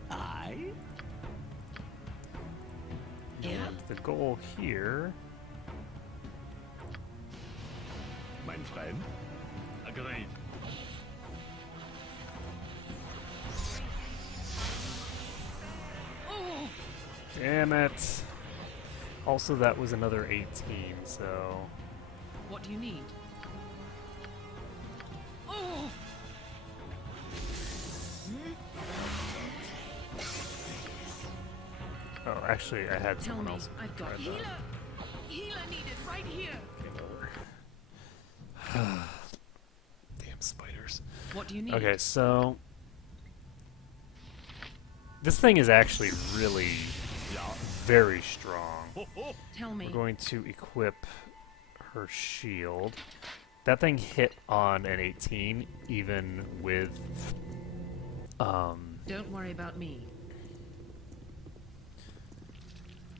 I. Yeah. And the goal here... Mein Freund. Agreed. Oh! Damn it! Also, that was another 18, so... What do you need? Oh! Oh, actually, I had Tell someone me. else I've try got that. healer. Healer needed right here. Game over. Damn spiders. What do you need? Okay, so... This thing is actually really very strong. Tell me. We're going to equip her shield. That thing hit on an 18, even with... Don't worry about me.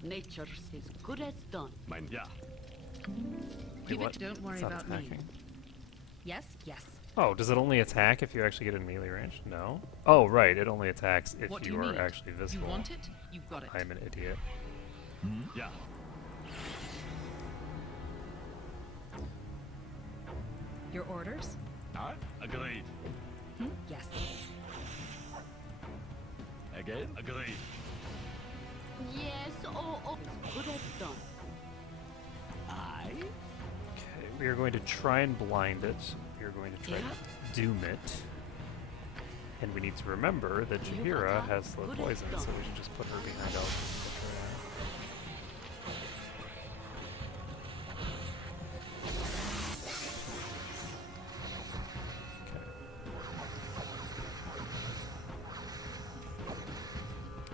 Nature says good as done. Mein Ja. Give what? it. Don't worry It's not about me. attacking. Yes, yes. Oh, does it only attack if you actually get in melee range? No. Oh, right, it only attacks if What do you you are need? actually You visible. want it? You've got it. I'm an idiot. Ja. Your orders? Agreed. Yes. Again? Agreed. Yes, oh, good as done. I. Okay, we are going to try and blind it. We are going to try to doom it. And we need to remember that You Jahira forgot has slow good as poison, so done. we should just put her behind Alpha.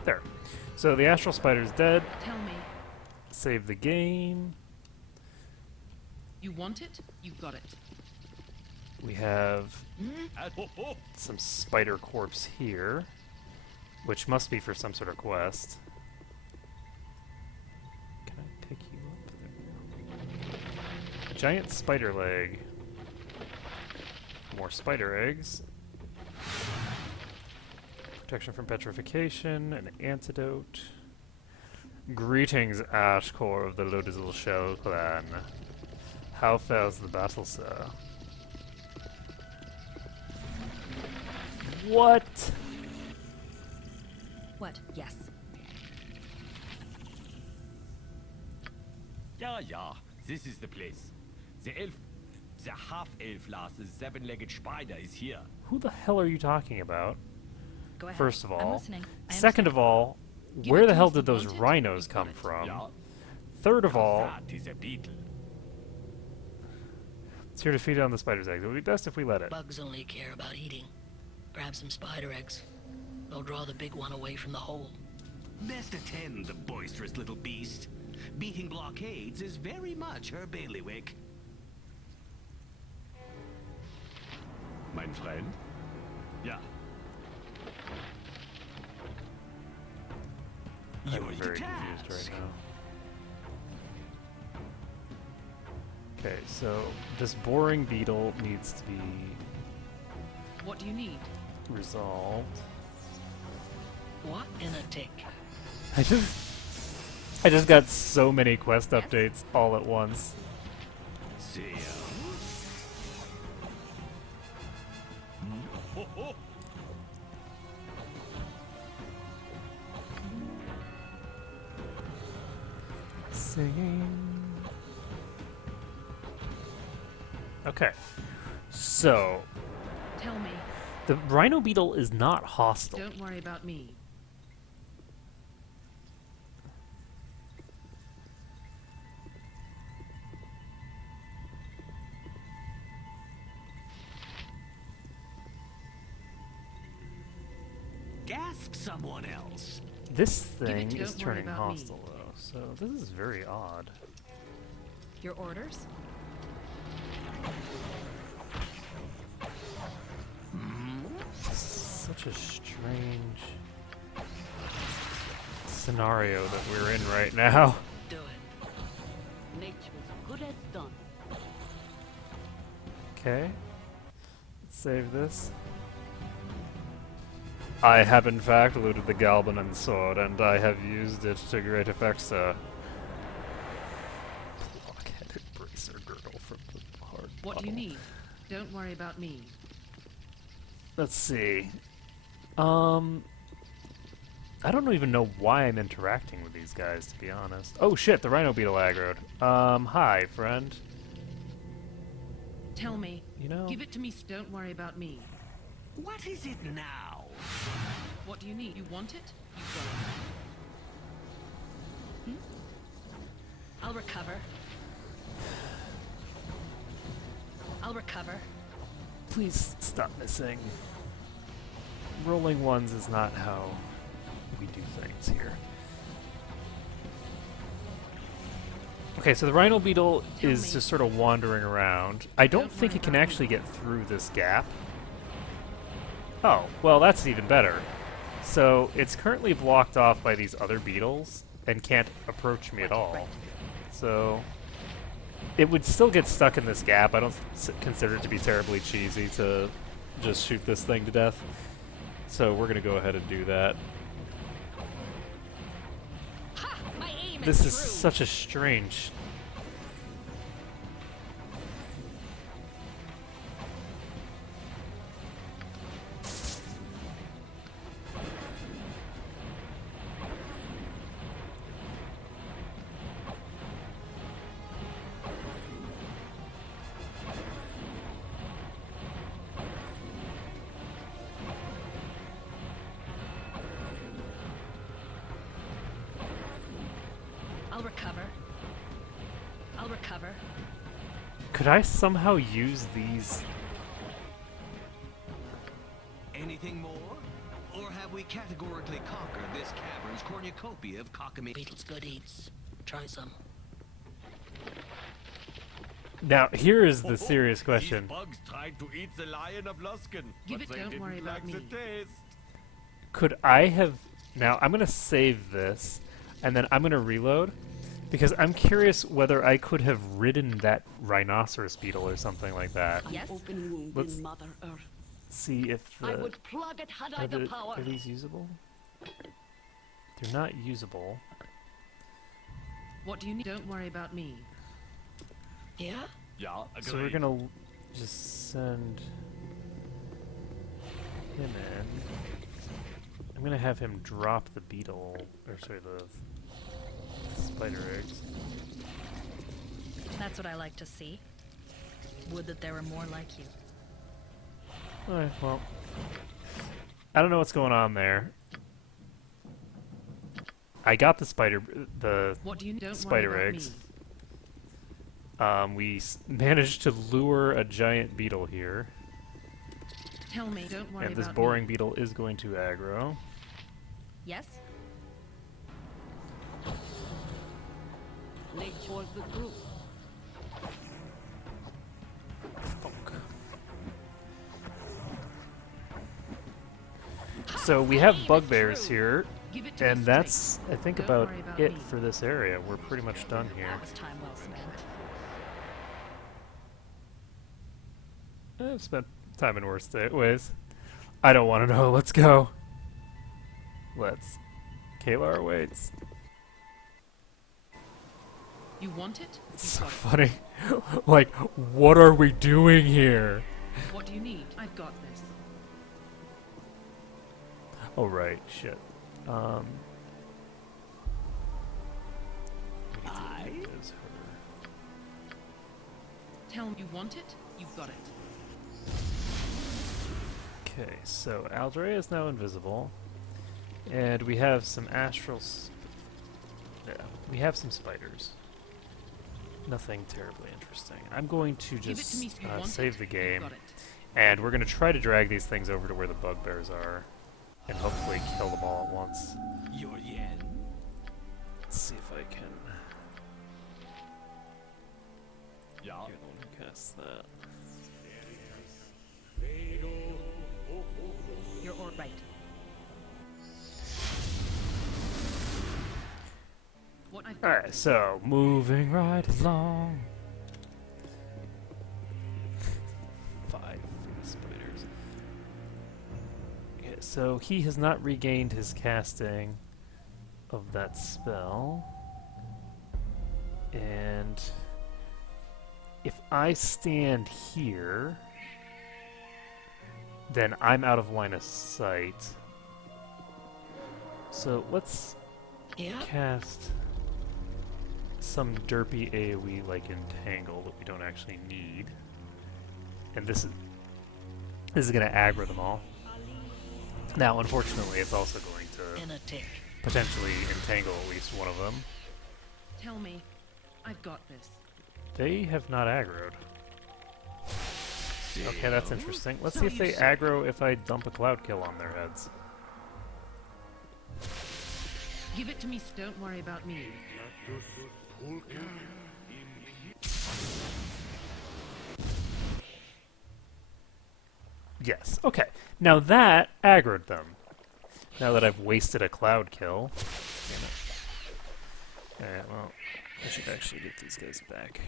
There. So the Astral Spider's dead. Tell me. Save the game. You want it? You've got it. We have some spider corpse here, which must be for some sort of quest. Can I pick you up? Giant spider leg. More spider eggs. Protection from petrification, an antidote. Greetings, Ashcore of the Lotusal Shell clan. How fares the battle, sir? What? What? Yes. Yeah, this is the place. The half-elf last seven-legged spider is here. Who the hell are you talking about? Go ahead. First of I'm all. listening. I Second of all, Give where it the to hell me did if you those want it. rhinos You've got come it. from? Yeah. Third of all, That is a beetle. it's here to feed on the spider's eggs. It would be best if we let it. Bugs only care about eating. Grab some spider eggs. They'll draw the big one away from the hole. Best attend the boisterous little beast. Beating blockades is very much her bailiwick. Mein Freund? Ja. I'm Yours to very confused task. right now. Okay, so this boring beetle needs to be What do you need? resolved. What in a tick? I just got so many quest updates all at once. See ya. Ho, ho. Singing. Okay, so Tell me. the rhino beetle is not hostile. Don't worry about me. Ask someone else. This it thing to is don't worry turning about me. hostile though, so this is very odd. Your orders? Such a strange scenario that we're in right now. Do it. Nature's good as done. Okay. Let's save this. I have in fact looted the Galbanon sword, and I have used it to great effect, sir. Block-headed bracer girdle from the hard What do you bottle. need? Don't worry about me. Let's see. I don't even know why I'm interacting with these guys, to be honest. Oh shit, the rhino beetle aggroed. Hi, friend. Tell me. You know, Give it to me. Don't worry about me. What is it now? What do you need? You want it? You've got it. I'll recover. I'll recover. please stop missing. Rolling ones is not how we do things here. Okay, so the rhino beetle is just sort of wandering around. I don't think it can actually get through this gap. Oh, well, that's even better. So it's currently blocked off by these other beetles and can't approach me at all. So it would still get stuck in this gap. I don't consider it to be terribly cheesy to just shoot this thing to death. So we're going to go ahead and do that. Ha! My aim This is is true. such a strange... I'll recover. I'll recover. Could I somehow use these... Anything more? Or have we categorically conquered this cavern's cornucopia of cockamamie? Beetle's good eats. Try some. Now, here is the serious question. These bugs tried to eat the lion of Luskan, Give but it, they don't didn't worry about like the me. taste. Could I have... Now, I'm going to save this, and then I'm going to reload, because I'm curious whether I could have ridden that rhinoceros beetle or something like that. Yes? An open wound Let's- in Mother Earth. See if I the... would plug it had I the power. Are these usable? They're not usable. What do you need? Don't worry about me. Yeah? Yeah, So we're agreed. going to just send him in. I'm going to have him drop the beetle, or sorry, the spider eggs. That's what I like to see. Would that there were more like you. Alright, well. I don't know what's going on there. I got the What do you don't spider worry about eggs. me. We managed to lure a giant beetle here. Tell me, don't worry And this about boring me. beetle is going to aggro. Yes? Make for the group. So we have bugbears here, Give it to me and straight. that's, I think, Don't about worry about it me. for this area. We're pretty much done here. That was time well spent. I've spent time in worse ways. I don't want to know. Let's go. Let's. Kalar waits. You want it? It's You've so got it. funny. Like, what are we doing here? What do you need? I've got this. Oh, right. Shit. Is her. Tell me you want it? You've got it. Okay, so Aldrea is now invisible. And we have some yeah, we have some spiders. Nothing terribly interesting. I'm going to Give it to just me, you want save it? the You've game. got it. And we're going to try to drag these things over to where the bugbears are. And hopefully kill them all at once. Your yen. Let's see if I can. Ja. Here, let me cast that. You're all right. What I've got. Alright, so moving right along. 5 spiders. Okay, so he has not regained his casting of that spell. And if I stand here, then I'm out of line of sight. So let's Yeah? cast some derpy AoE like Entangle that we don't actually need. And this is going to aggro them all. Now, unfortunately, it's also going to In a tick. potentially entangle at least one of them. Tell me. I've got this. They have not aggroed. Okay, that's interesting. Let's see if they aggro if I dump a cloud kill on their heads. Give it to me. Don't worry about me. Yes, okay. Now that aggroed them. Now that I've wasted a cloud kill. Alright, well, I should actually get these guys back.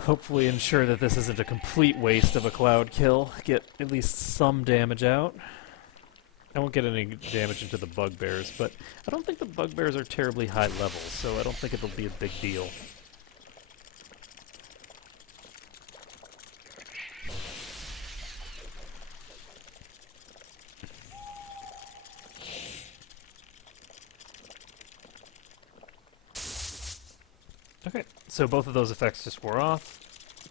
Hopefully ensure that this isn't a complete waste of a cloud kill. Get at least some damage out. I won't get any damage into the bugbears, but I don't think the bugbears are terribly high level, so I don't think it'll be a big deal. Okay, so both of those effects just wore off.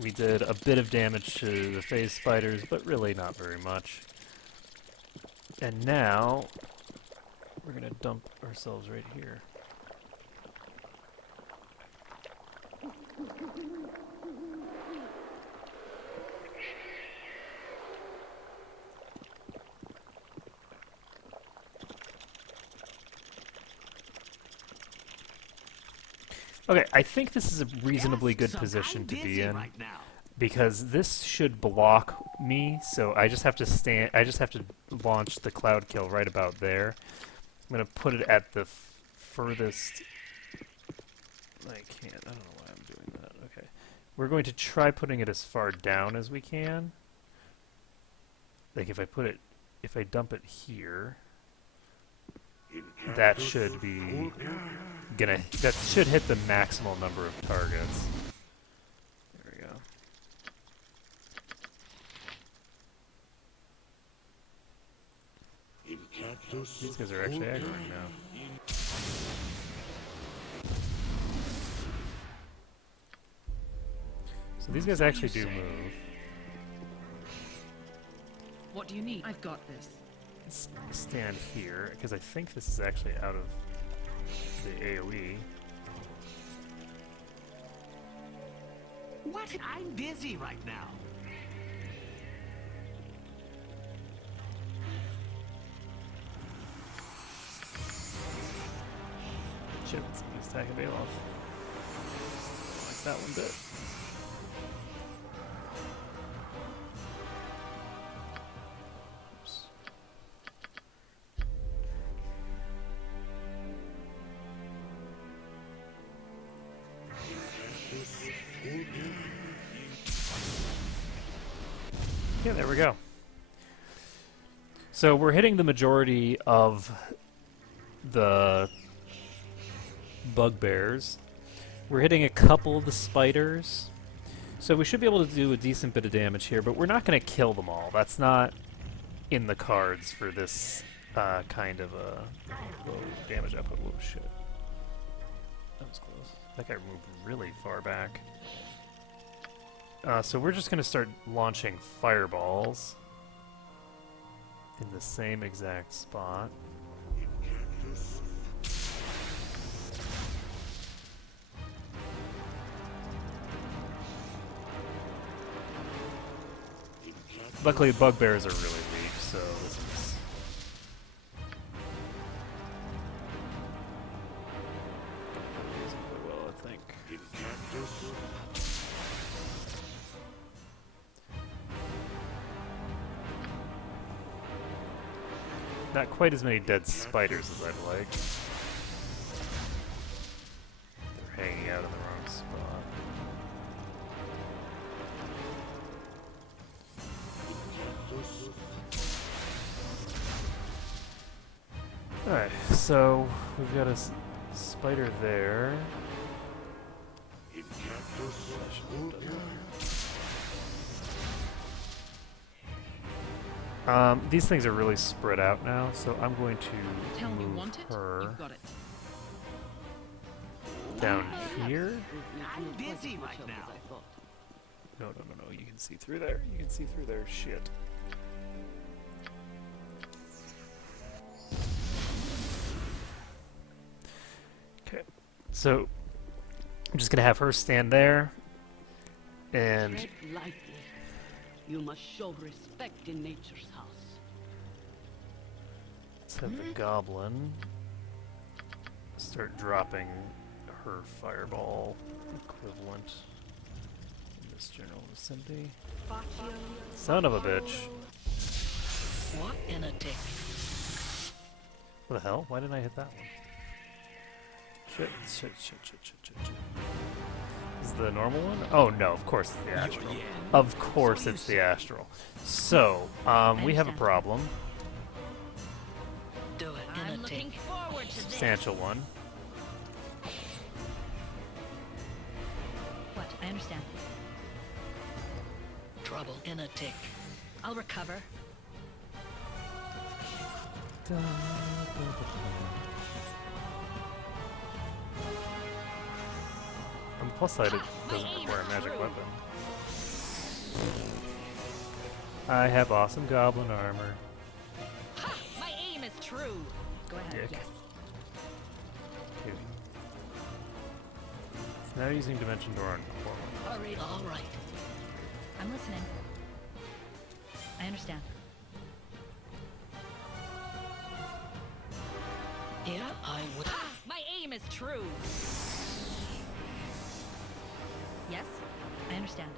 We did a bit of damage to the phase spiders, but really not very much. And now, we're going to dump ourselves right here. Okay, I think this is a reasonably good position to be in. Right now. Because this should block me, so I just have to launch the cloud kill right about there. I'm gonna put it at the furthest. I can't. I don't know why I'm doing that. Okay, we're going to try putting it as far down as we can. Like if I dump it here, that should be that should hit the maximal number of targets. There we go. These guys are actually aggroing now. So these guys actually do move. What do you need? I've got this. Let's stand here, because I think this is actually out of the AoE. What? I'm busy right now. Shit, let's attack a Bailoff. Like that one bit. Oops. Yeah, there we go. So we're hitting the majority of the bugbears. We're hitting a couple of the spiders. So we should be able to do a decent bit of damage here, but we're not going to kill them all. That's not in the cards for this kind of a low damage output. Whoa, shit. That was close. That guy moved really far back. So we're just going to start launching fireballs in the same exact spot. Luckily, bugbears are really weak, so this is... reasonably well, I think. Not quite as many dead spiders as I'd like. They're hanging out in the wrong spot. Alright, so we've got a spider there. These things are really spread out now, so I'm going to move her down here. I'm busy right now. No, you can see through there. You can see through there. Shit. Okay, so I'm just gonna have her stand there, and Tread lightly. You must show respect in nature's house. let's have the goblin start dropping her fireball equivalent in this general vicinity. Son of a bitch. What in a dick? What the hell? Why didn't I hit that one? Shit. Is the normal one? Oh no, of course it's the astral. Of course it's the astral. So, we have a problem. Do it in a tick. Substantial one. What? I understand. Trouble in a tick. I'll recover. On the plus side, it doesn't require a magic weapon. I have awesome goblin armor. Ha! My aim is true. Go ahead. Dick. Yes. Dude. It's now using Dimension Door on Corwin. Hurry, all right. I'm listening. I understand. Yeah, I would. Ha! My aim is true. Yes, I understand.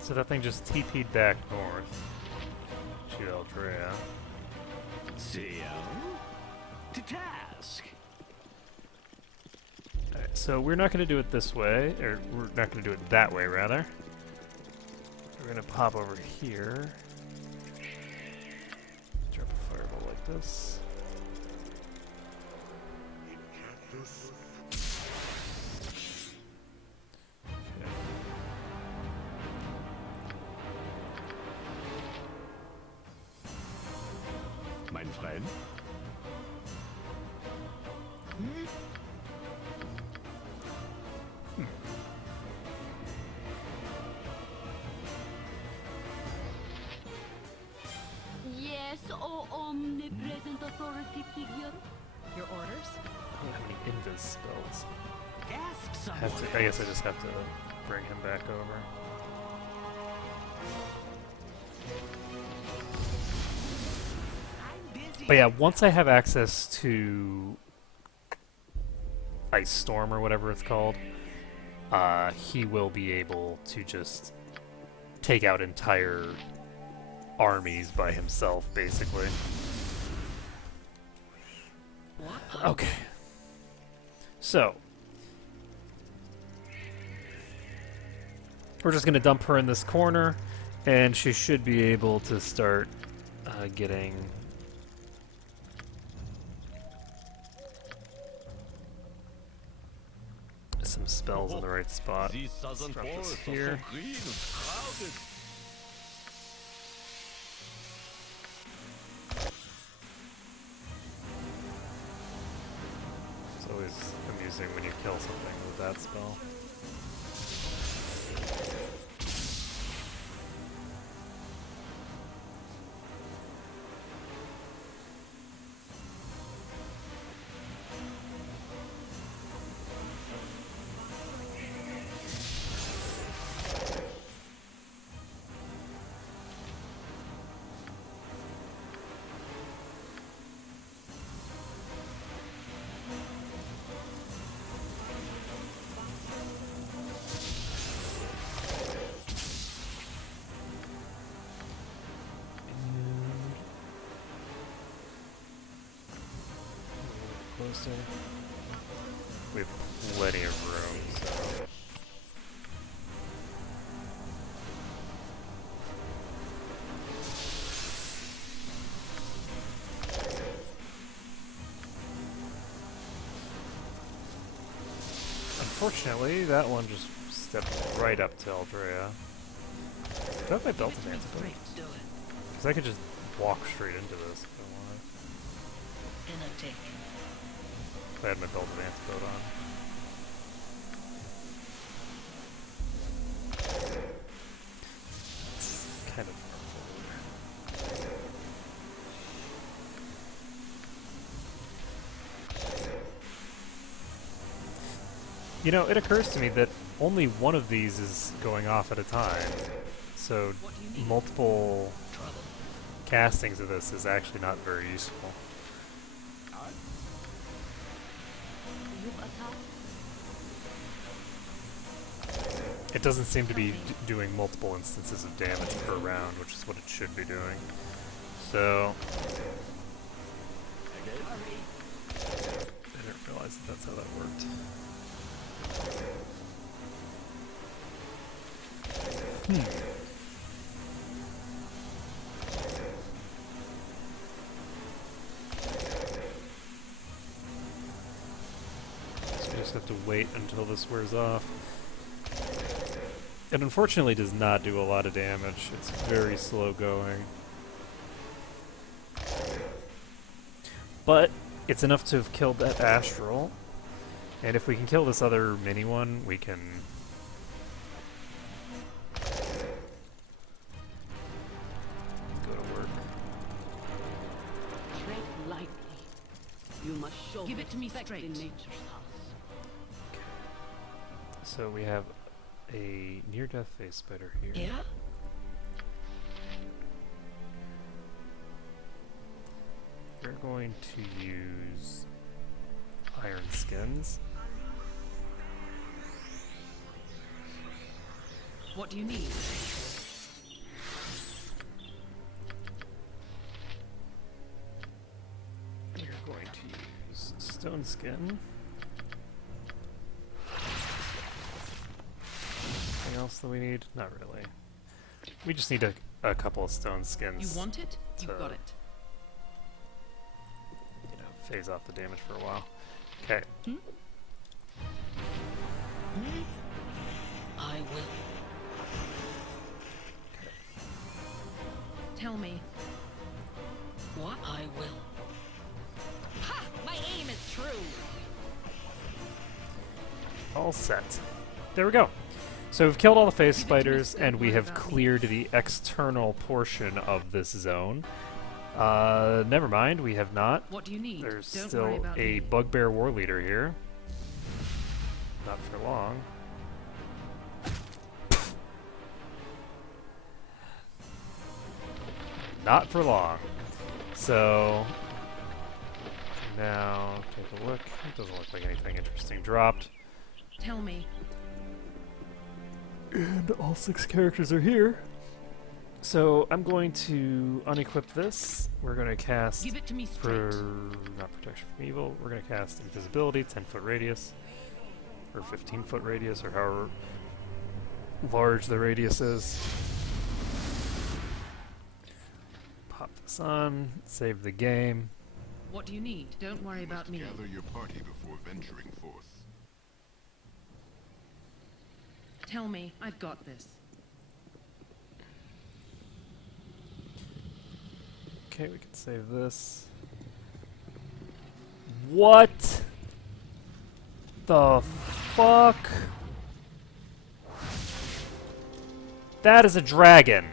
So that thing just TP'd back north. Shoot Eldrea. See ya. To task. Alright, so we're not going to do it this way, or we're not going to do it that way, rather. We're going to pop over here. Drop a fireball like this. Okay. mein Freund. Yes, oh omnipresent authority figure. Your orders? I don't have any invis spells. Ask I someone. guess I just have to bring him back over. But yeah, once I have access to Ice Storm or whatever it's called, he will be able to just take out entire armies by himself, basically. Okay. So, we're just going to dump her in this corner, and she should be able to start getting some spells in the right spot. These Let's southern drop this forests are here. so green and crowded. It's always amusing when you kill something with that spell. Closer. We have plenty of room, so. Unfortunately, that one just stepped right up to Eldrea. Do I have my belt of antidote? Do it. Because I could just walk straight into this if I wanted. In a tick. If I had my belt of antidote on. It's kind of far forward. You know, it occurs to me that only one of these is going off at a time. So multiple castings of this is actually not very useful. It doesn't seem to be doing multiple instances of damage per round, which is what it should be doing. So I didn't realize that that's how that worked. So we just have to wait until this wears off. It unfortunately does not do a lot of damage. It's very slow going. But it's enough to have killed that Astral. And if we can kill this other mini one, we can go to work. Tread lightly. You must show Give it to me respect straight. in nature's house. So we have a near-death face spider here. Yeah? We're going to use iron skins. What do you need? We're going to use stone skin. Anything else that we need? Not really. We just need a couple of stone skins. You want it? You've to, got it. You know, phase off the damage for a while. Okay. I will. Tell me. What? I will. all set. There we go. So we've killed all the phase spiders, and we have cleared the external portion of this zone. Never mind, we have not. What do you need? There's Don't worry still about a me. bugbear war leader here. Not for long. Not for long. So now take a look. It doesn't look like anything interesting dropped. Tell me. And all 6 characters are here. So I'm going to unequip this. We're going to cast Give it to me for straight. not protection from evil. We're going to cast invisibility, 10-foot radius, or 15-foot radius, or however large the radius is. Pop this on, save the game. What do you need? Don't worry You about must me. gather your party before venturing forth. Tell me, I've got this. Okay, we can save this. What the fuck? That is a dragon.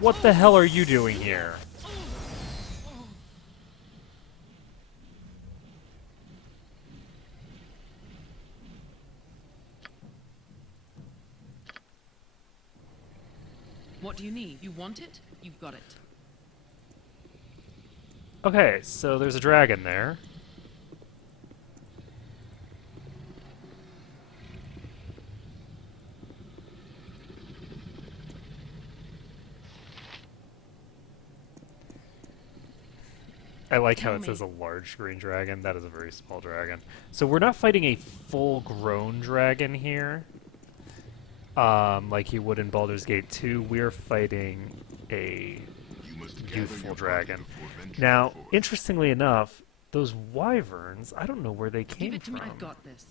What the hell are you doing here? What do you need? You want it? You've got it. Okay, so there's a dragon there. I like how Tell it says a me. large green dragon. That is a very small dragon. So we're not fighting a full-grown dragon here, like you would in Baldur's Gate 2. We're fighting a You must gather youthful your party dragon. before venturing Now, forth. interestingly enough, those wyverns, I don't know where they came Give it to me. from. I've got this.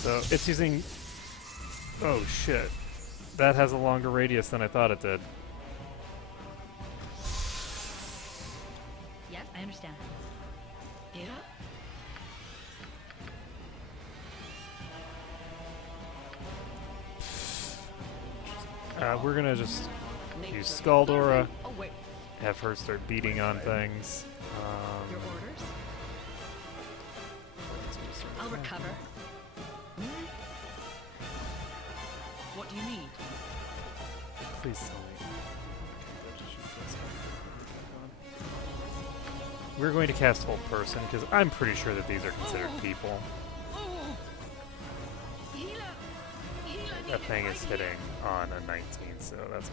So it's using... Oh shit. That has a longer radius than I thought it did. Yes, I understand. Yeah? We're gonna just use Nature Scaldora, awaits. have her start beating on things. Your orders? I'll recover. What do you need? Please tell me. We're going to cast Hold Person, because I'm pretty sure that these are considered people. That thing is hitting on a 19, so that's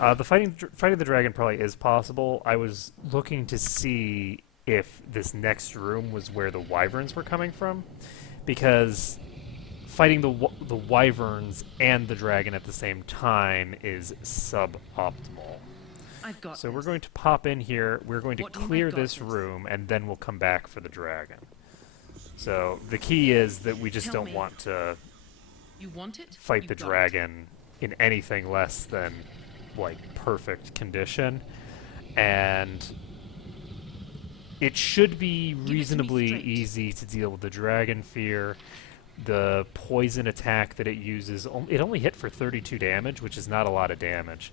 over. The fighting the dragon probably is possible. I was looking to see if this next room was where the wyverns were coming from, because fighting the wyverns and the dragon at the same time is suboptimal. I've got So this. we're going to pop in here, we're going to What do you clear make of this this? room, and then we'll come back for the dragon. So the key is that we just Tell don't me. want to You want it? fight You've the got it. dragon in anything less than, like, perfect condition. And it should be me reasonably straight. easy to deal with the dragon fear. The poison attack that it uses, it only hit for 32 damage, which is not a lot of damage.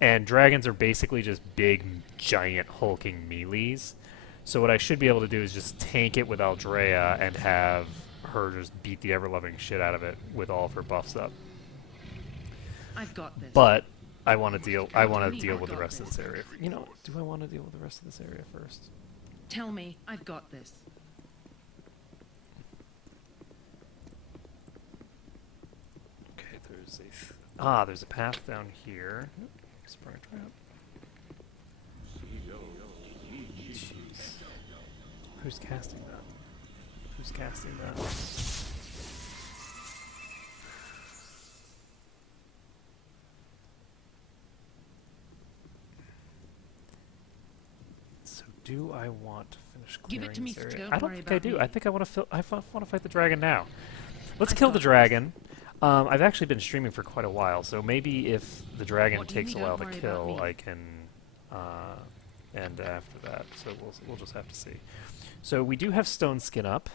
And dragons are basically just big, giant, hulking melees. So what I should be able to do is just tank it with Aldrea and have her just beat the ever-loving shit out of it with all of her buffs up. I've got this. But I want to deal. I want to me, deal I've with the got rest of this this. area. You know, do I want to deal with the rest of this area first? Tell me, I've got this. Okay, there's a path down here. Nope, sprung a trap. Jeez. Who's casting that? Who's casting that? So do I want to finish Give clearing it to me, this area? don't I don't worry think I about do. me. I think I want to. Want to fight the dragon now. Let's kill the dragon. I've actually been streaming for quite a while, so maybe if the dragon What do you takes a mean, while don't to worry about kill, me? I can end after that. So we'll just have to see. So we do have stone skin up,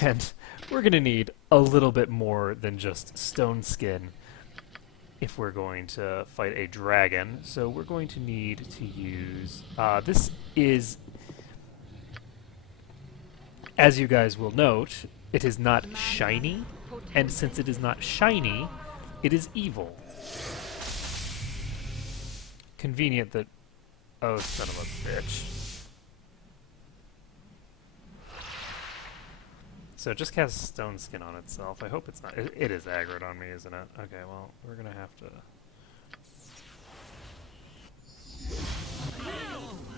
and we're gonna need a little bit more than just stone skin if we're going to fight a dragon. So we're going to need to use... this is, as you guys will note, it is not shiny, and since it is not shiny, it is evil. Convenient that... Oh, son of a bitch. So it just casts stone skin on itself. I hope it's not... It is aggroed on me, isn't it? Okay, well, we're gonna have to...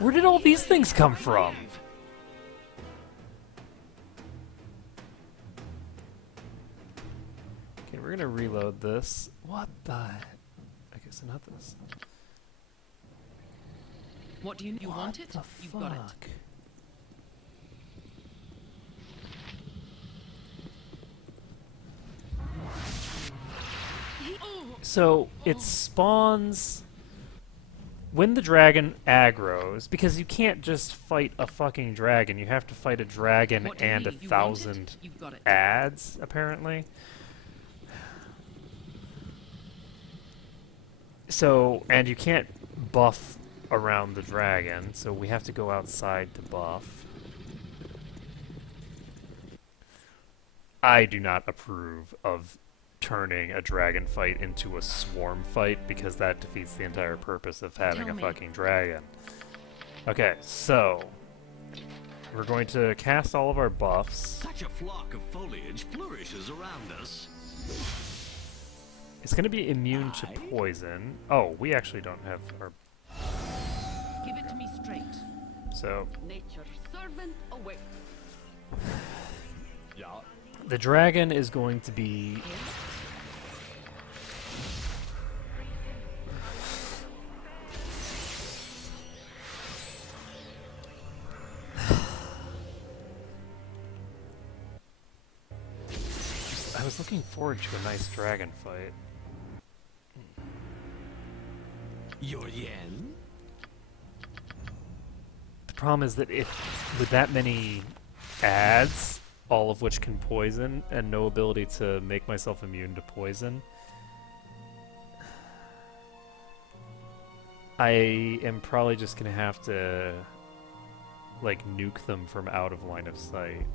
Where did all these things come from? Okay, we're gonna reload this. What the... I guess not this. What do you need? You want it? The You've got it. fuck? So it spawns when the dragon aggroes, because you can't just fight a fucking dragon. You have to fight a dragon What do you and need? You want it? 1,000 You've got it. ads, apparently. So, and you can't buff around the dragon, so we have to go outside to buff. I do not approve of turning a dragon fight into a swarm fight, because that defeats the entire purpose of having Tell a me. fucking dragon. Okay, so we're going to cast all of our buffs. Such a flock of foliage flourishes around us. It's going to be immune to poison. Oh, we actually don't have our... Give it to me straight. So Nature's servant awaits. Ja. the dragon is going to be... I was looking forward to a nice dragon fight. Your yen? The problem is that if, with that many ads, all of which can poison, and no ability to make myself immune to poison, I am probably just gonna have to, like, nuke them from out of line of sight.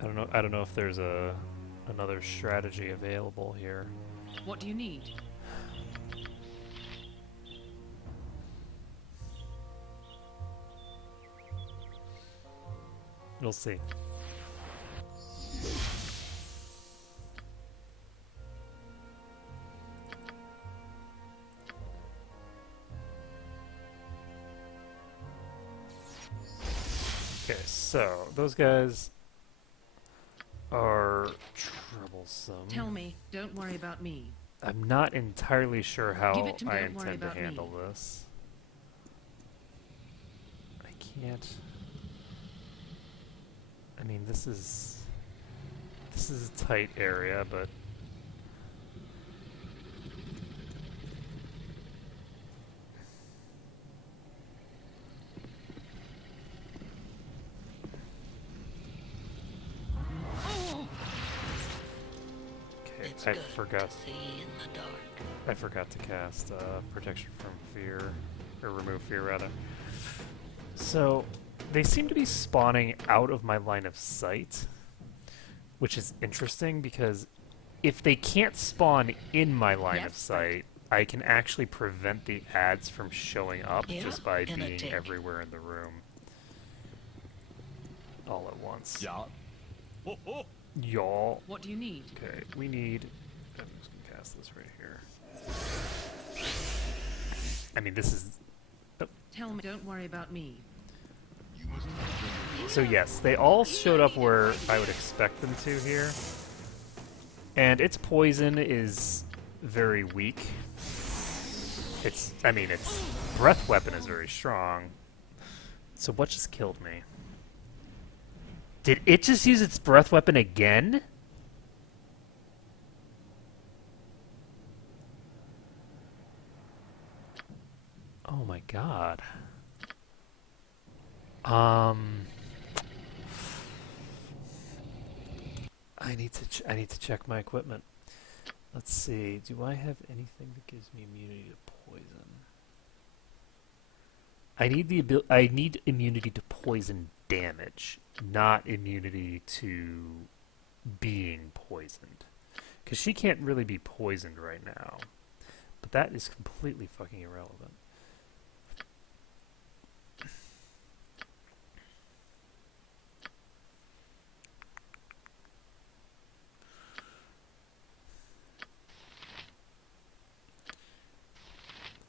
I don't know if there's another strategy available here. What do you need? We'll see. Okay, so those guys are troublesome. Tell me. Don't worry about me. I'm not entirely sure how Give it to me, I don't worry intend to about me. handle this. I can't... I mean, this is a tight area, but... Okay, It's I good forgot. to see in the dark. I forgot to cast Protection from Fear, or Remove Fear, rather. So, they seem to be spawning out of my line of sight, which is interesting because if they can't spawn in my line of Yes, sight, I can actually prevent the ads from showing up Yeah, just by in a being tick. everywhere in the room all at once. Ja. Ho, ho. Y'all. What do you need? Okay, we need... I'm just gonna cast this right here. I mean, this is... Tell me. Don't worry about me. So yes, they all showed up where I would expect them to here. And its poison is very weak. Its breath weapon is very strong. So what just killed me? Did it just use its breath weapon again? Oh my god. I need to check my equipment. Let's see. Do I have anything that gives me immunity to poison? I need immunity to poison damage, not immunity to being poisoned. Because she can't really be poisoned right now. But that is completely fucking irrelevant.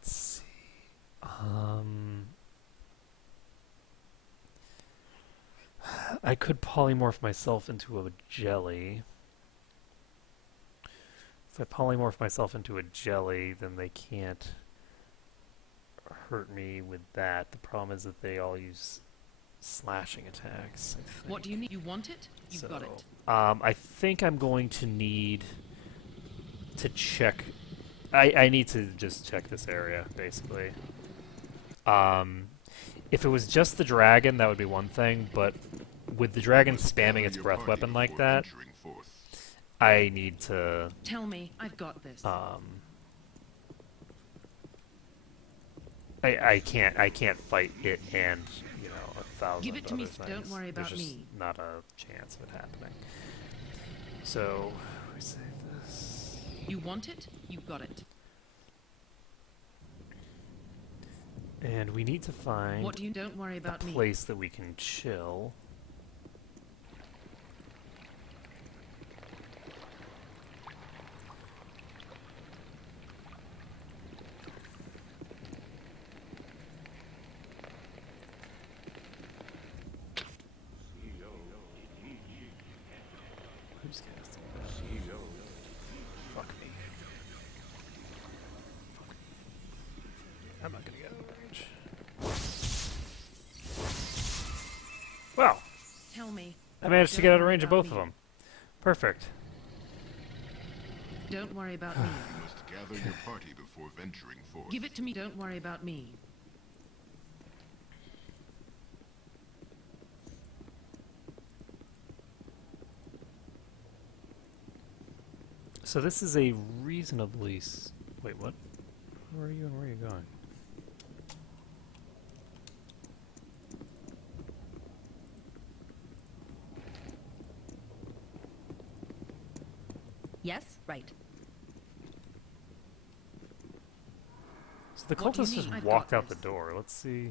Let's see. I could polymorph myself into a jelly. If I polymorph myself into a jelly, then they can't hurt me with that. The problem is that they all use slashing attacks, I think. What do you need? You want it? You've got it. I think I'm going to need to check... I need to just check this area, basically. If it was just the dragon, that would be one thing, but with the dragon spamming its breath weapon like that, I need to... Tell me, I've got this. I can't fight it and, you know, 1,000 Give it to me, other don't things. worry about There's just me. not a chance of it happening. So, we save this. You want it? You've got it. And we need to find What do you don't worry about a me. place that we can chill. Who's casting that? Fuck me. Fuck me. I'm not gonna get out of range. Wow. Tell me. I managed to get out of range of both of them. Perfect. Don't worry about me. You must gather your party before venturing forth. Give it to me. Don't worry about me. So this is a reasonably... Wait, what? Where are you and where are you going? Yes, right. So the What do you cultist just need? I've walked got out the this. door. Let's see.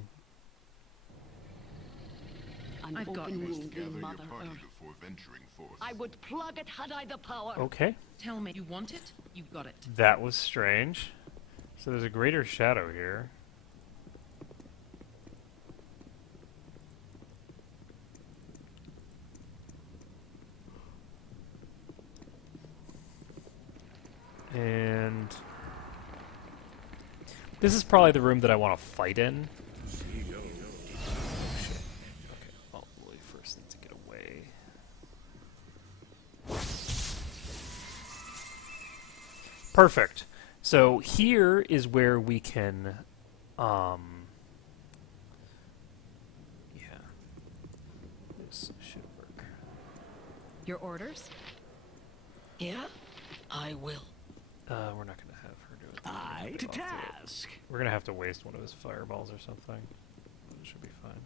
An I've got open this. wound Gather in your Mother party Earth. before venturing forth. I would plug it had I the power. Okay. Tell me. You want it? You've got it. That was strange. So there's a greater shadow here. And this is probably the room that I want to fight in. Oh, shit. Okay, I'll really first need to get away. Perfect. So here is where we can, yeah, this should work. Your orders? Yeah, I will. We're not gonna have her do it. Aye to task. We're gonna have to waste one of his fireballs or something. It should be fine.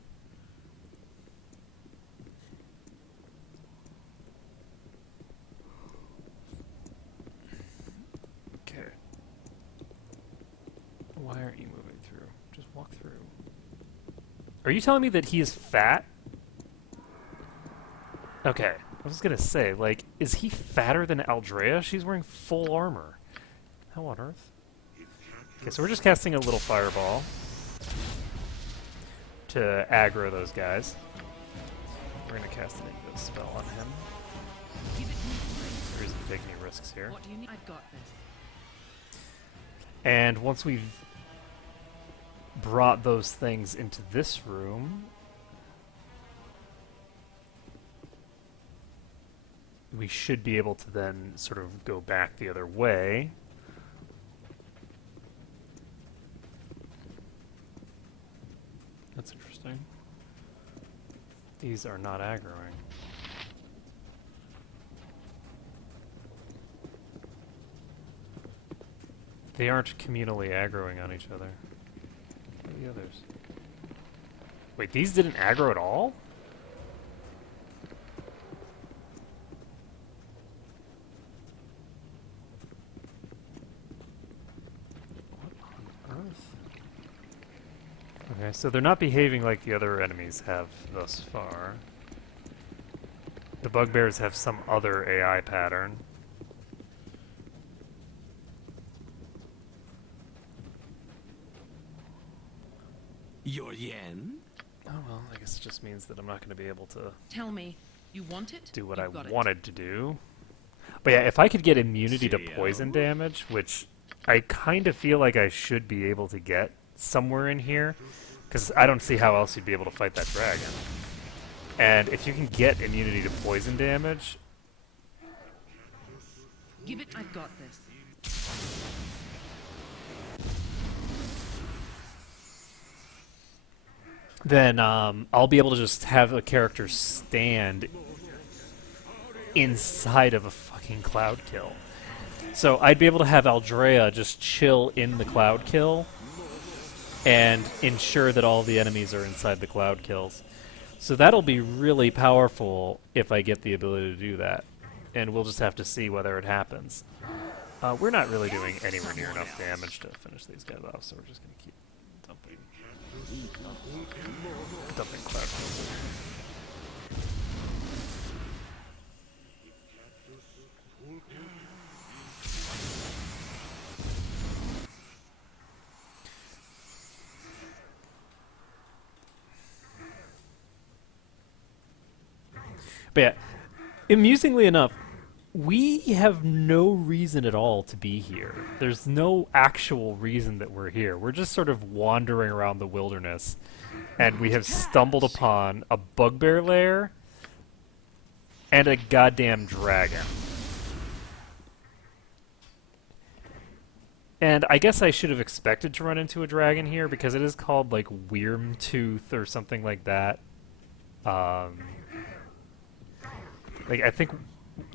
Okay. Why aren't you moving through? Just walk through. Are you telling me that he is fat? Okay. I was gonna say, like, is he fatter than Aldrea? She's wearing full armor. How on earth? Okay, so we're just casting a little fireball to aggro those guys. We're gonna cast a spell on him. Give it to me. There isn't taking any risks here. What do you need? I've got this. And once we've brought those things into this room, we should be able to then sort of go back the other way. That's interesting. These are not aggroing. They aren't communally aggroing on each other. What are the others? Wait, these didn't aggro at all? What on earth? Okay, so they're not behaving like the other enemies have thus far. The bugbears have some other AI pattern. Your yen? Oh well, I guess it just means that I'm not going to be able to Tell me, you want it? do what You've I got it. wanted to do. But yeah, if I could get immunity to poison damage, which I kind of feel like I should be able to get somewhere in here, because I don't see how else you'd be able to fight that dragon. And if you can get immunity to poison damage, Give it. I've got this. then I'll be able to just have a character stand inside of a fucking cloud kill. So I'd be able to have Aldrea just chill in the cloud kill and ensure that all the enemies are inside the cloud kills. So that'll be really powerful if I get the ability to do that. And we'll just have to see whether it happens. We're not really doing anywhere near enough damage to finish these guys off, so we're just going to keep dumping cloud kills. But yeah, amusingly enough, we have no reason at all to be here. There's no actual reason that we're here. We're just sort of wandering around the wilderness, and we have stumbled upon a bugbear lair and a goddamn dragon. And I guess I should have expected to run into a dragon here, because it is called, like, Wyrmtooth or something like that. Like, I think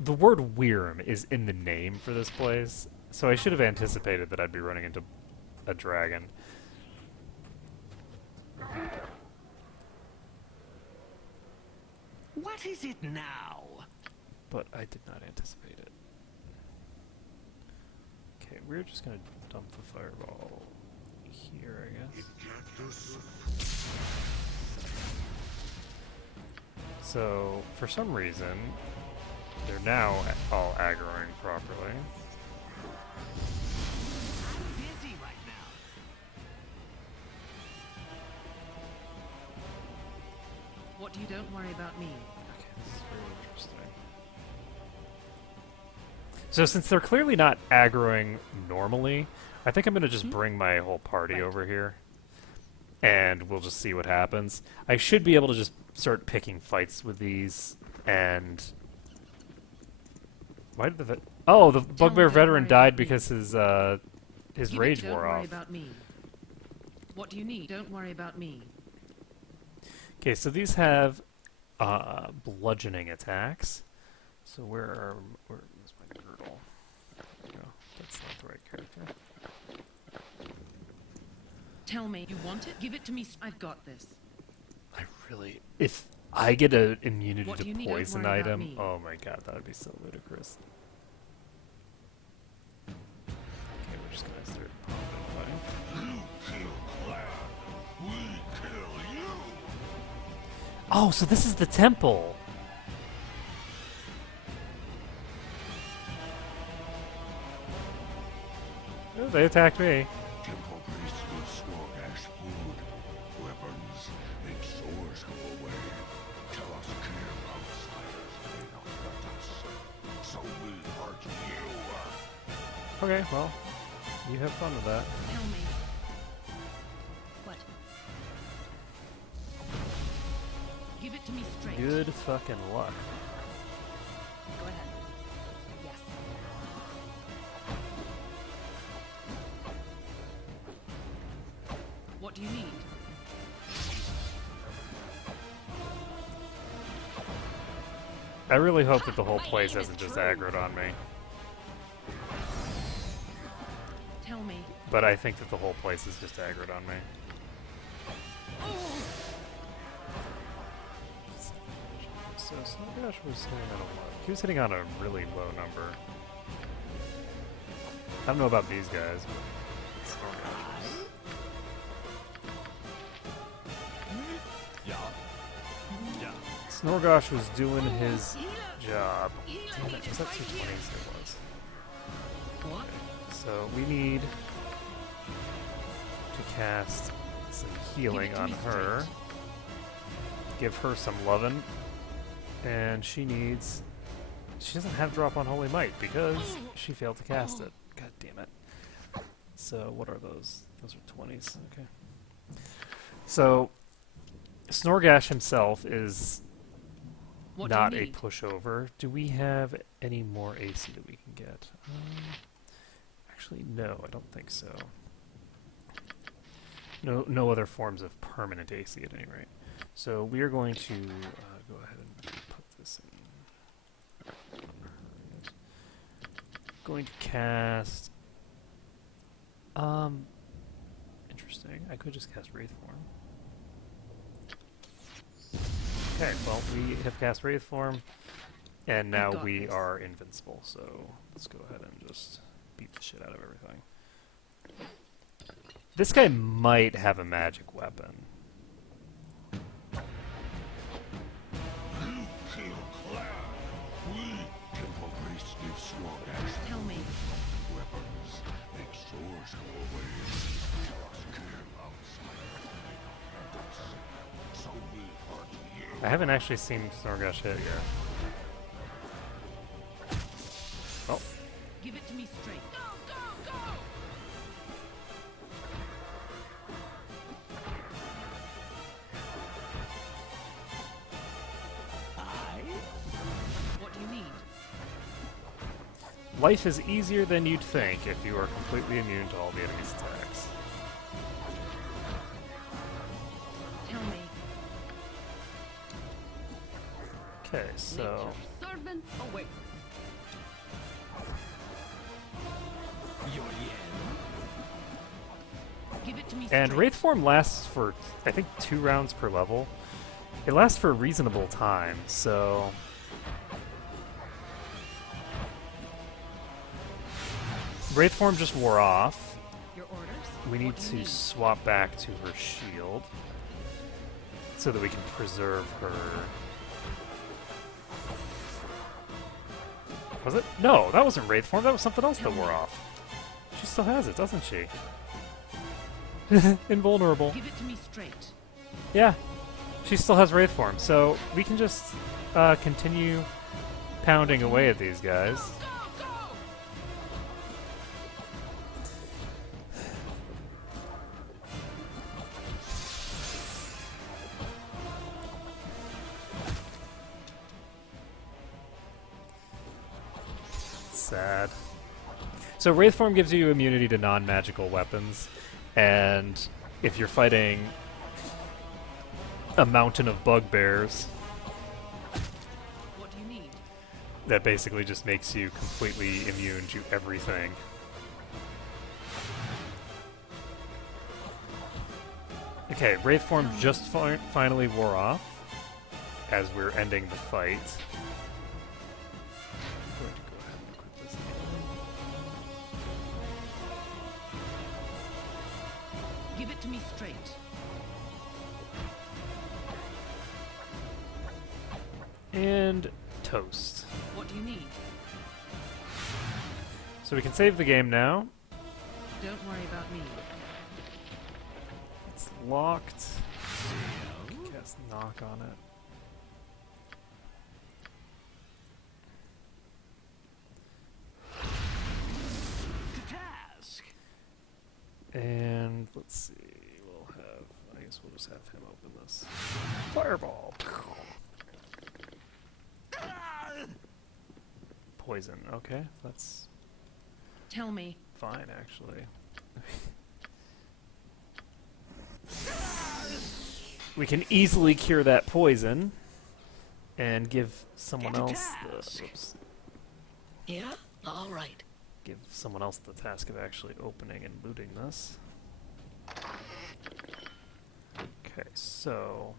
the word Wyrm is in the name for this place, so I should have anticipated that I'd be running into a dragon. What is it now? But I did not anticipate it. Okay, we're just gonna dump the fireball here, I guess. So, for some reason, they're now all aggroing properly. I'm busy right now. What do you don't worry about me? Okay, this is very interesting. So since they're clearly not aggroing normally, I think I'm going to just bring my whole party over here. And we'll just see what happens. I should be able to just start picking fights with these, and... Why did the the bugbear veteran died because his rage wore off. Don't worry about me. What do you need? Don't worry about me. Okay, so these have bludgeoning attacks. So where's my girdle? There we go. That's not the right character. Tell me, you want it? Give it to me. I've got this. I really... If I get an immunity What do you to need? Don't poison worry about item, me. oh my god, that would be so ludicrous. Okay, we're just gonna start popping away. Oh, so this is the temple! Oh, they attacked me. Temple priests will swag ash food, weapons, and swords go away. Tell us clear outsiders they don't hurt us. So we hurt you. Okay, well, you have fun with that. Tell me. What? Give it to me straight. Good fucking luck. Go ahead. What do you need? I really hope that the whole place isn't just aggroed on me. Tell me. But I think that the whole place is just aggroed on me. So Snowdash was hitting on a what? He was hitting on a really low number. I don't know about these guys, but Snowdash was... Snorgosh was doing his job. Damn it, was that 220s? It was. What? So we need to cast some healing on her. Give her some lovin'. And she needs... She doesn't have drop on Holy Might because she failed to cast it. God damn it. So what are those? Those are 20s. Okay. So Snorgash himself is not a pushover. Do we have any more AC that we can get? Actually, no, I don't think so. No other forms of permanent AC at any rate. So we are going to go ahead and put this in. Going to cast... Interesting. I could just cast Wraith Form. Okay, well, we have cast Wraith Form, and now we are invincible, so let's go ahead and just beat the shit out of everything. This guy might have a magic weapon. Tell me. Weapons make swords go away. So will hurt you. I haven't actually seen Snorgash hit yet. Oh. Give it to me straight. Go, go, go! What do you need? Life is easier than you'd think if you are completely immune to all the enemy's attacks. Tell me. Okay, so... Servant awaits. Give it to me And straight. Wraith Form lasts for, I think, 2 rounds per level. It lasts for a reasonable time, so... Wraith Form just wore off. Your orders? We need What do you to swap back to her shield so that we can preserve her. Was it? No, that wasn't Wraith Form. That was something else that wore off. She still has it, doesn't she? Invulnerable. Give it to me straight. Yeah, she still has Wraith Form, so we can just continue pounding away at these guys. Sad. So Wraith Form gives you immunity to non-magical weapons, and if you're fighting a mountain of bugbears, What do you need? that basically just makes you completely immune to everything. Okay, Wraith Form just finally wore off as we're ending the fight. I'm going to go ahead and equip this again. Give it to me straight. And toast. What do you need? So we can save the game now. Don't worry about me. It's locked. Cast knock on it. To task. And let's see, we'll have, I guess we'll just have him open this. Fireball! Poison, okay, that's Tell me. fine actually. we can easily cure that poison and give someone Get a else task. the oops, Yeah? All right. give someone else the task of actually opening and looting this. Okay, so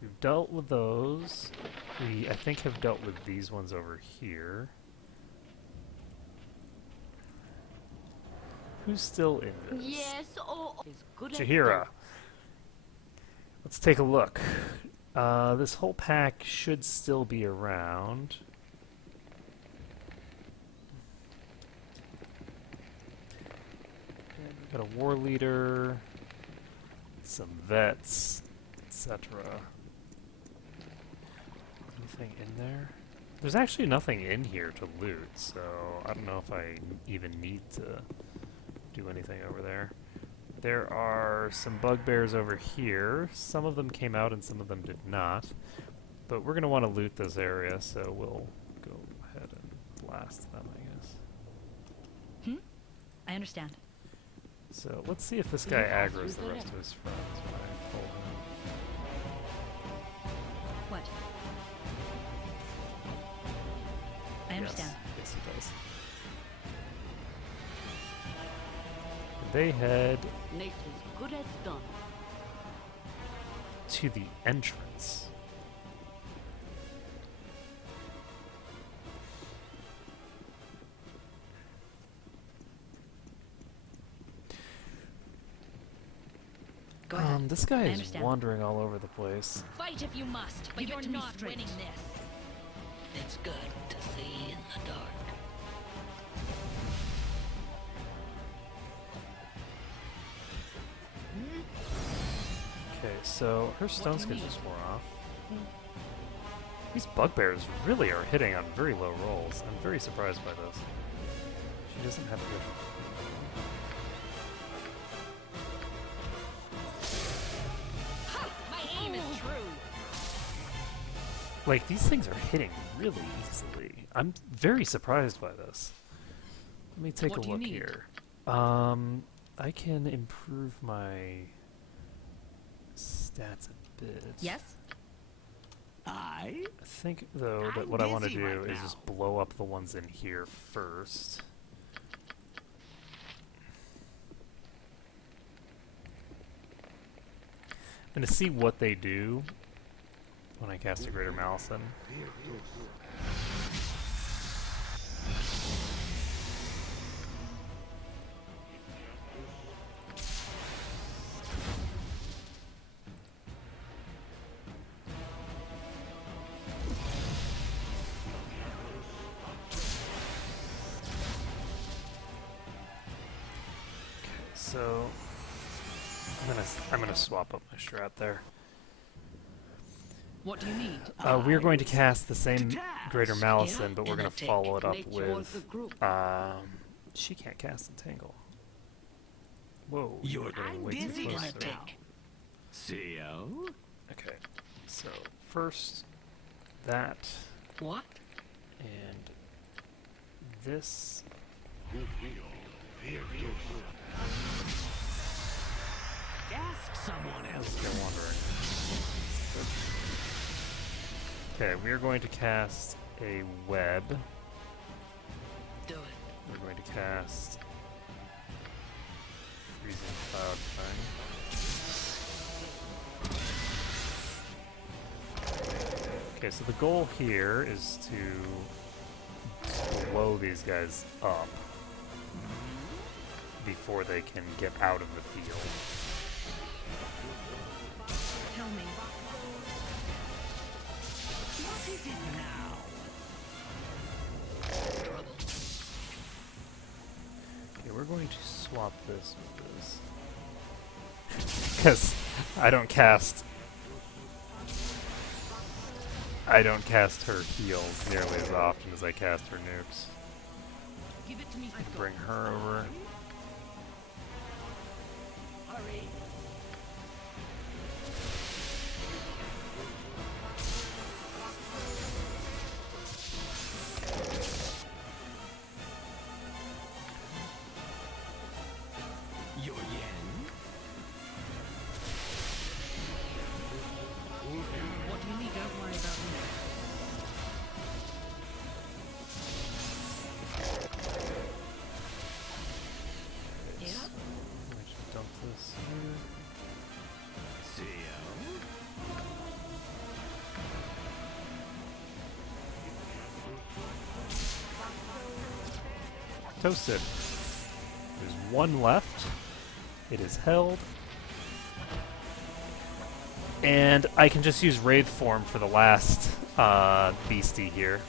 we've dealt with those. We, I think, have dealt with these ones over here. Who's still in this? Yes, oh, as good as Chihira. done. Let's take a look. This whole pack should still be around. And we've got a war leader, some vets, etc. Anything in there? There's actually nothing in here to loot, so I don't know if I even need to do anything over there. There are some bugbears over here. Some of them came out and some of them did not. But we're going to want to loot this area, so we'll go ahead and blast them, I guess. I understand. So let's see if this guy aggroes the rest of his friends when I pull him. What? I understand. Yes, he does. They head Nature's good as done. to the entrance. Go ahead. This guy I is understand. wandering all over the place. Fight if you must, but Give it you're to me not straight. winning this. It's good to see in the dark. Okay, so her stone do you skins need? just wore off. These bugbears really are hitting on very low rolls. I'm very surprised by this. She doesn't have good. My aim is true. Like, these things are hitting really easily. I'm very surprised by this. Let me take What a do you look need? here. I can improve my stats a bit. Yes? I? I think, though, that I'm what I want to busy do right is now. just blow up the ones in here first. And to see what they do when I cast a Greater Malison. So I'm gonna swap up my strat there. What do you need? We're going to cast the same task. Greater Malison, Yeah, but we're and going a to tick. follow it up Nature wants a with. group. She can't cast Entangle. Whoa, You're we're getting I'm way too busy close right there. now. See-o? Okay, so first that What? and this. Ask someone Let's else. go wandering. Okay, we are going to cast a web. Do it. We're going to cast freezing cloud thing. Okay, so the goal here is to just blow these guys up before they can get out of the field. Tell me. What is it now? Trouble. Okay, we're going to swap this with this. Because I don't cast her heals nearly as often as I cast her nukes. Give it to me. Bring her over. Hurry. Your yen? Toasted. There's one left. It is held. And I can just use Wraith form for the last beastie here.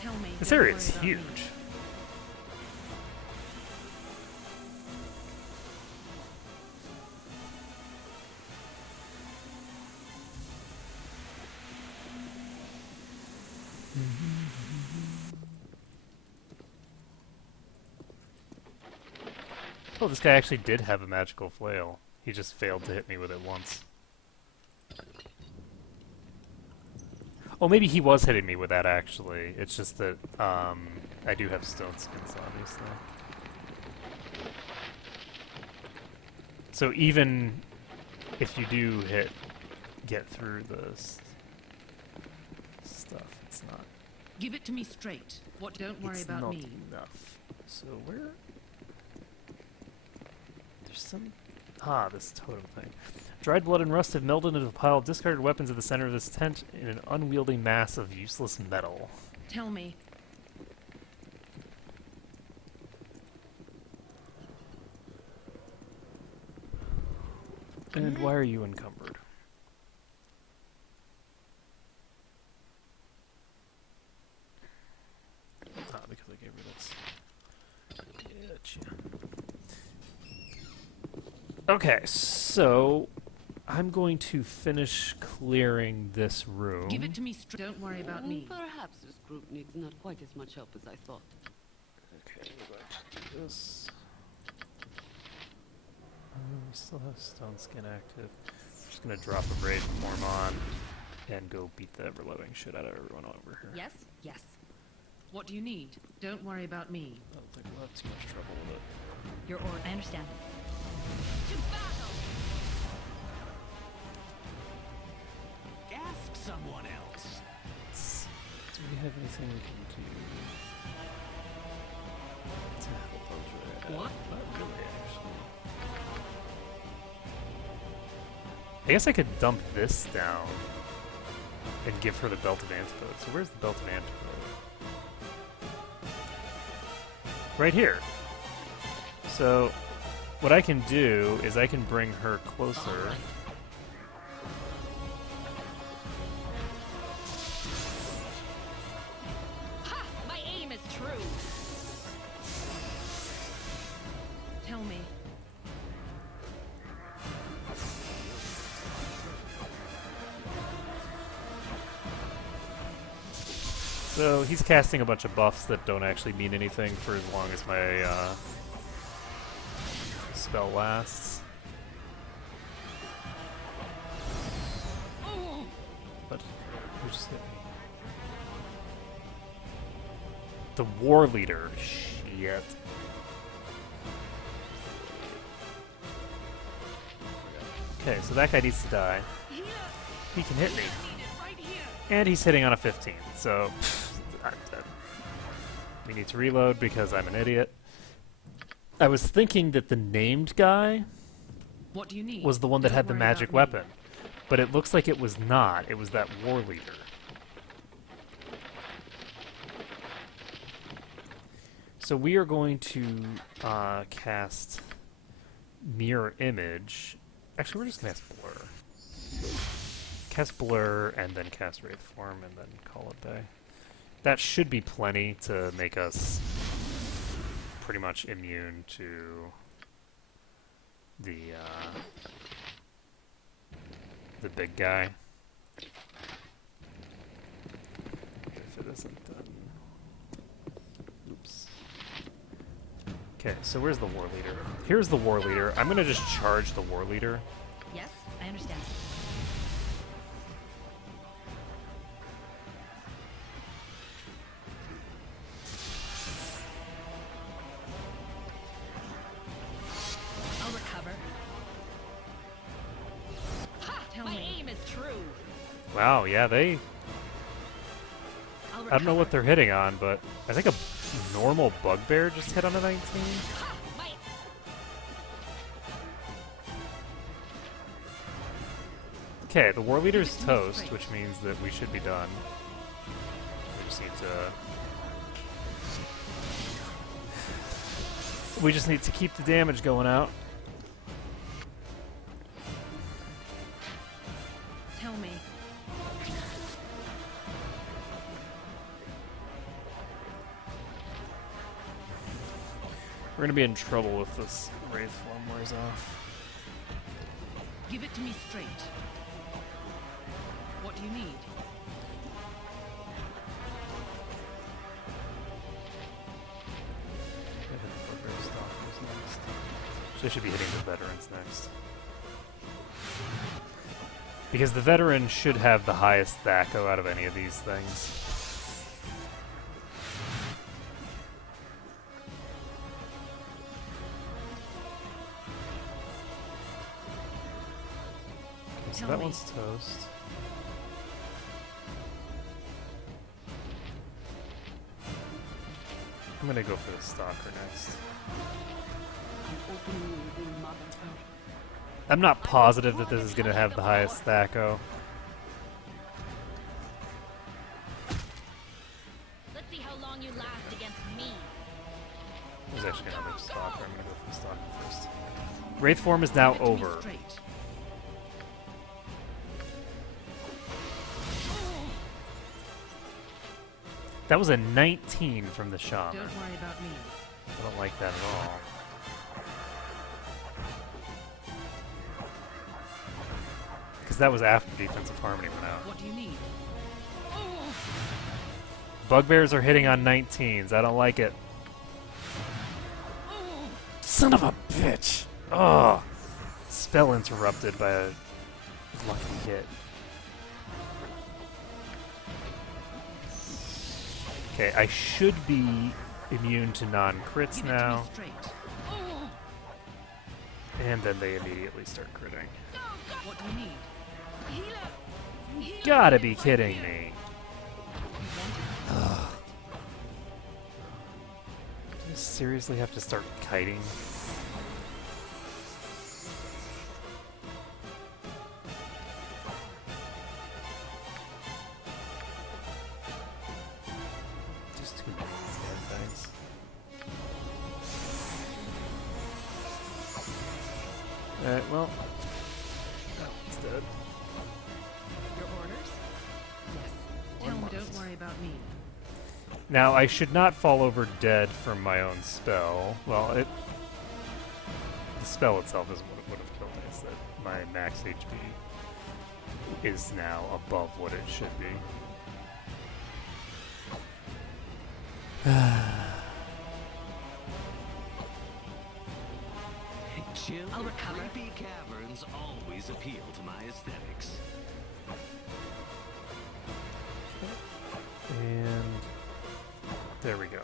Tell me. This don't area worry is about me. huge. Oh, this guy actually did have a magical flail. He just failed to hit me with it once. Oh, maybe he was hitting me with that, actually. It's just that, I do have stone skins, obviously. So even if you do get through this stuff, it's not... Give it to me straight. What? Don't worry about me. It's not enough. So where... There's some... Ah, this totem thing. Dried blood and rust have melded into a pile of discarded weapons at the center of this tent in an unwieldy mass of useless metal. Tell me. And why are you encumbered? Ah, because I gave her this. Gotcha. Okay, so I'm going to finish clearing this room. Give it to me straight. Don't worry about me. Perhaps this group needs not quite as much help as I thought. Okay, we're going to do this. We still have stone skin active. I'm just going to drop a raid form on and go beat the ever-loving shit out of everyone over here. Yes? Yes. What do you need? Don't worry about me. I don't think we'll have too much trouble with it. Your order. I understand. Ask someone else. Do we have anything we can do to help Audrey? What? Not really, actually. I guess I could dump this down and give her the Belt of Antidote. So where's the Belt of Antidote? Right here. So what I can do is I can bring her closer. Ha! My aim is true. Tell me. So he's casting a bunch of buffs that don't actually mean anything for as long as my spell lasts. But who just hit me? The war leader. Shit. Okay, so that guy needs to die. He can hit me. And he's hitting on a 15, so I'm dead. We need to reload because I'm an idiot. I was thinking that the named guy What do you need? was the one that Don't had the worry magic about me. weapon, but it looks like it was not. It was that war leader. So we are going to cast Mirror Image. Actually, we're just going to cast Blur. Cast Blur, and then cast Wraith Form, and then call it day. That should be plenty to make us pretty much immune to the big guy. If it isn't, then... Oops. Okay, so where's the war leader? Here's the war leader. I'm gonna just charge the war leader. Yes, I understand. I'll recover. Ha! Tell My me. aim is true. Wow, yeah, they... I'll I don't know what recover. they're hitting on, but I think a normal bugbear just hit on a 19. Ha! My Okay, the war leader's toast, which means that we should be done. We just need to We just need to keep the damage going out. Tell me. We're gonna be in trouble if this Wraith form wears off. Give it to me straight. What do you need? So they should be hitting the veterans next. Because the veteran should have the highest Thaco out of any of these things. So that one's toast. I'm gonna go for the stalker next. I'm not positive that this is gonna have the highest Thaco. Let's see how long you last against me. There's actually another stalker. I'm gonna go for the stalker first. Wraith form is now over. That was a 19 from the shaman. Don't worry about me. I don't like that at all. Because that was after defensive harmony went out. What do you need? Bugbears are hitting on 19s. I don't like it. Son of a bitch! Oh! Spell interrupted by a lucky hit. Okay, I should be immune to non-crits now. And then they immediately start critting. What do you need? Gotta be kidding me. Do I seriously have to start kiting? Just too many of these damn things. Alright, well. That one's dead. Your orders? Yes. Tell me, don't worry about me. Now, I should not fall over dead from my own spell. Well, the spell itself isn't what it would have killed me. It's that my max HP is now above what it should be. Chill, creepy caverns always appeal to my aesthetics. And there we go.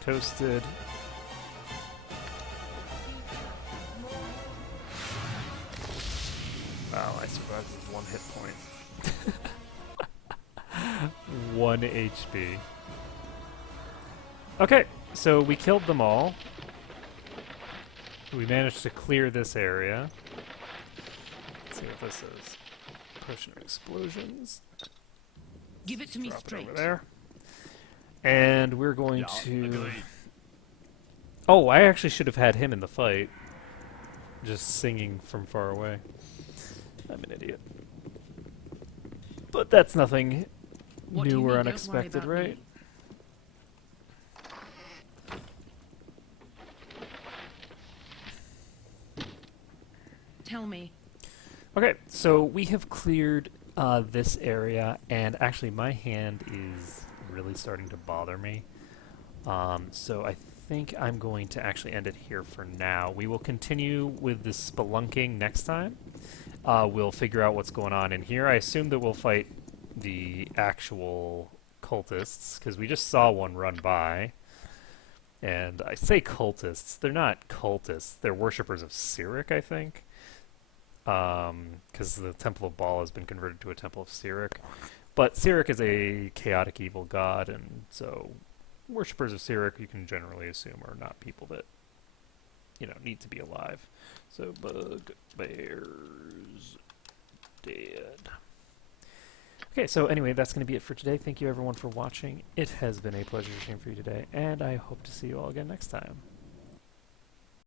Toasted. Wow, I survived with 1 hit point. 1 HP. Okay, so we killed them all. We managed to clear this area. Let's see what this is. Potion of explosions. Give it to me Drop it straight. over there. And we're going to... Oh, I actually should have had him in the fight. Just singing from far away. I'm an idiot. But that's nothing new or unexpected, right? Tell me. Okay, so we have cleared this area, and actually my hand is really starting to bother me. So I think I'm going to actually end it here for now. We will continue with the spelunking next time. We'll figure out what's going on in here. I assume that we'll fight the actual cultists, because we just saw one run by. And I say cultists, they're not cultists, they're worshippers of Cyric, I think. Because the Temple of Baal has been converted to a Temple of Cyric. But Cyric is a chaotic evil god, and so worshippers of Cyric, you can generally assume, are not people that, you know, need to be alive. So, Bugbears dead. Okay, so anyway, that's going to be it for today. Thank you everyone for watching. It has been a pleasure to stream for you today, and I hope to see you all again next time.